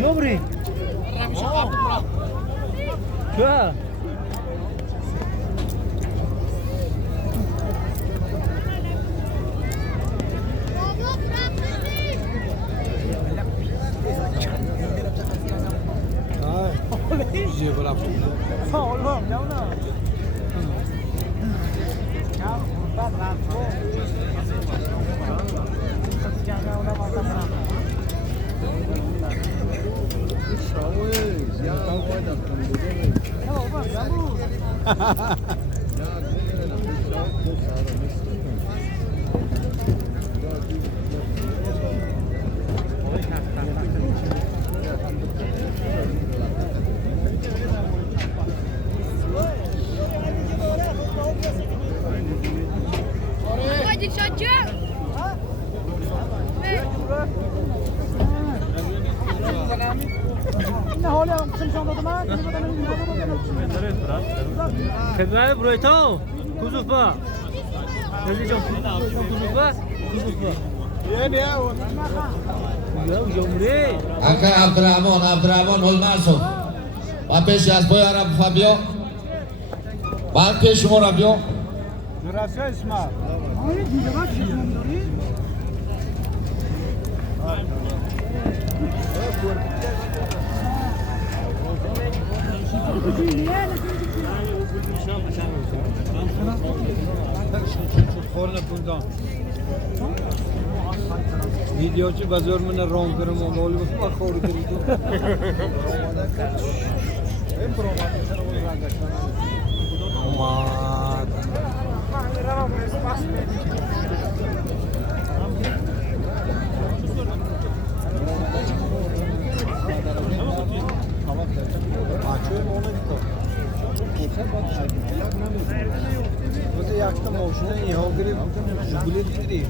Добрый. Что? Hadi çocuk. نه حالا سمشان داده من خدمت برویتو کوزوف با نزدیک جان کوزوف با یا جمهوری اکا عبدالرحمن هلمرسون و پیش از بای عرب فبیو بعد پیش شما را بیو درسته اسمع آره دیگه وقت شما داری ویدیوچی بازار من رام کردم و مالی بخور خوری کردم. اومد. Mesela yakta moşuna iyi hangiri jubile dikiri.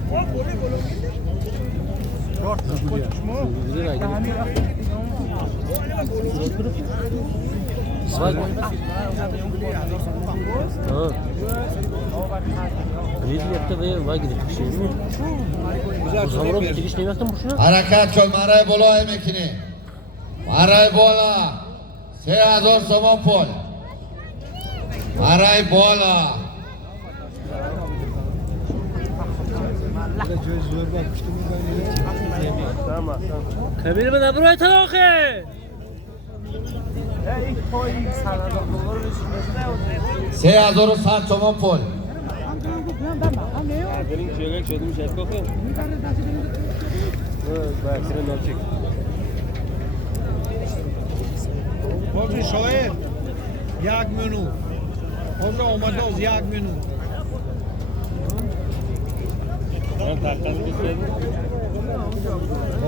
حرکت کن مرای بالا میکنی مرای بالا 3000 سوم پول مرای بالا کبیر من نبروی تلاخه 3100 سوم پول Hoca şair. Yak menü. Hoca olmaz yak menü.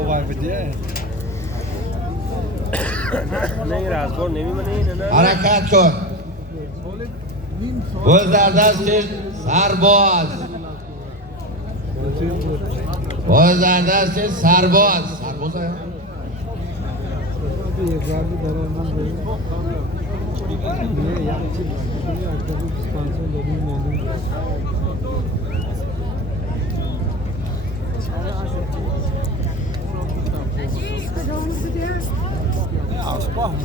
O var bir diye. حرکت کن گل در دست کش سرباز گل در دست کش سرباز سرباز ها Asbah mı?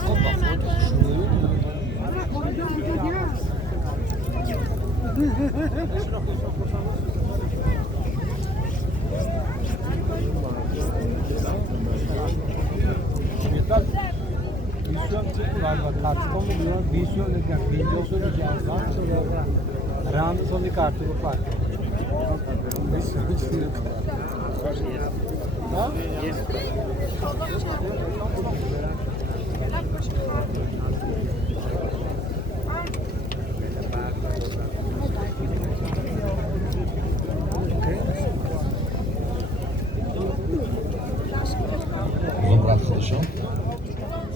Uzun bırak kılışı.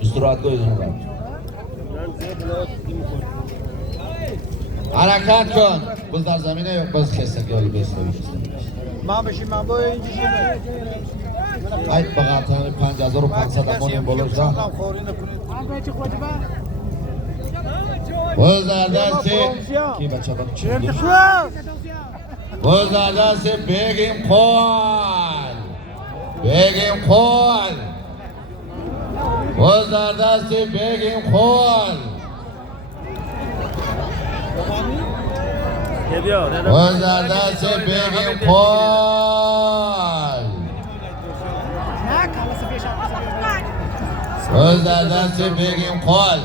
Üstüratlı uzun bırak. حرکت کن باز در زمینه یا باز کسی گاهی بستویش من بشیم من با اینجا شده باید بقیت همه 5500 امانی بالا خوری نکنید باز در دست کی بچه با چی میگه؟ باز در دست بگیم قول باز در دست بگیم قول باز در دست بگیم قول باز در دست بگیم قول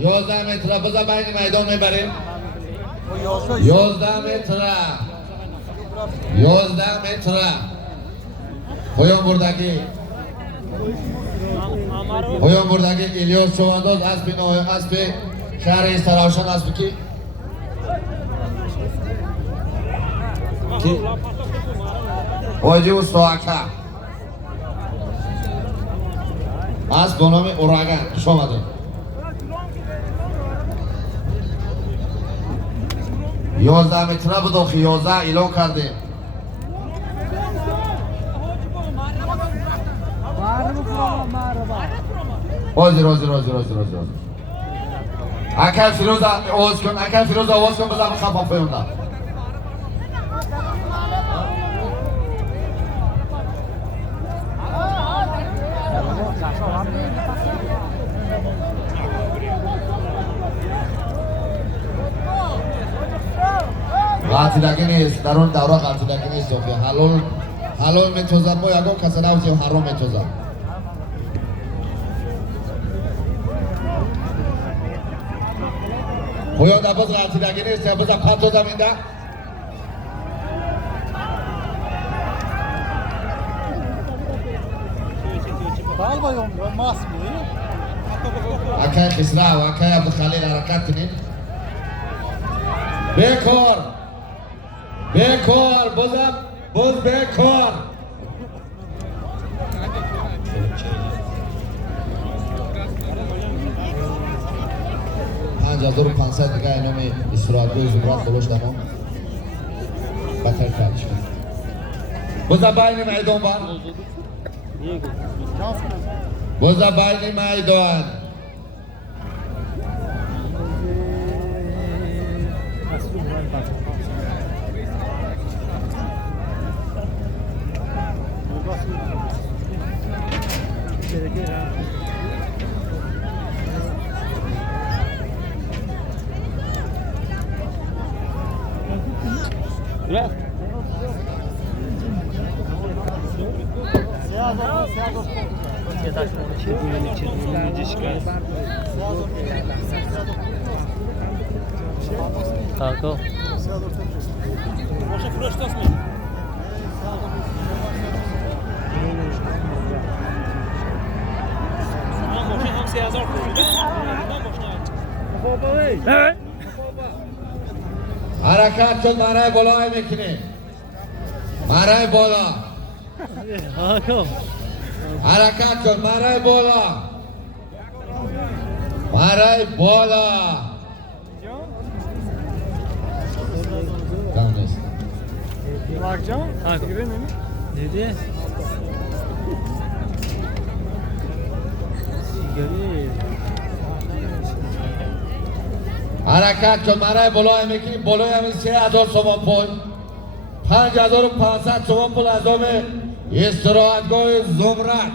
یازده متر بذار بین میدان میبریم 11 متر پایان بردگی الیاس چوانداز اسب شهر استراحشان اسب کی حاجی استواکه اسب به نام اوراگان پیش آمده یازده متره بود و 11 اعلان کردیم راضی اکل فیروز آواز کن بزن خفا پیونده قاعدگی نیست در اون دوره قاعدگی نیست حلال میتوزن ما یکو کسی نوزیم حرام میتوزن پویان در باز قاعدگی نیست یا باز پتو زمینده اکای خسرا و اکای عبدالخلیل حرکت کنید بکار باز بکار 5500 دیگه اینام استراحتگاه زمرات خلوش دمام بطر کرد شد باز بین میدان باز بین میدان Tako. Może prosto smo. Może هم 3000 تومان. حرکت شد مرای بالا میکنه مرای بالا حرکت شد مرای بالا کام نیست دیدی؟ حرکت شد مرای بالا میکنی بالای همین 3000 تومان پول 5500 تومان پول از آم استراحتگاه زمرت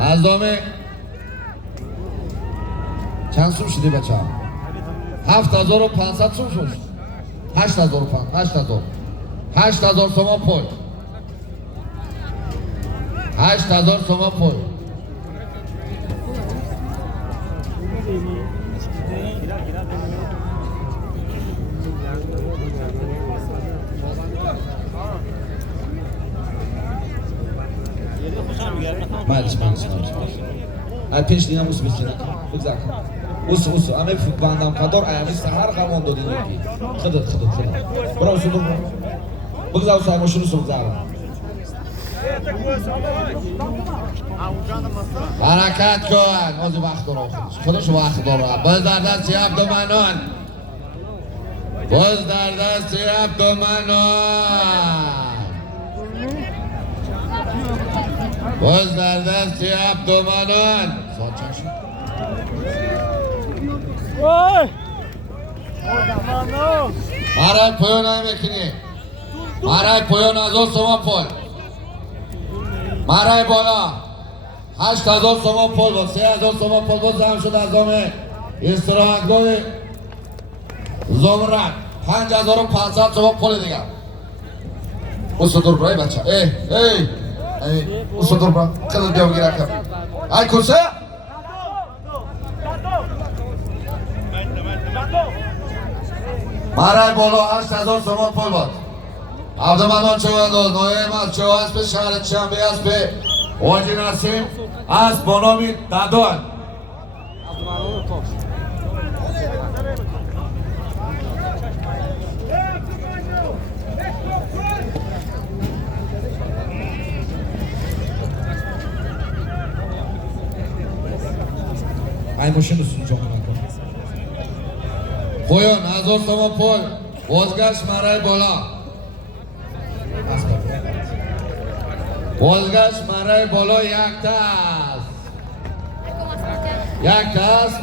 از آم چند سوم شدی بچه هم 7500 سوم شد 8000 تومان پول 8000 تومان پول. معلش ای پیش دیدم اوس میکنه بگذار اوس همه بندم قدر ایامی سهر قوان دادین کی خدت برو اوس برو بگذار اوس ماشین اوس بگذار حرکت کن از وقت داره خودش وقت داره باز در دست عبدالمنان باز در دست عبدالمنان باز در دست عبدالمنان وای مرای پایان نمیکنی مرای پایان 1000 تومان پول مرای بالا 8000 تومان پول با 3000 تومان پول باز هم شد از دامه استراحتگاه زمرد 5500 تومان پول دیگر او صدور برای بچه او صدور برای خیلی بیام گیره کن ای کسه مرای بالا 8000 تومان پول بود عبدالمنان چوانداز نایم از چواسب شهر چنبه است به واجی نسیم از بانامی دادان ای ماشین اوس جان کن پایان 1000 تومان پول بازگشت مرای بالا بازگشت مرای بالا یک دست یک دست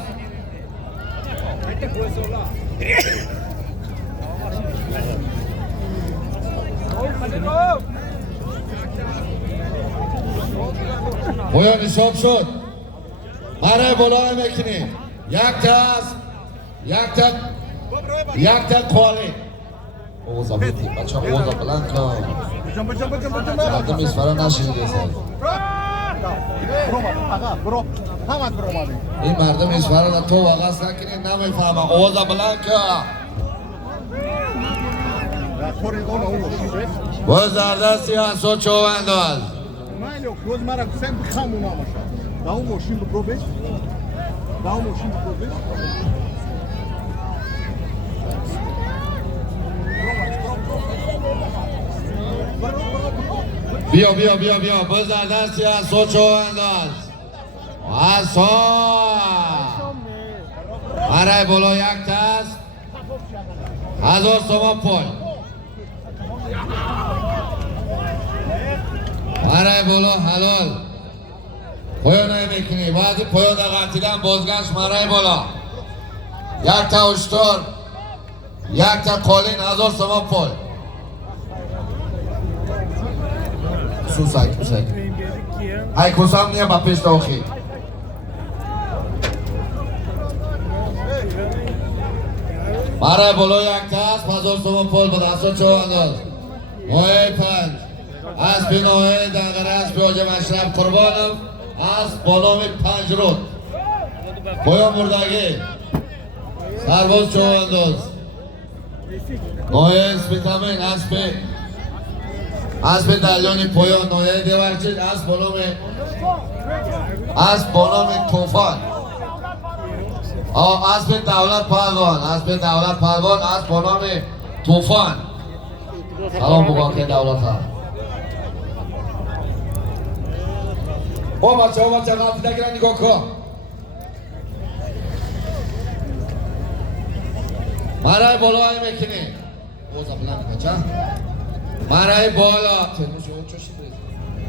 پایان حساب شد مرای بالا هم میکنی یک دست یک تا کوالی اوزا بیتی بچه اوزا بلند کن مردم ایسفره نشیده سر این مردم ایسفره را تو وقت نکنی نمیفهمه اوزا بلند کن باز در دستی هستو چوبنداز بیا باز در دستی هستو چوبنداز هستو مرای بالا یک دست 1000 تومان پول مرای بالا حلال پایان نمیکنی بعد پایان قطیدن بازگشت مرای بالا یک تا اشتر یک تا قالین 1000 تومان پول سوسک ای کسام نیم با پیش داخی مرای بالا یک دست 1000 تومان پول به دستا چو انداز ماه 5 از بیناه دنگر از بیاج مشرب قربانم از بالام 5 رود پایان مردگی سرباز چو انداز نوه اسپیتامین اسب دلیانی پایان نوه دیورچید از بالام توفان اسب دولت پهلوان از بالام توفان سلام بگاه که دولت ها بچه غلطی نگیرن نگاه کن مرای بالا های میکنی اوزا بلند بچه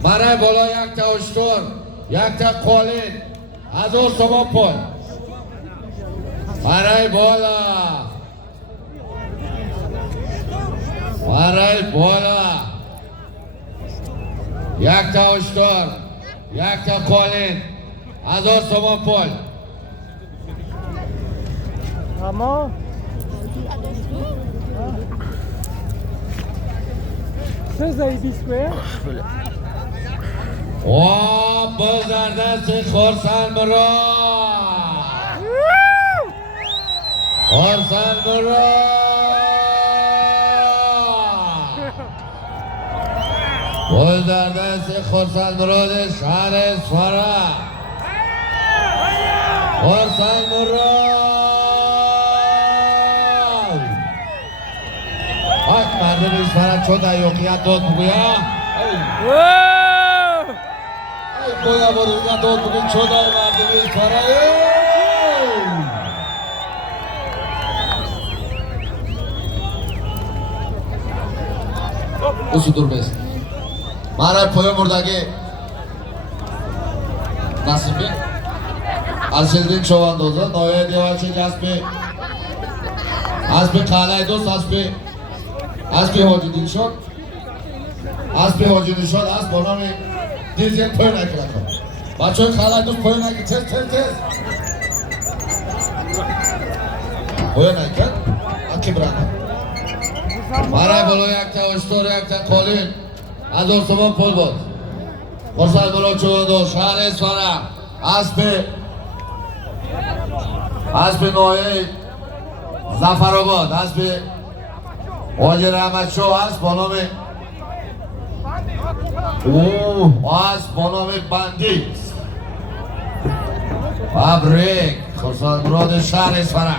مرای بالا یک تا اشتر یک تا قالین 1000 تومان پول مرای بالا یک تا اشتر یک تا قالین 1000 تومان پول اما چه زایدی سکوه؟ و بازردست خورسن مراد خورسن مراد بازردست خورسن مراد شهر اصفهان خورسن مراد آی مردم اصفهان چون در یوقیت داد بگویا Boya boruya doğdu bugün çoğda verdiğimiz parayı. Usu durmayız. Mara poya buradaki nasibi Arşeldin çoğandozu Noya Devaçı Aspi Kalaydos Aspi Hoca Dilşon Aspi Hoca Dilşon Aspi Bonami Dizyen poyuna kırakın. Başon Kalaydos poyuna ki tez. Poyuna ki Aki bırakın. Maray bolo yakta uçtor yakta kolin. Azor sabon pol bol. Korsal bolo çoğundu. Şahane sonra. Aspi Noye Zafarobod. Aspi Hoca Rahmet Şo Aspi Bonami Az Bonami Bandit Fabrik Korsal Murad Şahane sonra.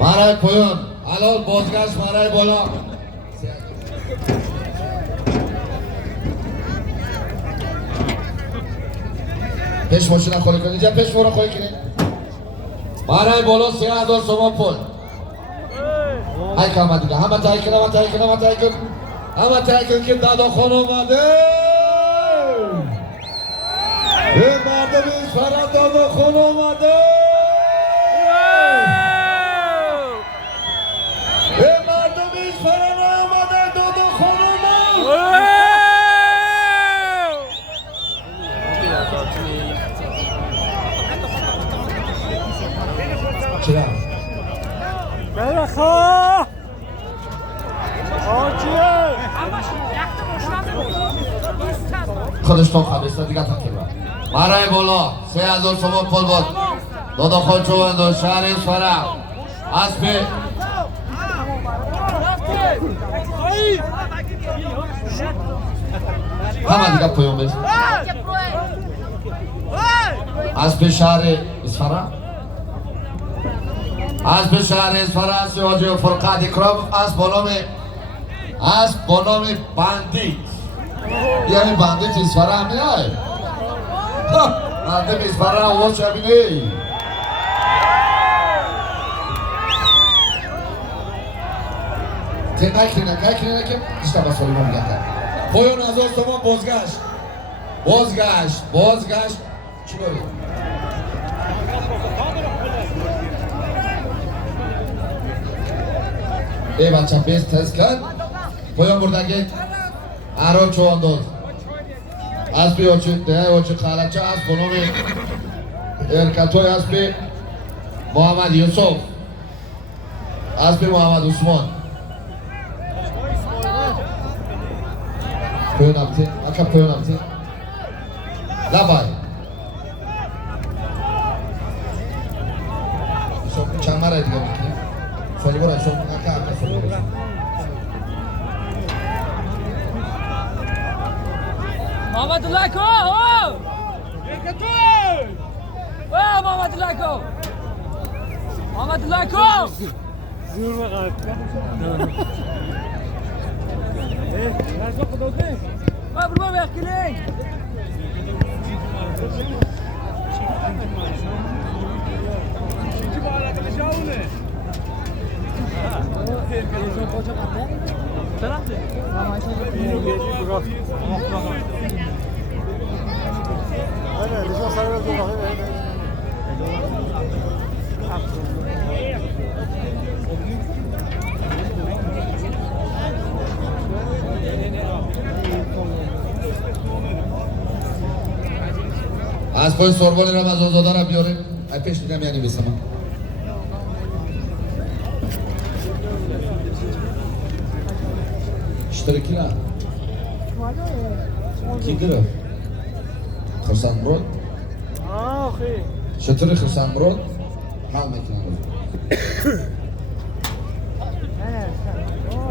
Maray koyun. Alol bozgaç maray bola. Peş boşuna koy koyunca peş vura koy kine. Maray bola 3000 so'm pul. Hay kalmadı. Hamma taykın. Hamma taykın ki Dadoxon olmadı. Mardimiz Farad Dadoxon olmadı. Mardimiz Farad olmadı. Dadoxon olmadı. Çıra. Merhaba. Kılıçton kabisa diga takibra. Maray bolo 3000 so'm pul bol. Dadoxon cho'vando shahri Sara. Aspi Hamma diga poyun biz. Aspi shahri Isfara. Aspi shahri Isfara aspi hoji Furqat Ikrom as bonomi bandit. Yani bandit Isfara mi ay? Bandit Isfara o chabine. Kay kine ki işte basıyorum burada. Poyun azor so'm bozgaç. Chiboy. Ey bachcha bez tez kar. Poyun buradagi Aro cho'ndoz. Aspi ochi qalacha as bonomi Erkatoy aspi Muhammad Yusuf. Aspi Muhammad Usmon. Poyun apti, aka poyun apti. Labay. Sok chamara diga mikni. Solibora sok aka solibora. Muhammadullah ko! Muhammadullah ko! Zurma kalktı. Nerede kudodu? Bravo bekleyin. İkinci bağla arkadaşa o ne? Televizyon koca katı. Taraflı. Evet, lütfen sarıya doğru. از پای سربان رمضان زاده را بیاریم پیش دیدم یعنی بسم ishtiriklar. Kidirov. Xursandmurod. آخی چطوری خرسندمراد؟ حال میکنم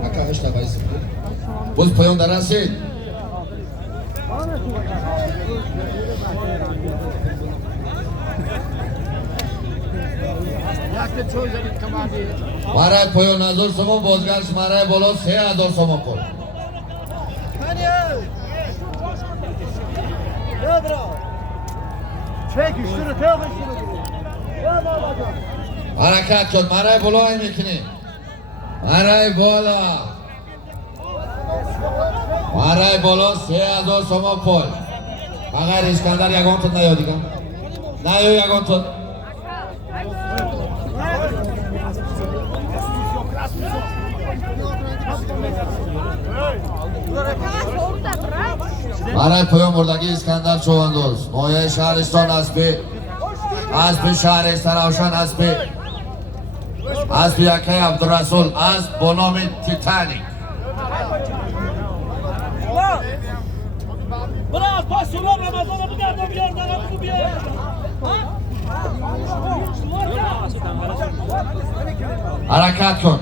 اکا هشتا بایست باز پایان در رسید برای پایان 1000 سوم بازگشت برای بالا 3000 سوم کن حرکت کن مرای بالا این میکنی مرای بالا 3000 سوم پول اگر اسکندر یگان تود نیا دیگه نیا یگان تود برای پایان بردگی اسکندر چواندوز مایه شهرستان اسبی شهرستان روشن اسبی یکی عبدالرسول اسب با نام تیتانیک برای پاس سلام رمضان بگردم بیار دارم بیار حرکت کن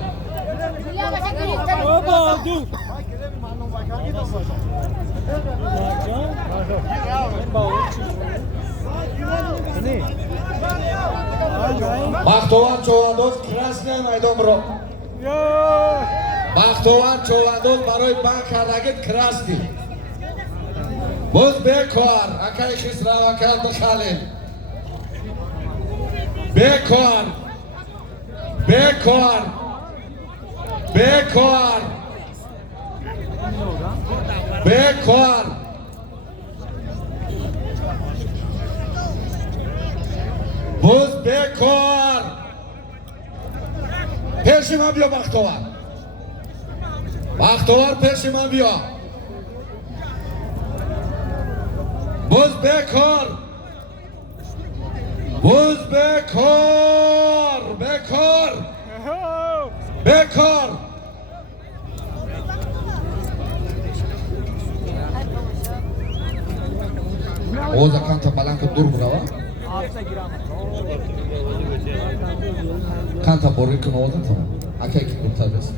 بختوار چواندوز کراسنه میدان برو بختوار چواندوز برای بانک کردگید کراستی باز بکار اکای خسرا اکای دخالین بکار باز بکار پیشی من بیا بختوار پیشی من بیا باز بکار اوزا کانتا بلانکا دور براوا کانتا بوری کن اوزا تمام اکای کی kurtar بس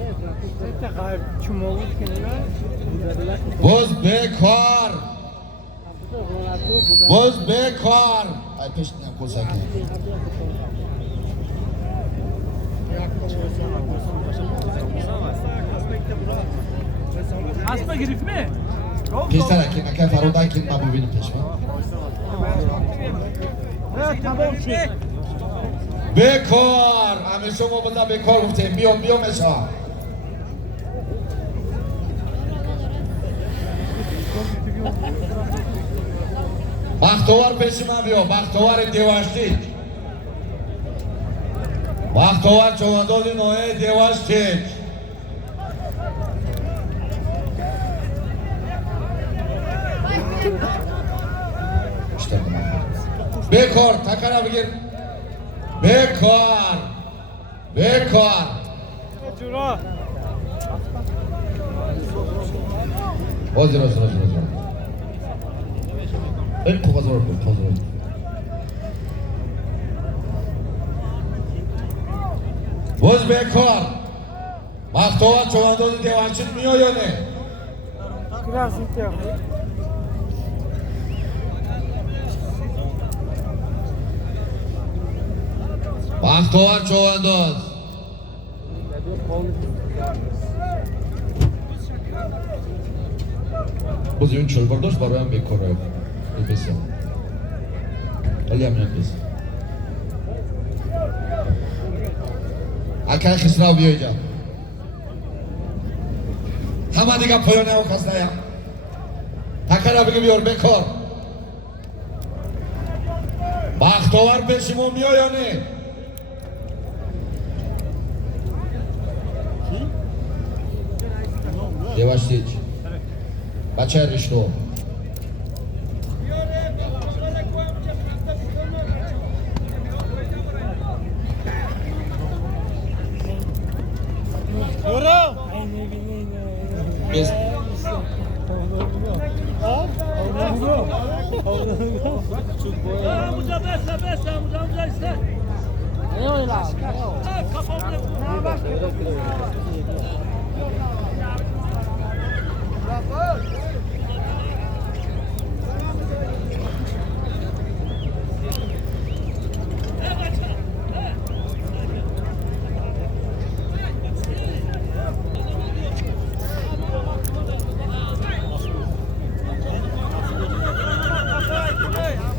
باز بکار ای پیش نیم کل اسب گرفتمه پیشتر اکای فرودای که ما ببینیم پیش بکار همه شما بودا بکار گفتیم بیام میشا بختوار پیش من بیا بختوار دیواشتی بختوار چواندوز نوعه دیواشتی بکار تکره بگیر بکار اوزی این قوزار بود باز بکار بختوار چواندوز دیوانچین میو یا نه بختوار چواندوز باز اون چل برداشت برای هم بکاره بسیار ولی هم بسیار اکای خسراو بیای جا همه دیگه پایانه او کس نیا اکای بگی بیار بکار بختوار پیشیمون میای یا نه دیواشتیچ بچه رشتو Yes.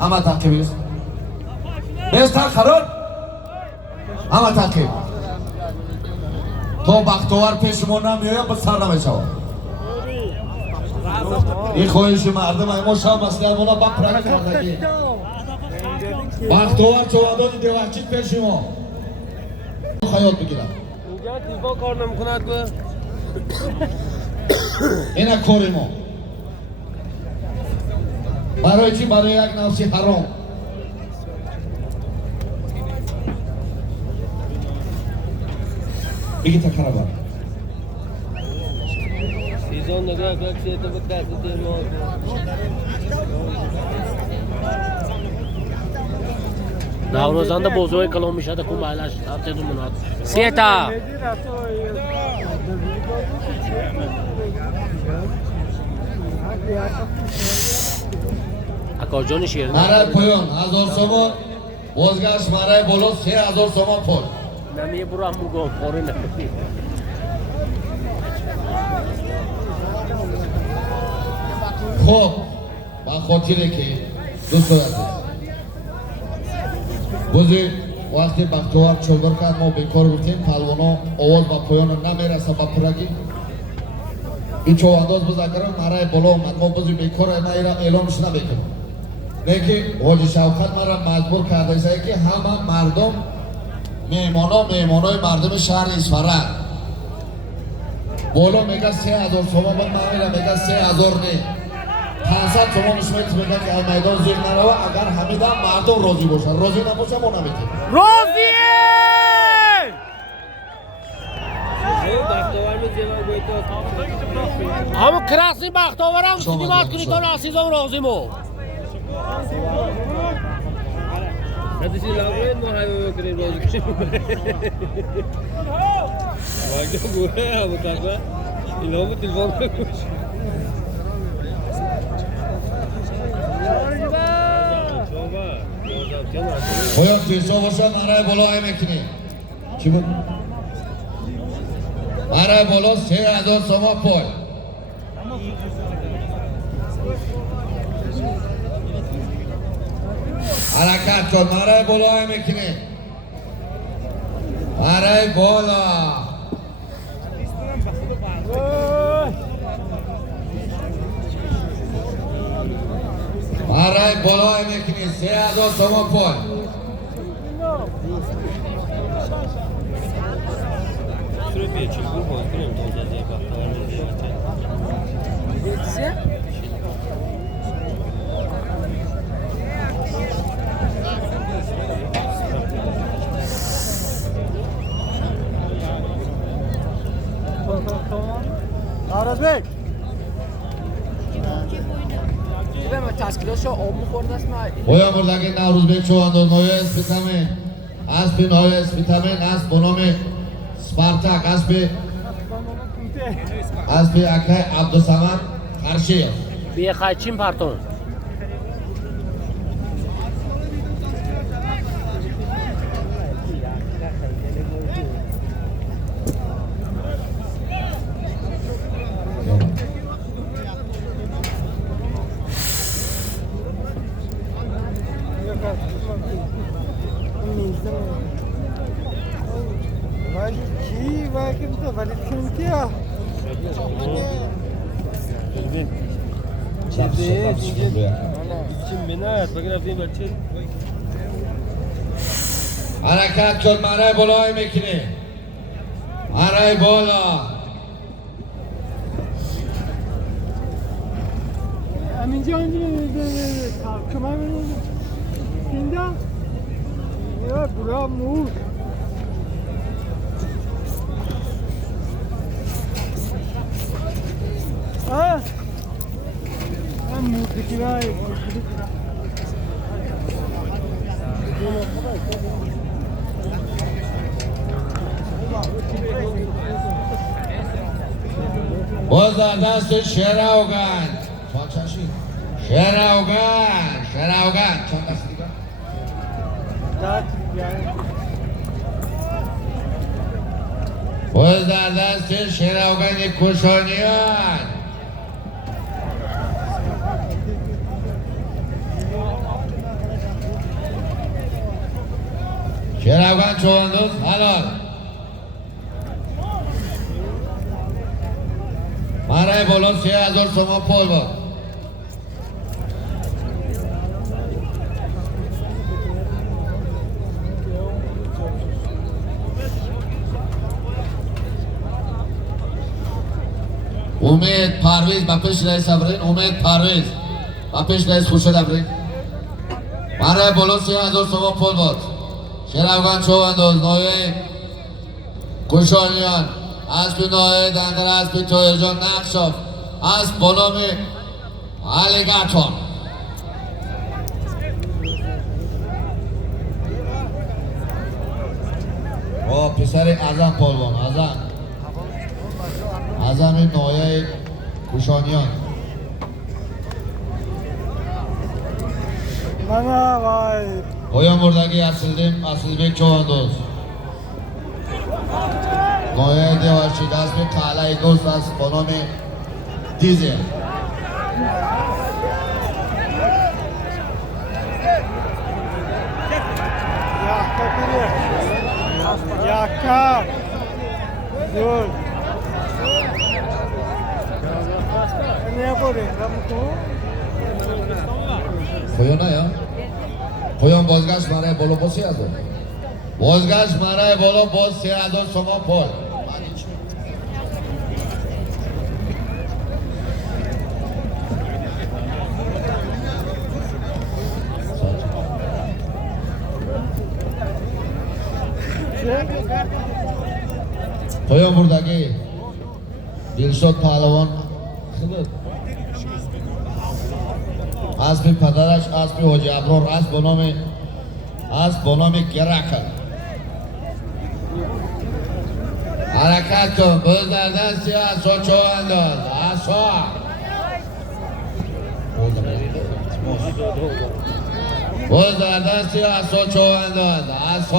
اما تعقیب است بهتر قرار اما تعقیب تا بختوار پیش ما نمیاید به سر نمیشود این خواهش مردم های ما شام مسلمانا با پرک کردگی بختوار چوادان دیوارچید پیش ما خیال بگیرم اینجا دیفا کار نمیکند که اینه کاری ما برای چی؟ برای یک نفسی حرام بگی تکره بار سیزان نگاه که تو بکرد دیما نوروزنده بزرگ کلام میشه ده کن بایلش هفته دو منات سیتا اکاجان شیر مرای پایان 1000 سوم بازگشت مرای بالا 3000 سوم پول نمیه برو هم گفت خوره نکنی خب با خاطره که دوست دارد بازی وقتی بختوار چودر کرد ما بیکار بودیم پلوانا آواز با پایان نمیرسه با پرگی این چوانداز بزرگران مرای بالا آمد ما بازی بیکار ما ایرا اعلامش نمیکنیم لیکن حاجی شوکت مرا مجبور کرده است که همه مردم میمانای مردم شهر اصفهان بالا میگه 3000 تومان بعد من میگه 3000 نه 500 تومان میشه میگه که از میدان زیر نرو اگر حمیدا مردم راضی باشن راضی نباشه ما نمیتونیم راضیه همون کراسنی بختاورم سیدی بات کنی تا عزیزم راضی مو هذا شيء لاغوين ما هاي بكري روز كشي واجد بوره ابو كذا يلوم التليفون پایان تیزا باشد مرای بالا میکنی چی بود؟ مرای بالا 3000 تومان پول حرکت کن مرای بالا میکنی مرای بالا مرای بالا میکنی 3000 تومان پول شروع بیچی بود باز کنیم تو زدی بختوار میشه آرزبک دیدم تشکیلاشو آب می‌خورد است ما پایان بردگی نوروزبک چوانداز نوی اسپیتامین اسب نوی اسپیتامین اسب به نام سپارتاک اسب اکای عبدالصمد خرشیف بیه خیچین پرتون ولی کی ولی چون کیا چی منات بگیر افین بچه حرکت کن مرای بالا میکنی مرای بالا اینجا کما اینجا یا برا مو ها مو دیگه باز در دست شراوگند چند شید؟ شراوگند چند دست دیگه؟ باز در دست شراوگند کوشانیان شراوگند چواندوز حلال مارای بالا 3000 تومان پول بود امید پرویز با پیش رئیس ابرین امید پرویز با پیش رئیس خوشد ابرین مارای بالا 3000 تومان پول بود شراوگند چواندوز نوی کوشانیان اسب نوی دنگر اسب تویرجان نقشاف اسب بانامی الیگاتور و پسر ازم پالوان ازم نوی کوشانیان Mana vay. پایان بردگی اصیلبک چواندوز نوی دیوارچی دست به قلعه دوست است با نام دیزل Yakka biri. Yakka. Dur. Ne yapayım? Ramko. پایان یا؟ پایان بازگشت برای بالا با 3000 بازگشت برای بالا با 3000 تومان پول پایان بردگی دلشاد پهلوان اسب پدرش اسب حاجی ابرار اسب با نام گرکل حرکت کن باز در دستی اسا چوانداز اسا باز در دستی اسا چوانداز اسا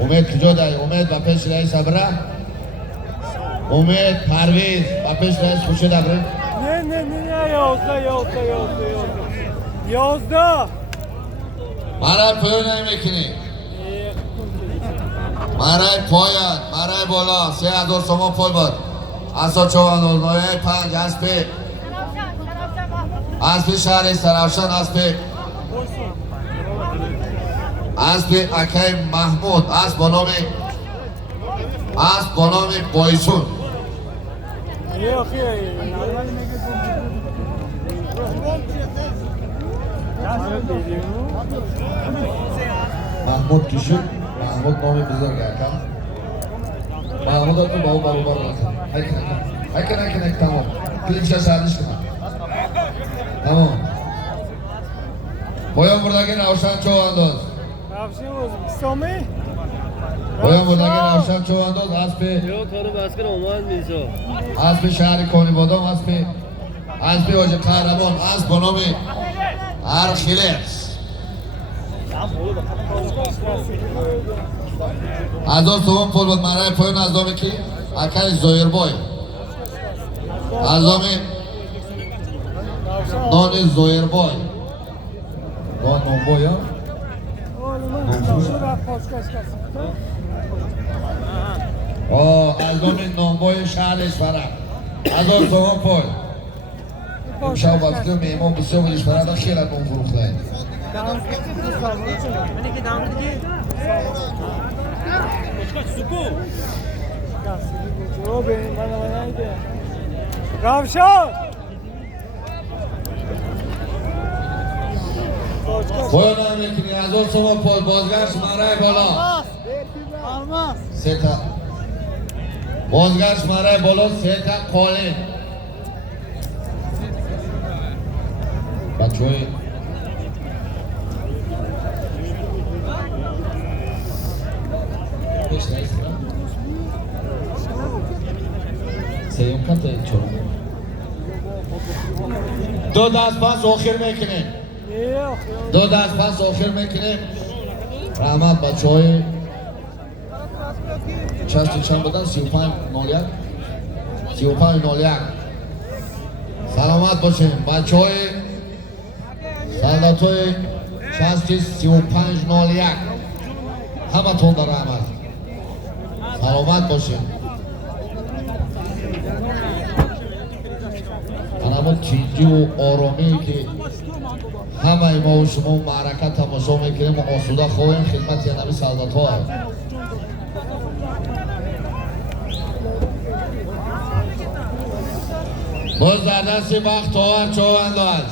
امید کجا داری؟ امید و پیش رئیس ابره امید پرویز و پیش رئیس خوشید ابره Ne 11. مرای پایان نمیکنی مرای پایان مرای بالا 3000 تومان پول بود اسا چواندوز نویه 5 اسب شهر سرافشان اسب اکای محمود اسب با نام بایسون Yok محمود کشون محمود نامی بزرگ اکم محمود ها تو با او برابر نکن هیکن تمام کلیمشه سردش کنم تمام پایان بردگی روشن چوانداز پایان بردگی روشن چوانداز اسب شهر کانی بادام اسب حاج قهرمان اسب با نام ارخیلکس 1000 تومان پول بود مرای پایان از نام کی؟ اکای زویربای از نام نان زویربای نان نانبای ها؟ از نام نانبای شهر اشفرم 1000 تومان پول امشب وقتی میمان بسیار بود اشفرم خیلی نان فروخته Ravşan! پایان نمیکنی 1000 تومان پول بازگشت مرای بالا Almaz. ستا بازگشت مرای بالا ستا قالین بچه های پیش نیست سیوم کته چون دو دست پس آخر میکنیم دو دست پس آخر میکنیم رحمت بچه های چند بودن 35-01 35-01 سلامت باشین بچه های سلات های 35-01 همه تون در رحمت سلامت باشین همون تیجی و آرامی که همه ما و شما معرکه تماشا میکنیم و آسوده خواهیم خدمت یه نمی سلدات ها باز در دست بختاور چوانداز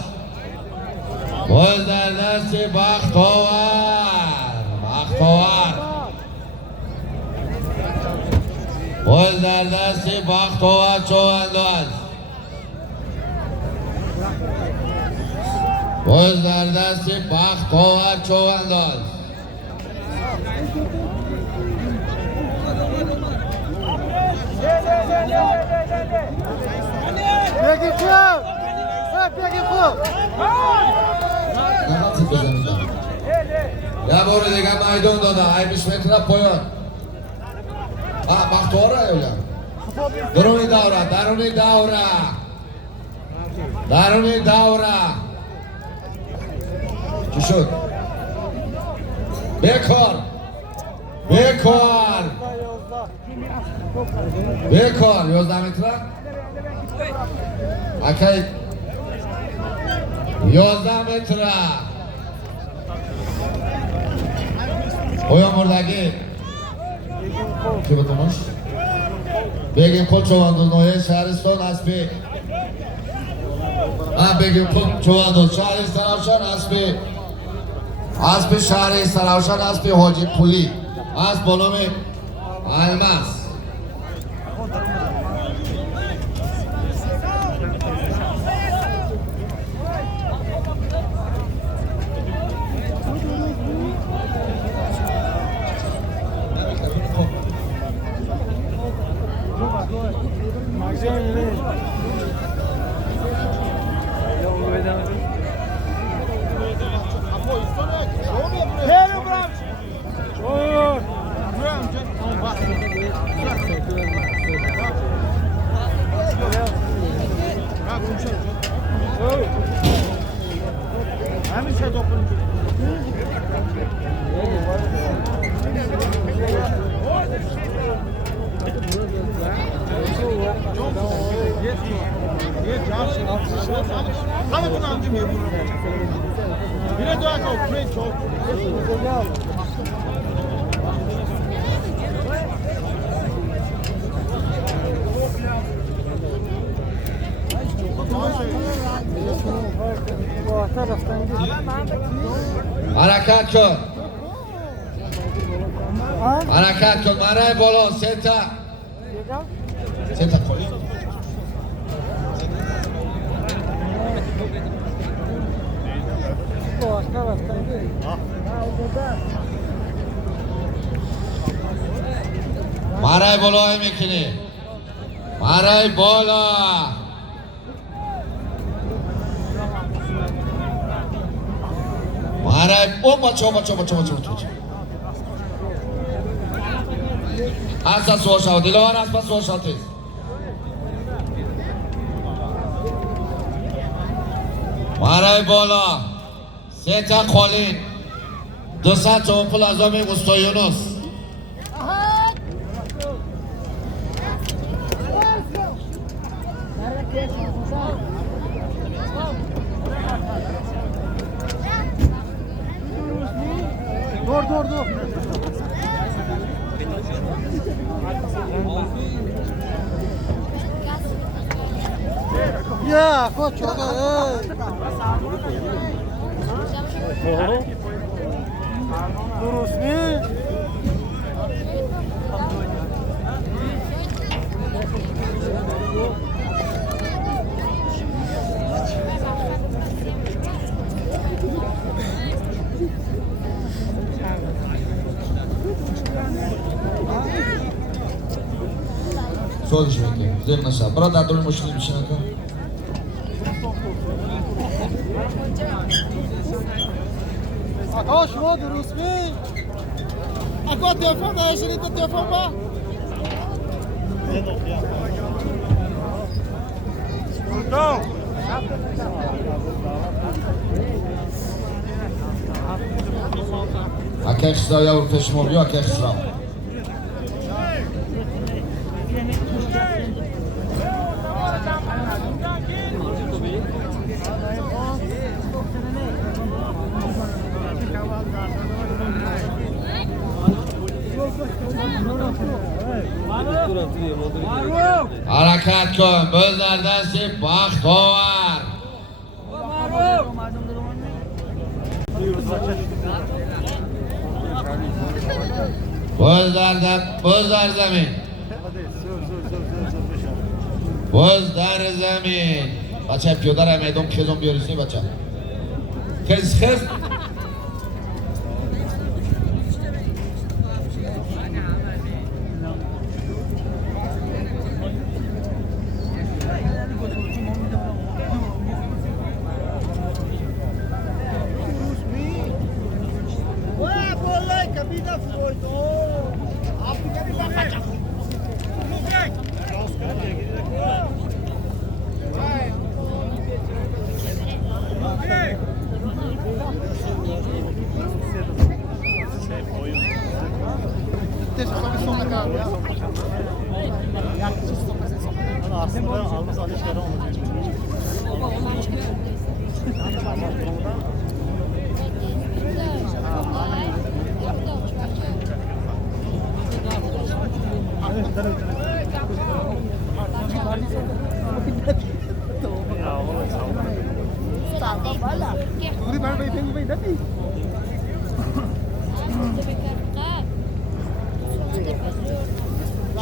باز در دست بختاور باز در دست بختاور چوانداز باز در دست بختاور چوانداز بگی خوب بگی خوب یه بار دیگه میدان داده ای 20 متر پایان بختاور ایولیم درونی دوره درونی دوره چی شد؟ بیکار 11 متر اکی 11 متر پایان مردگی چی بتونش؟ بگیم کل چواندوز شهرستان اسبی بگیم کل چواندوز شهر سراوشان اسبی شهر سراوشان اسبی حاجی پولی اسب با نام الماس حرکت کن مرای بالا ستا کنی مرای بالا های میکنی مرای بالا مرای بچه از سوال شد دیلوان از پس سوال شد مرای بالا ستا خالین 200 چون پل از آمی استایونوس دور Ya, koç orada. Duruz ne? چودش میکنه زیر نشد برای در دوری مشکلی میشه نکن آقا شما درست می آقا تلفن داشتید تلفن با اکه اخصرا یا پیش ما بیا اکه اخصرا حرکت کن بزر دست بخت آور بزر زمین بزر زمین بچه پیاده را میدون خیزون بیاریسی بچه خیز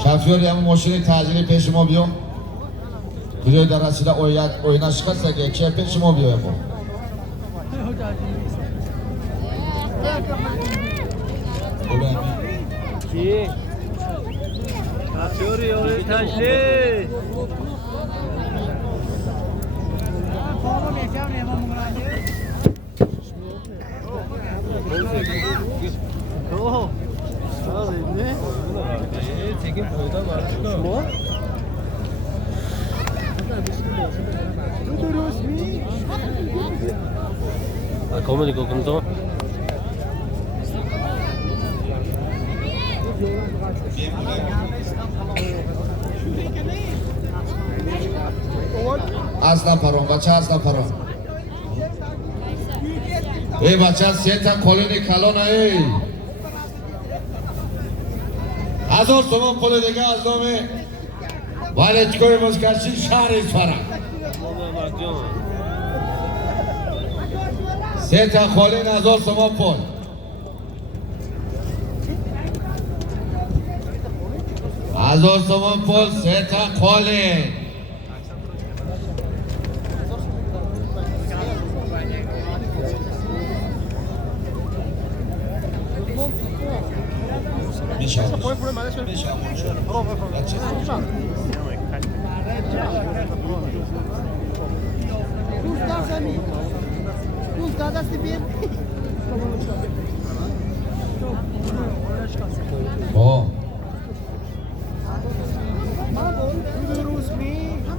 شفیاری همون ماشین تعجیلی پیش ما بیا کجای در رسیده اوینا شکست که چه پیش ما بیا با کی؟ شفیاری اوی تعجیلی Komunikov to? اصلا پرون بچه اصلا پرون ای بچه سیتا کلینی کلون ای هزار تومان پول دیگه از نامه والدکوی مسکرچی شهر ایسفرم سیتا کلین 1000 تومان پول هزار تومان پول سیتا کلین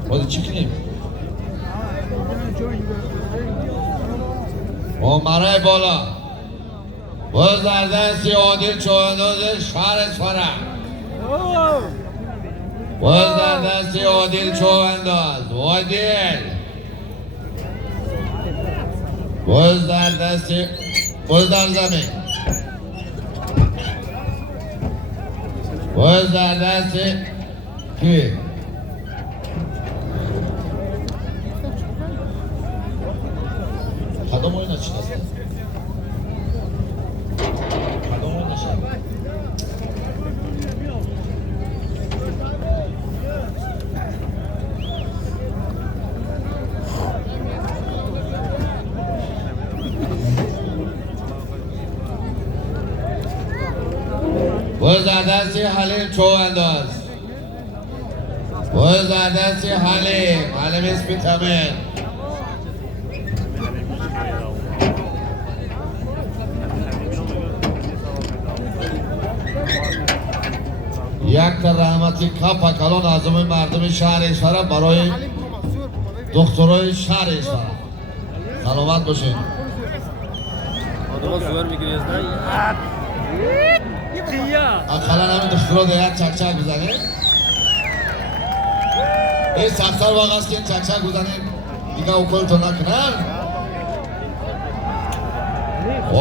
Hadi çıkayım. O maray bola. Bozlardan si odil çoğunluğu şahar esfara. Bozlardan si odil çoğunluğu. Odil. Bozlardan si Bozdar zamin. Bozlardan si ki. Kadın oyun açıkçası. Kadın oyun açıkçası. Bu zaten Halil Çoğandaz. باز در دست حلیم اسپیتامن. یک تا رحمتی کپ کلان اعظم مردم شهر اصفهان برای دکترای شهر اصفهان. سلامت باشین. اقلا همین دکترها دیگر چک بزنه. این سختار واقع است که این چک بزنه دیگه اوکلتو نکنن. و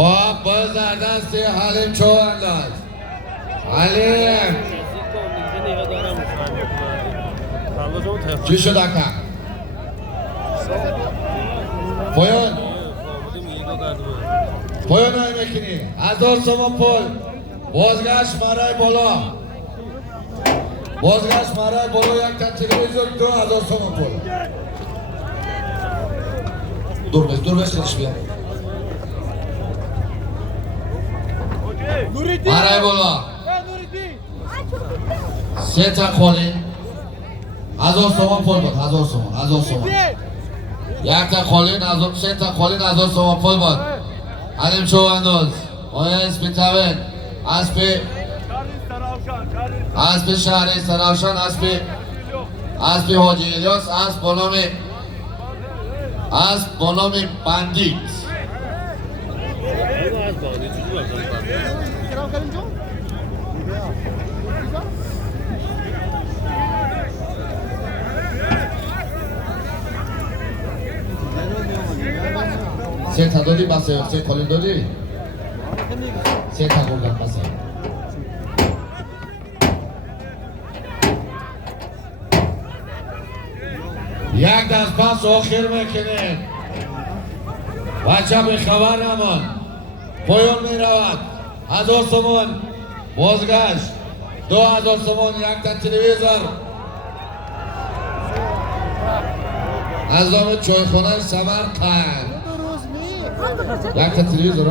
باز در دست حلیم چوانداز. حلیم چی شد اکا؟ پایان های میکنی 1000 تومان پول بازگشت مرای بالا یک تا تلویزیون 2000 تومان پول دور بش خودش بیا مرای بالا 3 تا خالی 1000 تومان پول بود 1000 تومان یک تا خالی 3 تا خالی 1000 تومان پول بود. حلیم چوانداز آیا اسپیتامن اسب شهر سراوشان اسب حاجی الیاس اسب با نام بندیت. سه تا دادی بسه سه کالین دادی سه تا گردن بسه یک دست پس آخر میکنه بچه به خبر نمان پایان می رود 1000 تومان بازگشت 2000 تومان یک تا تلویزور از نام چایخانه سمرقند یک تا تلویزور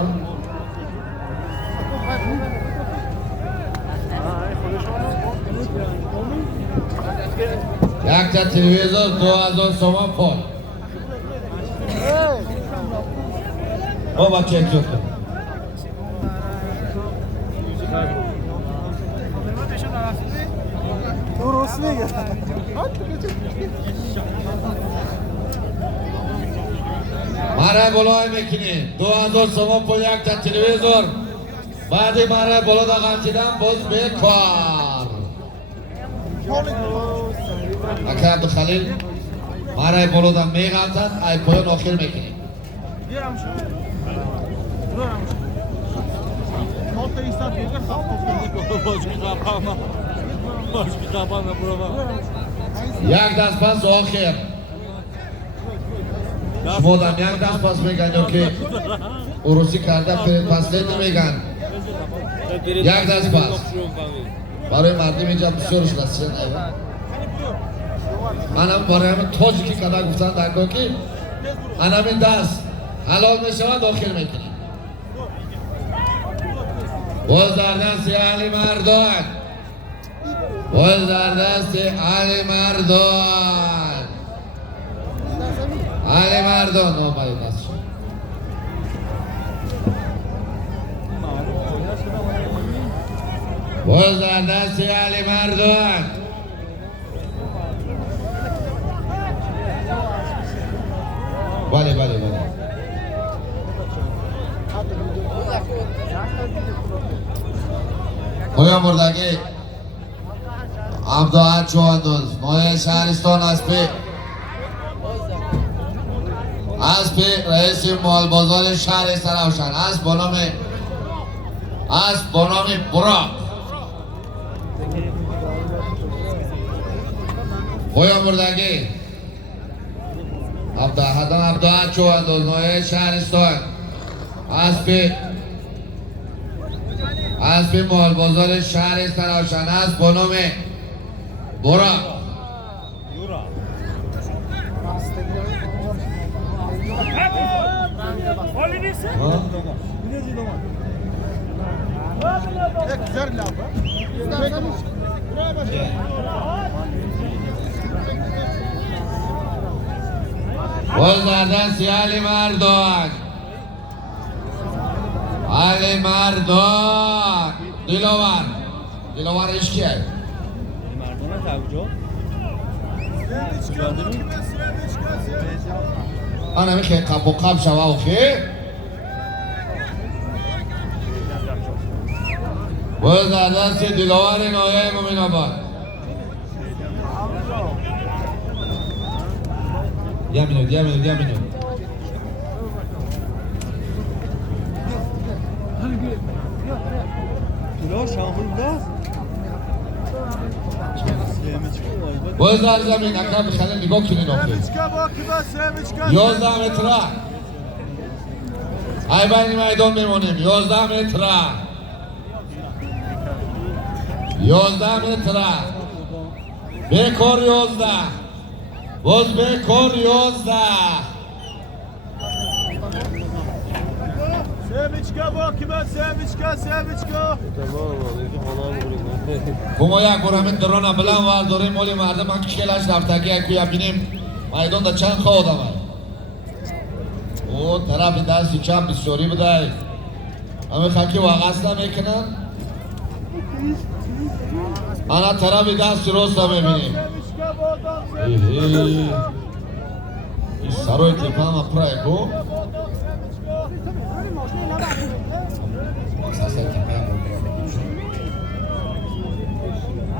یک تا تلویزور 2000 تومان پول بابا چک کن درست میگه مرای بلای میکنی 2000 تومان پول یک تا تلویزور بعدی مرای بلا دا غنچیدن باز بکار اکر عبدالخلیل مرای بلا دا میغنچند ای پایان آخر میکنی یک دست پس آخر شما دم یک دست پس میگن یا که اروسی کرده پس لید نمیگن یک دست پس برای مردم اینجا بسیار شلسیان ایوان من هم برای همین تاجی که کده گفتن درگاه که همین دست حلال میشود داخل میکنیم باز در دست علی مردان باز در دست علی مردان آمده دست شد باز در دست علی مردان بله پایان بردگی عبدالحق چوانداز نایب شهرستان اسب رئیس مال بازار شهر سراوشان اسب با نام براق پایان بردگی عبدالحق چوانداز نایب شهرستان اسب مال بازار شهر سراوشان است با نام براق باز در دستی علی مردان دلاور اشکیه آنه میخواه قب و قب شوه و خیه باز در دست دلاور نایه مومن آباد یه منوت باز در زمین اکرم بخنه نگاه کنین آخه 11 متره ای بین میدان میمونیم 11 متره 11 متره بکار 11 باز بکار 11 بما یک برامین درون بلند وارداریم مولی مردم هم کشکلش رفتگی یک کویا بینیم میدان دا چند خواه آدم او طرف دستی چند بسیاری بده همه خلکی واقعست نمیکنن انا طرف دستی روست میبینیم این سروی تیپه هم اپرای کو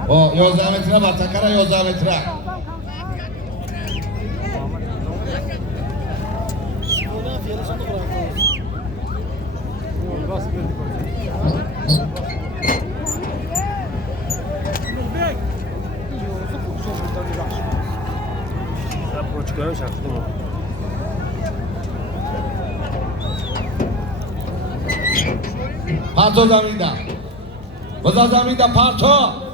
او 11 متره با تکره 11 متره پرتو زمین ده بزا زمین ده پرتو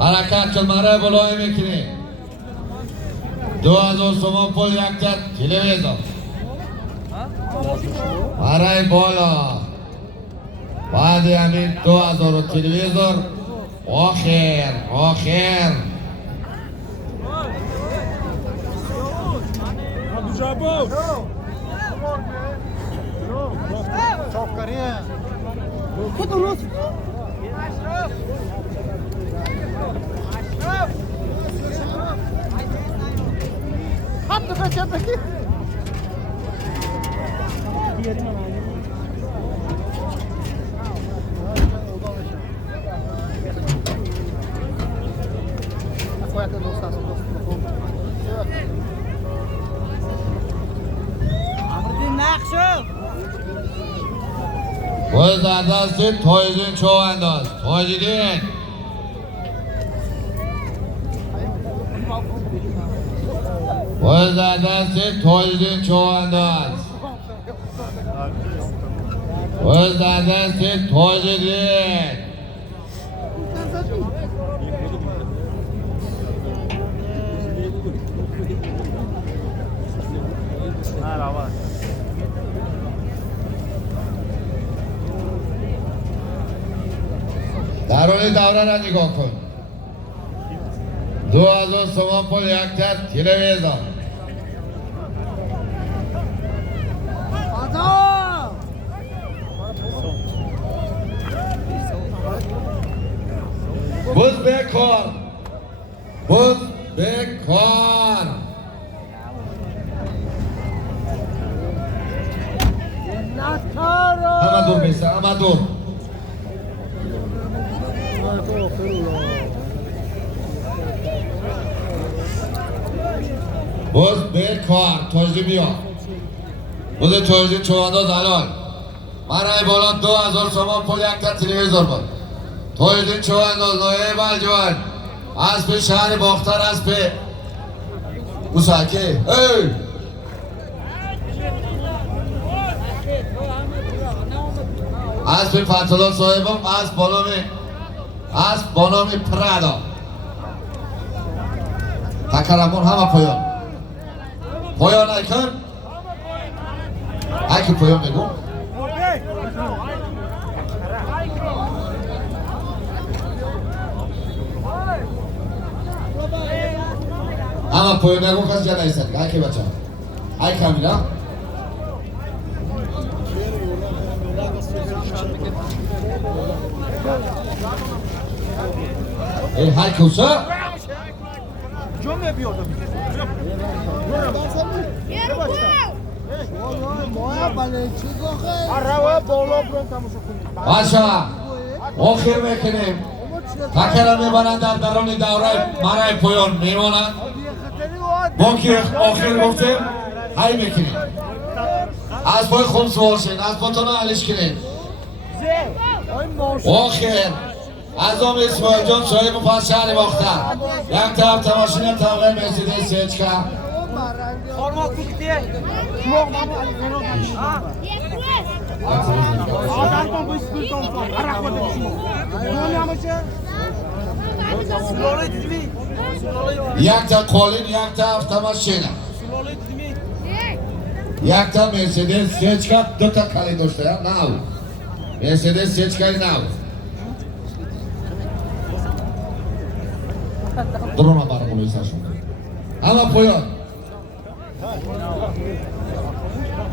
حرکت کلمره بلای میکنی 2000 تومان پول یک تد تلویزیون برای بالا بعد همین 2000 تلویزیون آخر باید در دستی تایزین چو انداز تایزیدین باید در دستی تایزین چو انداز باید در دستی تایزیدین درون دوره را نگاه کن 2000 تومان پول یک تد تلویزیون بز بکار همه دور بیسته همه دور باز بکار تاجی بیا باز تاجی چوانداز الان من رای بالا 2000 تومان پول یک تد تلویزیون بود تاجی چوانداز نایه بلجوان اسب شهر باختر اسب موساکه ای اسب فتلا صاحبم اسب با نام پرادا تکرمون همه پایان پایان ایکن ایکی پایان بگو اما پایان بگو کس جا نیستد ایکی بچه ایک همینا ای های کوسا جمعه بیاد باشا آخر میکنیم تکر میبرند در درون دوره مرای پایان میمانند با که آخر گفتیم های میکنیم از پای خون سوال شین از پاتون علیش کنیم آخر از آم اسماعیل جان صاحب پاس شهر باختن یک طرف تماشین طبقه مرسیدس سیچکا یک تا قولین یک طرف تماشین یک تا مرسیدس سیچکا دو تا کلی داشته نو مرسیدس سیچکای نو درونه برامون ایساشون اما پایان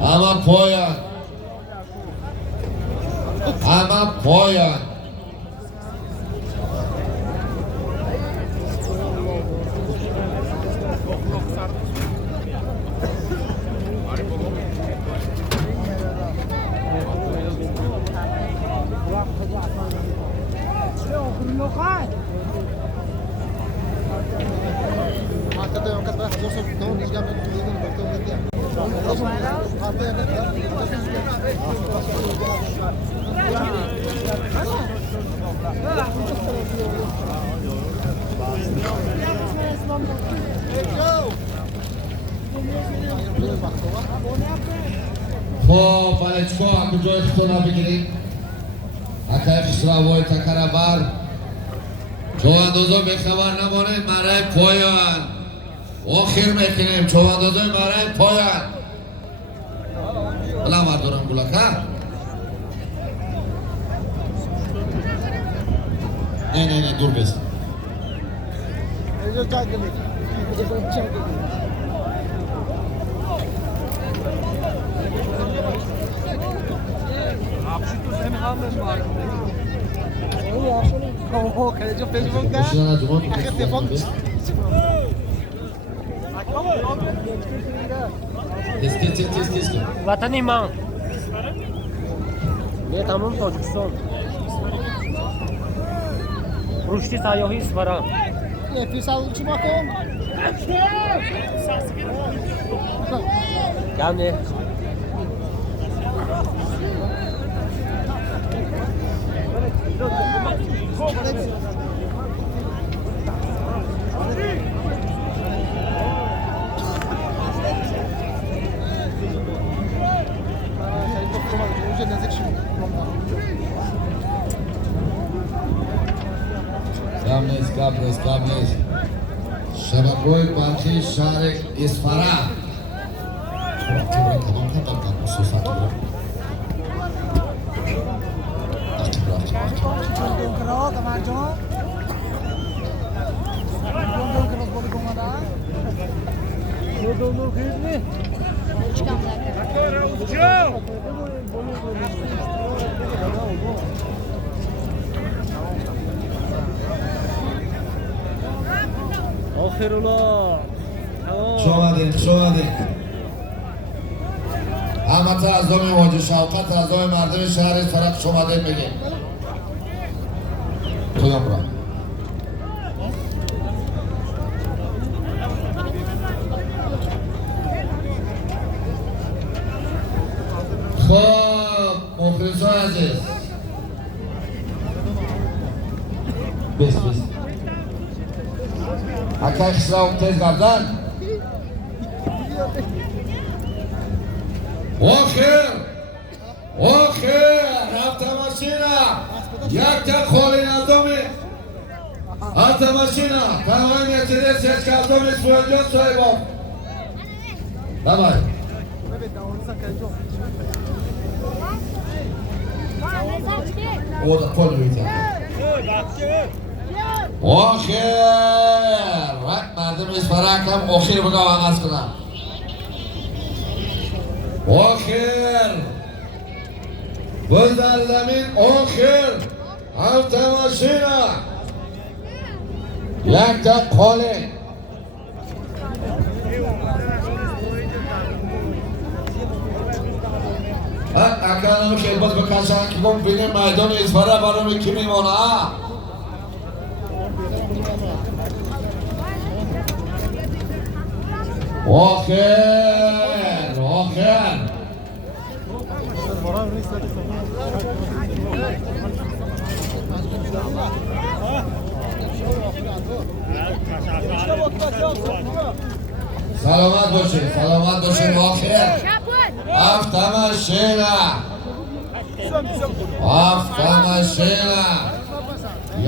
اما پایان اما پایان با بالچکا هم جای خطونا بگیریم اکای خسروای تکره بر چواندازا به خبر نمانه مرای پایان آخر میکنیم چواندازا مرای پایان بلا مردورم گلکه نه دور بست وطنی من به تمام تاجیکستان رشدی سیاحی اسفران کم نه قبلش شبکه‌های برقی شهر اصفهان آخرالله شومده همت اعظام واجه شوقت اعظام مردم شهر فرق شومده بگیم خدا برا خب مخلصان عزیز بس اکای خسرو تیز گردن آخر رفت ماشینا یک تا خالی نظامی رفت ماشینا تمام مرسیدس یک کردم اسماعیل جان صاحب давай. Вот, поле видите. Oxir! Vaqt mardim isparakam oxir buga vaqas qilam. Oxir! Bo'zallamin oxir! Avtomashina! Yakta qoling. اکنون خدمت به کسانی که ببینیم میدان اسفره برای کی میمونه آخر آخر سلامت باشید آخر автомашина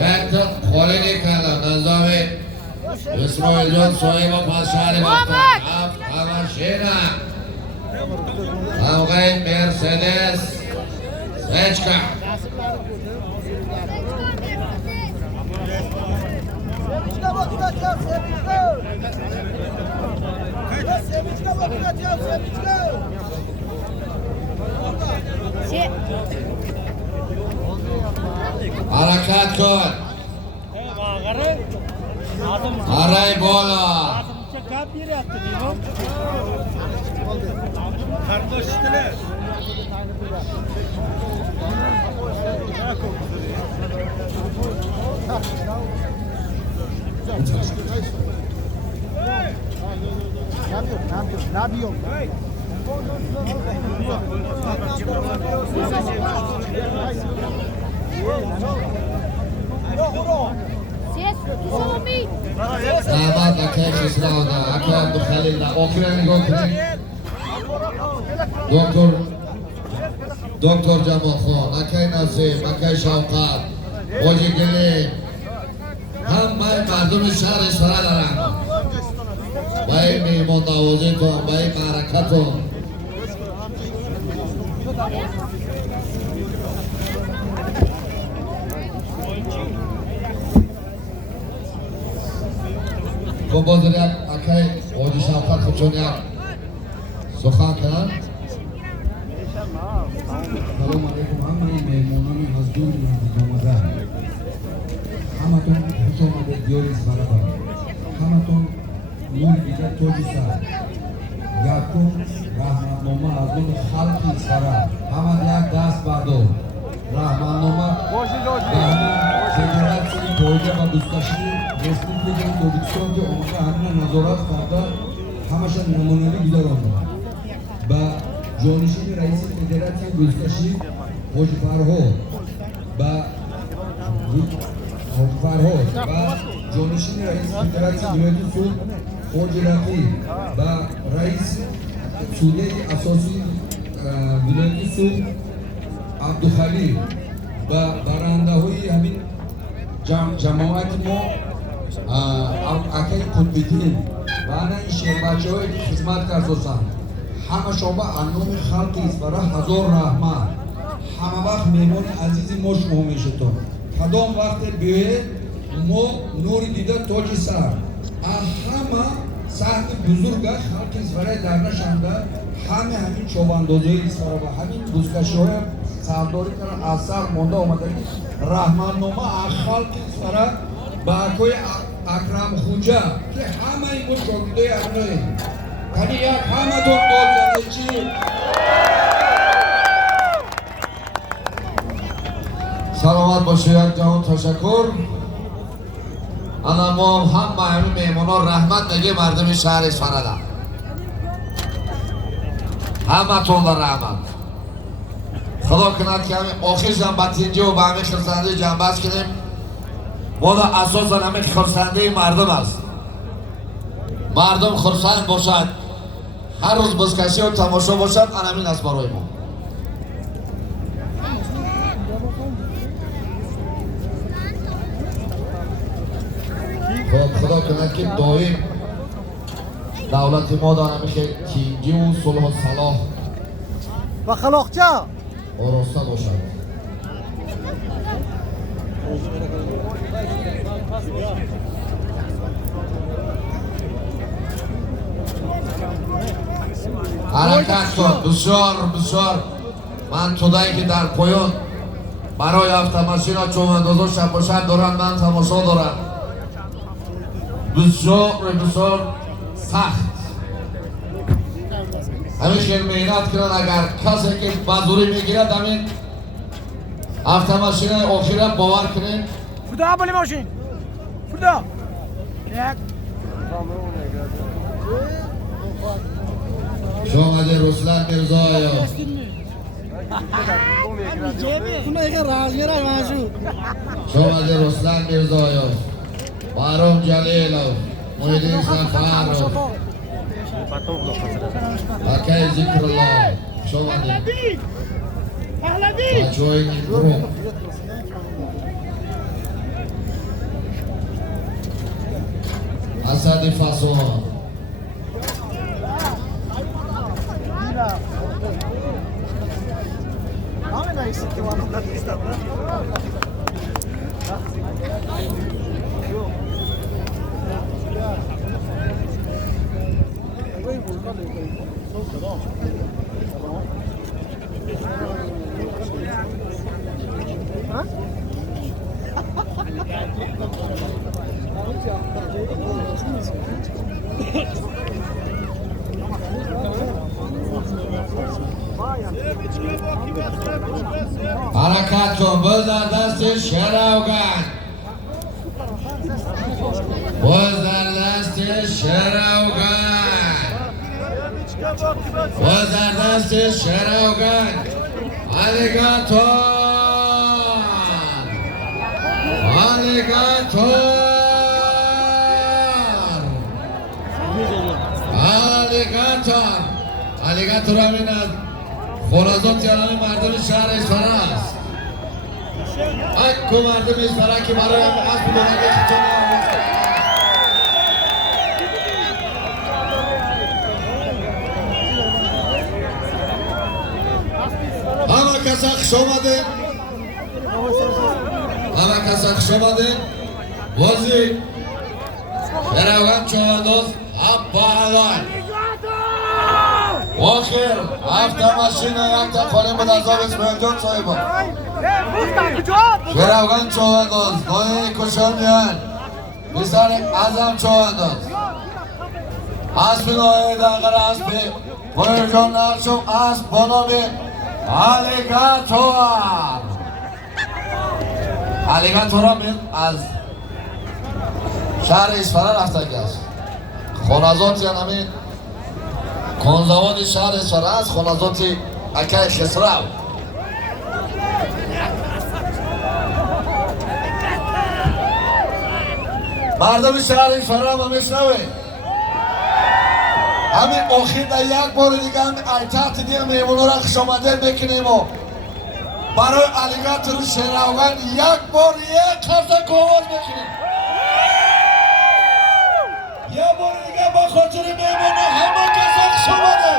yakta qo'lin ekanlar Nazomi Ismoiljon Soyeva Pashari avtomashina Avg'ay Mercedes Sechka harakat kun aray bola Selamat akay Kisrauda, akay Abdul Khalil, okiran nigah kuning. Doktor Jamolxon, akay Nasim, akay Shavqat, Hoji Gili, hamma mardumi shahar Isfara daran. Bai mehmon navoziton, bai ma'rakaton. خب بازر یک اکای حاجی شوقت خودشون یک سخن کنن سلام علیکم همه مهمونان مزدور آمده همتون خوش آمده دیار اسفره برام همتون نور دیده توج سر یکم رحمتنامه از اون خلق اسفره همه یک دست بردار رحمتنامه به همین فدراسیون پایده و دوستکشی республикаи Tojikiston ки омада ҳамина назорат карда ҳамаша намунавӣ гузаронда ба ҷонишини раиси федератсияи дӯсткашӣ ҳоҷи Фарҳод ба ҷонишини раиси федератсияи вилояти суд ҳоҷи Рақиб ба раис судаи асосии вилояти суд Абдухалил ба барандаҳои ҳамин ҷамоати мо акай Қутбиддин ва ана ин шербачаҳое ки хизмат кардостанд ҳамашон ба анноми халқи Исфара ҳазор раҳмат ҳама вақт меҳмони азизи мо шумо мешудтон кадом вақте биёед мо нури дида тоҷи сар ҳама саҳви бузурга халқи Исфара дарнашанда ҳаме ҳамин чобандозиҳои Исфара ва ҳамин бузкашиҳои сардорӣ кардан аз сар монда омадаги раҳматнома аз халқи Исфара ба акои Акрамхоҷа ки ҳамаи мо шогирдои амноем кани як ҳаматон дод занечӣ саломат бошед як ҷаҳон ташаккур ана мо ҳама ҳамин меҳмонон раҳмат мегӯем мардуми шаҳри Исфарада ҳаматонда раҳмат худо кунад ки ҳамин охир ҷанбатинҷиву ба ҳамин хурсандӣ ҷанбаст кунем мода асосан ҳамин хурсандии мардум аст мардум хурсанд бошад ҳар рӯз бузкашию тамошо бошад ана ҳамин аст барои мо خب خدا کند که دائم davlati ما دارم که تینگی و صلح و صلاح و خلاقچا آراسته باشد. حرکت کن. بسیار من تودایی که در پایان برای автомашин چوبندازا شب و شب دارن من تماشا دارم. بسیار سخت همیشه مهنت کنن. اگر کسی که بازوری میگیرد همین автомашин آخیره باور کنین فردا بلی ماشین فردا یک شامده رسلان میرزایو شامده رسلان میرزایو بارون جلیلو محیدین سفارو حکای ذکر الله شامده بچه های این گروه اسد فاسون حرکت کن. باز در دست شراوگن باز در دست شراوگن باز در دست شراوگن آلیگاتور آلیگاتور آلیگاتور آلیگاتور همین از خورازات یالان مردم شهر اصفهان است. اکو مردم اصفهان که برای اسب بلنده خیتان همه کسا خوش آمده همه کسا خوش آمده بازی شراوگن چوانداز حبا علای آخر автомашин یک تا خانه بود از آب اسماعیل جان صاحبا شراوگن چوانداز نایه کشانیان بسر ازم چوانداز اسب نایه دنگر اسب بایر جان نقشم اسب بانام آلیگاتور آلیگاتور هم از شهر اصفهان رفته است. خانزات یعنی کنزوان شهر اصفهان است. خانزات اکای خسرو مردم شهر اصفهان هم میشنوه. همین آخر در یک بار دیگه هم تحت دیگه میمونو را خوش آمده بکنیم و برای آلیگاتور شراوگن یک بار یک خرسه آواز بکنیم. یه بار دیگه با خاطر میمونو همه کسا خوش آمده.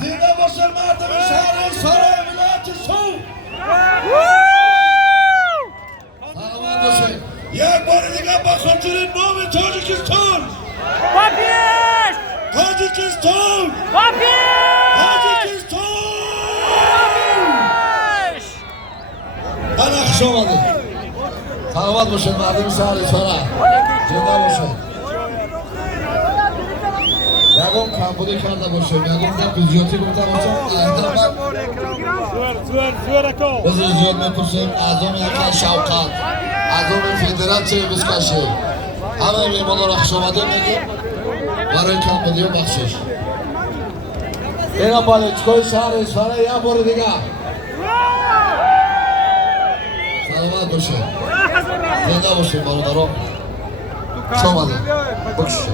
زنده باشه مردم شهر اصفهان ولایت سوگ. سلامت باشه. یک بار دیگه با خاطر نام تاجیکستان پاپیش تاجیکستان پاپیش انا خوش آمده. سلامت باشه مردم شهر اصفهان زنده باشه. یکم کمبودی کرده باشم یکم زیادی گفته باشم بازی زیاد میپرسیم از اون یکی شوقت از اون فدراسیون بسکشه همه میمانو را خوش آمده میگیم برای کمبودی و بخشش. اینا بالچکای شهر اصفهان یک بار دیگه سلامت باشه زنده باشه برادران. خوش آمده بکشه.